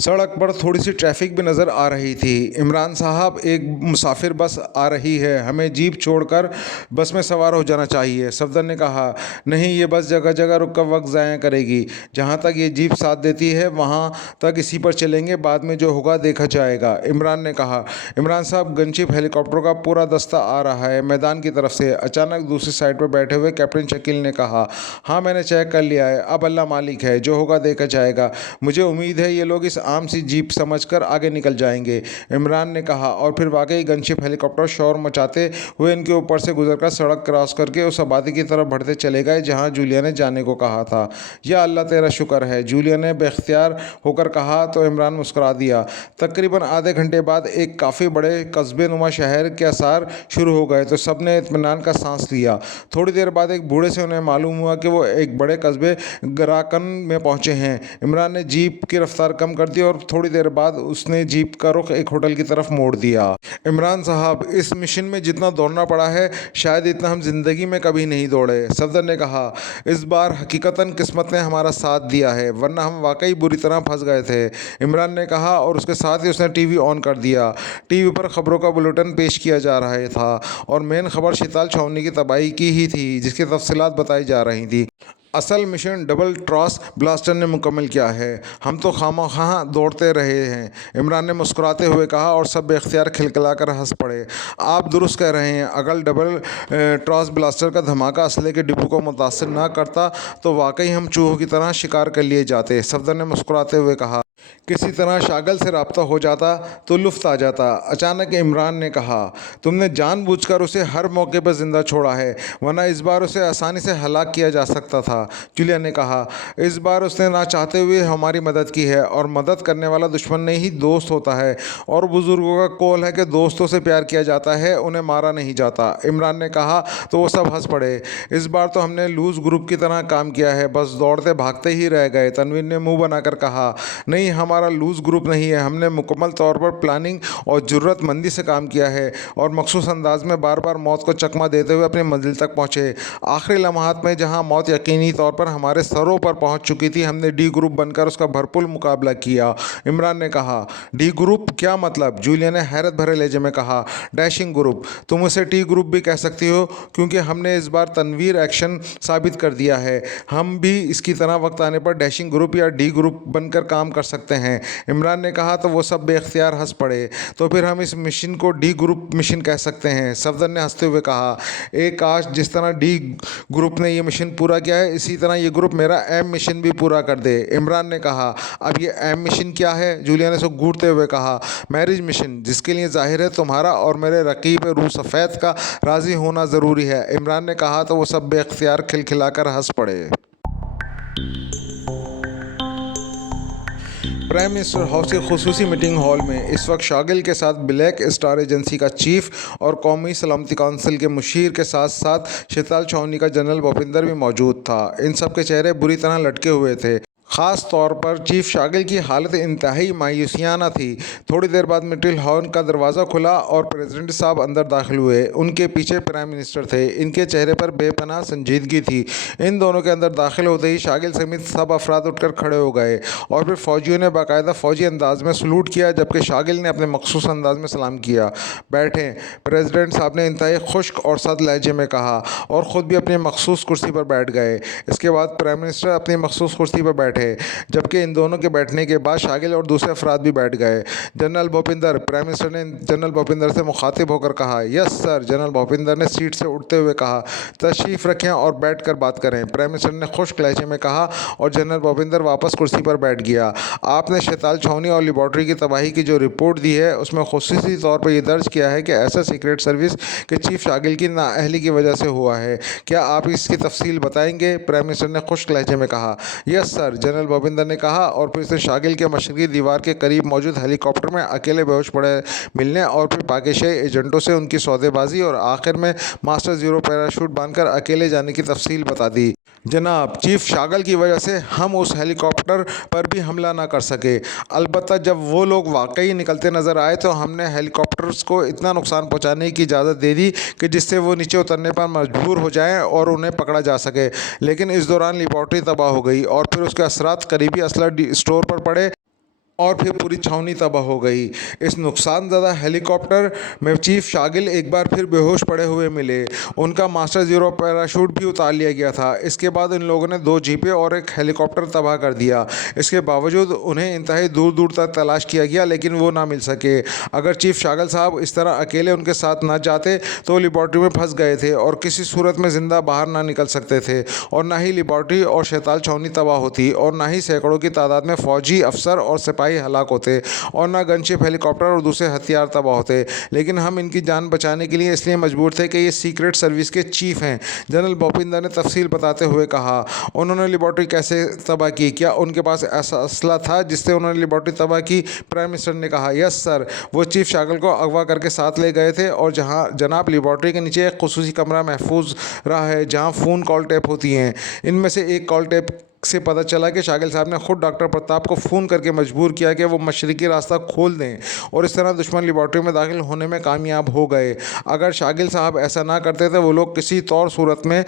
सड़क पर थोड़ी सी ट्रैफिक भी नज़र आ रही थी। इमरान साहब, एक मुसाफिर बस आ रही है, हमें जीप छोड़कर बस में सवार हो जाना चाहिए, सफदर ने कहा। नहीं, ये बस जगह जगह रुक कर वक्त ज़ाया करेगी। जहाँ तक ये जीप साथ देती है वहाँ तक इसी पर चलेंगे, बाद में जो होगा देखा जाएगा, इमरान ने कहा। इमरान साहब, गनशिप हेलीकॉप्टर का पूरा दस्ता आ रहा है मैदान की तरफ से, अचानक दूसरी साइड पर बैठे हुए कैप्टन शकील ने कहा। हाँ, मैंने चेक कर लिया है, अब अल्लाह मालिक है, जो होगा देखा जाएगा। मुझे उम्मीद है ये लोग इस आम सी जीप समझकर आगे निकल जाएंगे, इमरान ने कहा। और फिर वाकई गनशिप हेलीकॉप्टर शोर मचाते हुए इनके ऊपर से गुजरकर सड़क क्रॉस करके उस आबादी की तरफ बढ़ते चले गए जहां जूलिया ने जाने को कहा था। या अल्लाह तेरा शुक्र है, जूलिया ने बेख्तियार होकर कहा। तो इमरान मुस्कुरा दिया। तकरीबन आधे घंटे बाद एक काफ़ी बड़े कस्बे नुमा शहर के आसार शुरू हो गए, तो सब ने इत्मीनान का सांस लिया। थोड़ी देर बाद एक बूढ़े से उन्हें मालूम हुआ कि वो एक बड़े कस्बे गराकन में पहुंचे हैं। इमरान ने जीप की रफ्तार कम कर दी और थोड़ी देर बाद उसने जीप का रुख एक होटल की तरफ मोड़ दिया। इमरान साहब, इस मिशन में जितना दौड़ना पड़ा है, शायद इतना हम जिंदगी में कभी नहीं दौड़े, सफदर ने कहा। इस बार हकीकतन किस्मत ने हमारा साथ दिया है, वरना हम वाकई बुरी तरह फंस गए थे, इमरान ने कहा और उसके साथ ही उसने टीवी ऑन कर दिया। टीवी पर खबरों का बुलेटिन पेश किया जा रहा था और मेन खबर शिताल छावनी की तबाही की ही थी, जिसकी तफसीलात बताई जा रही थी। असल मिशन डबल ट्रॉस ब्लास्टर ने मुकम्मल किया है, हम तो खामख़वाह दौड़ते रहे हैं, इमरान ने मुस्कुराते हुए कहा और सब बेख्तियार खिलखिलाकर हंस पड़े। आप दुरुस्त कह रहे हैं, अगर डबल ट्रॉस ब्लास्टर का धमाका असले के डिब्बों को मुतासर ना करता तो वाकई हम चूहों की तरह शिकार कर लिए जाते, सफदर ने मुस्कुराते हुए कहा। किसी तरह शागल से रब्ता हो जाता तो लुफ्त आ जाता, अचानक इमरान ने कहा। तुमने जानबूझकर उसे हर मौके पर जिंदा छोड़ा है, वरना इस बार उसे आसानी से हलाक किया जा सकता था, जूलिया ने कहा। इस बार उसने ना चाहते हुए हमारी मदद की है और मदद करने वाला दुश्मन नहीं ही दोस्त होता है, और बुजुर्गों का कौल है कि दोस्तों से प्यार किया जाता है, उन्हें मारा नहीं जाता, इमरान ने कहा। तो वो सब हंस पड़े। इस बार तो हमने लूज़ ग्रुप की तरह काम किया है, बस दौड़ते भागते ही रह गए, तनवीर ने मुंह बनाकर कहा। नहीं, हमारा लूज़ ग्रुप नहीं है, हमने मुकम्मल तौर पर प्लानिंग और ज़रूरतमंदी से काम किया है और मखसूस अंदाज में बार बार मौत को चकमा देते हुए अपनी मंजिल तक पहुँचे। आखिरी लम्हात में जहाँ मौत यकीनी तौर पर हमारे सरों पर पहुँच चुकी थी, हमने डी ग्रुप बनकर उसका भरपूर मुकाबला किया, इमरान ने कहा। डी ग्रुप क्या मतलब? जूलिया ने हैरत भरे लहजे में कहा। डैशिंग ग्रुप, तुम उसे टी ग्रुप भी कह सकती हो, क्योंकि हमने इस बार तनवीर एक्शन साबित कर दिया है, हम भी इसकी तरह वक्त आने पर डैशिंग ग्रुप या डी ग्रुप बनकर काम कर सकते हैं, इमरान ने कहा। तो वो सब बेख्तियार हंस पड़े। तो फिर हम इस मिशन को डी ग्रुप मिशन कह सकते हैं, सफदर ने हंसते हुए कहा। एक काश जिस तरह डी ग्रुप ने ये मिशन पूरा किया है, इसी तरह ये ग्रुप मेरा एम मिशन भी पूरा कर दे, इमरान ने कहा। अब ये एम मिशन क्या है? जूलिया ने उसको घूरते हुए कहा। मैरिज मिशन, जिसके लिए जाहिर है तुम्हारा और मेरे रकीब रूह सफ़ेद का राज़ी होना ज़रूरी है, इमरान ने कहा। तो वो सब बेख्तियार खिलखिलाकर हंस पड़े। प्राइम मिनिस्टर हाउस के खुसूसी मीटिंग हॉल में इस वक्त शागिल के साथ ब्लैक स्टार एजेंसी का चीफ और कौमी सलामती काउंसिल के मुशीर के साथ साथ शैताल छावनी का जनरल भूपिंदर भी मौजूद था। इन सब के चेहरे बुरी तरह लटके हुए थे। ख़ास तौर पर चीफ शागिल की हालत इंतहाई मायूसियाना थी। थोड़ी देर बाद मीटिंग हॉल का दरवाज़ा खुला और प्रेसिडेंट साहब अंदर दाखिल हुए। उनके पीछे प्राइम मिनिस्टर थे। इनके चेहरे पर बेपनाह संजीदगी थी। इन दोनों के अंदर दाखिल होते ही शागिल समेत सब अफराद उठकर खड़े हो गए और फिर फ़ौजियों ने बाकायदा फ़ौजी अंदाज में सलूट किया, जबकि शागिल ने अपने मखसूस अंदाज में सलाम किया। बैठें, प्रेसिडेंट साहब ने इंतहाई खुश्क और सख्त लहजे में कहा और ख़ुद भी अपनी मखसूस कुर्सी पर बैठ गए। इसके बाद प्राइम मिनिस्टर अपनी मखसूस कुर्सी पर बैठे, जबकि इन दोनों के बैठने के बाद शागिल और दूसरे अफराद भी बैठ गए। जनरल भूपिंदर, प्राइम मिनिस्टर ने जनरल भूपिंदर से मुखातिब होकर कहा। यस सर, जनरल भूपिंदर ने सीट से उठते हुए कहा। तशरीफ़ रखें और बैठ कर बात करें, प्राइम मिनिस्टर ने खुश्क लहजे में कहा और जनरल भूपिंदर वापस कुर्सी पर बैठ गया। आपने शैताल छावनी और लेबॉर्ट्री की तबाही की जो रिपोर्ट दी है उसमें खुसूसी तौर पर यह दर्ज किया है कि ऐसा सीक्रेट सर्विस के चीफ शागिल की नाअहली की वजह से हुआ है। क्या आप इसकी तफसील बताएंगे, प्राइम मिनिस्टर ने खुश्क लहजे में कहा। यस सर, जनरल भूपिंदर ने कहा और फिर से शागिल के मशरकी दीवार के करीब मौजूद हेलीकॉप्टर में अकेले बेहोश पड़े मिलने और फिर पाकिस्तानी एजेंटों से उनकी सौदेबाजी और आखिर में मास्टर ज़ीरो पैराशूट बांधकर अकेले जाने की तफसील बता दी। जनाब, चीफ शागिल की वजह से हम उस हेलीकॉप्टर पर भी हमला ना कर सके। अलबत्ता जब वो लोग वाकई निकलते नज़र आए तो हमने हेलीकॉप्टर्स को इतना नुकसान पहुंचाने की इजाज़त दे दी कि जिससे वो नीचे उतरने पर मजबूर हो जाएं और उन्हें पकड़ा जा सके। लेकिन इस दौरान लेबॉर्ट्री तबाह हो गई और फिर उसके असरात करीबी असला स्टोर पर पड़े और फिर पूरी छावनी तबाह हो गई। इस नुकसानज़दा हेलीकॉप्टर में चीफ शागिल एक बार फिर बेहोश पड़े हुए मिले। उनका मास्टर ज़ीरो पैराशूट भी उतार लिया गया था। इसके बाद इन लोगों ने 2 जीपें और एक हेलीकॉप्टर तबाह कर दिया। इसके बावजूद उन्हें इंतहाई दूर दूर तक तलाश किया गया, लेकिन वो ना मिल सके। अगर चीफ शागिल साहब इस तरह अकेले उनके साथ ना जाते तो लेबॉर्ट्री में फंस गए थे और किसी सूरत में ज़िंदा बाहर ना निकल सकते थे, और ना ही लेबॉर्ट्री और शैताल छावनी तबाह होती, और ना ही सैकड़ों की तादाद में फ़ौजी अफसर और सिपाही हलाक होते, और ना गनशिप हेलीकॉप्टर और दूसरे हथियार तबाह होते। लेकिन हम इनकी जान बचाने के लिए इसलिए मजबूर थे कि ये सीक्रेट सर्विस के चीफ हैं, जनरल भूपिंदर ने तफसील बताते हुए कहा। उन्होंने लेबॉर्ट्री कैसे तबाह की? क्या उनके पास ऐसा असला था जिससे उन्होंने लेबॉर्ट्री तबाह की? प्राइम मिनिस्टर ने कहा। यस सर, वो चीफ शागिल को अगवा करके साथ ले गए थे और जहाँ जनाब लेबॉर्ट्री के नीचे एक खुसूसी कमरा महफूज रहा है जहाँ फ़ोन कॉल टेप होती हैं। इनमें से एक कॉल टेप से पता चला कि शागिल साहब ने खुद डॉक्टर प्रताप को फ़ोन करके मजबूर किया कि वो मशरक़ी रास्ता खोल दें, और इस तरह दुश्मन लेबॉर्ट्री में दाखिल होने में कामयाब हो गए। अगर शागिल साहब ऐसा ना करते तो वो लोग किसी तौर सूरत में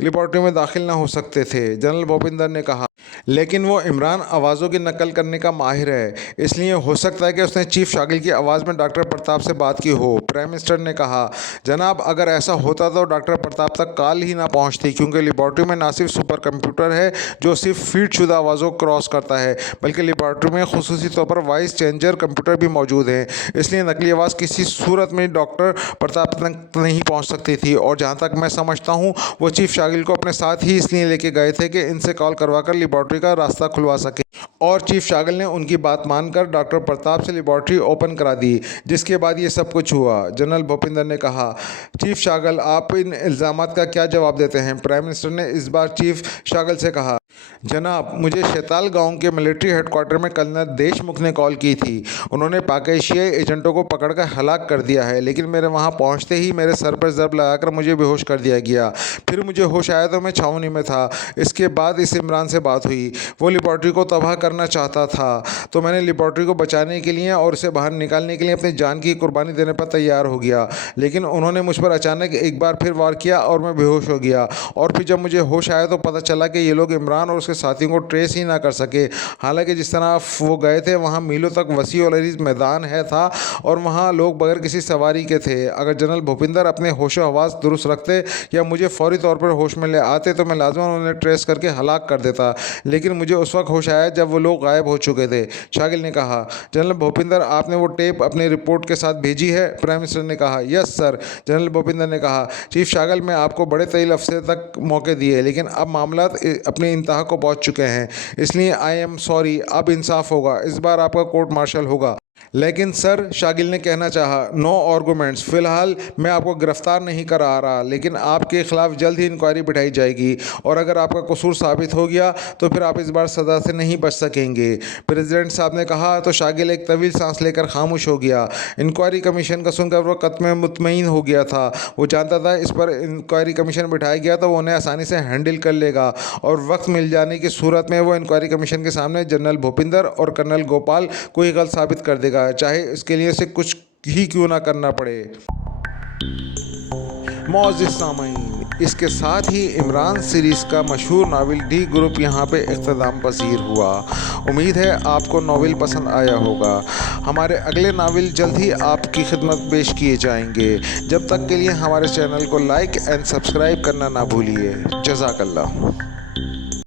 लेबॉर्ट्री में दाखिल ना हो सकते थे, जनरल भूपिंदर ने कहा। लेकिन वो इमरान आवाज़ों की नकल करने का माहिर है, इसलिए हो सकता है कि उसने चीफ शागिल की आवाज़ में डॉक्टर प्रताप से बात की हो, प्राइम मिनिस्टर ने कहा। जनाब, अगर ऐसा होता तो डॉक्टर प्रताप तक कॉल ही ना पहुंचती, क्योंकि लेबॉर्ट्री में ना सिर्फ सुपर कंप्यूटर है जो सिर्फ फीड शुदा आवाज़ों को क्रॉस करता है, बल्कि लेबॉर्ट्री में खुसूसी तौर पर वॉइस चेंजर कंप्यूटर भी मौजूद है। इसलिए नकली आवाज़ किसी सूरत में डॉक्टर प्रताप तक नहीं पहुँच सकती थी, और जहाँ तक मैं समझता हूँ वो चीफ शागिल को अपने साथ ही इसलिए लेके गए थे कि इनसे कॉल करवा कर लेबॉर्ट्री का रास्ता खुलवा सके, और चीफ शागिल ने उनकी बात मानकर डॉक्टर प्रताप से लेबॉर्ट्री ओपन करा दी, जिसके बाद ये सब कुछ हुआ, जनरल भूपिंदर ने कहा। चीफ शागिल, आप इन इल्ज़ामात का क्या जवाब देते हैं? प्राइम मिनिस्टर ने इस बार चीफ शागिल से कहा। जनाब, मुझे शैताल गांव के मिलिट्री हेडक्वार्टर में कर्नल देशमुख ने कॉल की थी। उन्होंने पाकिस्तानी एजेंटों को पकड़कर हलाक कर दिया है, लेकिन मेरे वहां पहुंचते ही मेरे सर पर ज़रब लगाकर मुझे बेहोश कर दिया गया। फिर मुझे होश आया तो मैं छावनी में था। इसके बाद इस इमरान से बात हुई। वो लेबॉर्ट्री को तबाह करना चाहता था, तो मैंने लेबॉर्ट्री को बचाने के लिए और उसे बाहर निकालने के लिए अपनी जान की कुर्बानी देने पर तैयार हो गया। लेकिन उन्होंने मुझ पर अचानक एक बार फिर वार किया और मैं बेहोश हो गया, और फिर जब मुझे होश आया तो पता चला कि ये लोग इमरान और उसके साथियों को ट्रेस ही ना कर सके। हालांकि जिस तरह वो गए थे वहाँ मीलों तक वसी और अरीज मैदान है था, और वहाँ लोग बगैर किसी सवारी के थे। अगर जनरल भूपिंदर अपने होशो हवास दुरुस्त रखते या मुझे फौरी तौर पर होश में ले आते तो मैं लाजमन उन्हें ट्रेस करके हलाक कर देता, लेकिन मुझे उस वक्त होश आया जब वो लोग गायब हो चुके थे, शागिल ने कहा। जनरल भूपिंदर, आपने वो टेप अपनी रिपोर्ट के साथ भेजी है? प्राइम मिनिस्टर ने कहा। यस सर, जनरल भूपिंदर ने कहा। चीफ शागिल, मैं आपको बड़े तवील अरसे तक मौके दिए, लेकिन अब मामला अपनी इंतहा को पहुंच चुके हैं, इसलिए आई एम सॉरी। अब इंसाफ होगा, इस बार आपका कोर्ट मार्शल होगा। लेकिन सर, शागिल ने कहना चाहा, नो आर्गूमेंट्स। फिलहाल मैं आपको गिरफ्तार नहीं करा रहा, लेकिन आपके खिलाफ जल्द ही इंक्वायरी बिठाई जाएगी और अगर आपका कसूर साबित हो गया तो फिर आप इस बार सज़ा से नहीं बच सकेंगे। प्रेसिडेंट साहब ने कहा तो शागिल एक तवील सांस लेकर खामोश हो गया। इंक्वायरी कमीशन का सुनकर वो कत्मे मुतमईन हो गया था। वो जानता था इस पर इंक्वायरी कमीशन बिठाया गया तो वो उन्हें आसानी से हैंडल कर लेगा और वक्त मिल जाने की सूरत में वो इंक्वायरी कमीशन के सामने जनरल भूपिंदर और कर्नल गोपाल को ही गलत साबित कर देगा, चाहे इसके लिए से कुछ ही क्यों ना करना पड़े। मौजूद सामीन, इसके साथ ही इमरान सीरीज़ का मशहूर नावल डी ग्रुप यहाँ पे इख्तिताम पसीर हुआ। उम्मीद है आपको नावल पसंद आया होगा। हमारे अगले नावल जल्द ही आपकी खिदमत पेश किए जाएंगे। जब तक के लिए हमारे चैनल को लाइक एंड सब्सक्राइब करना ना भूलिए। जज़ाकल्लाह।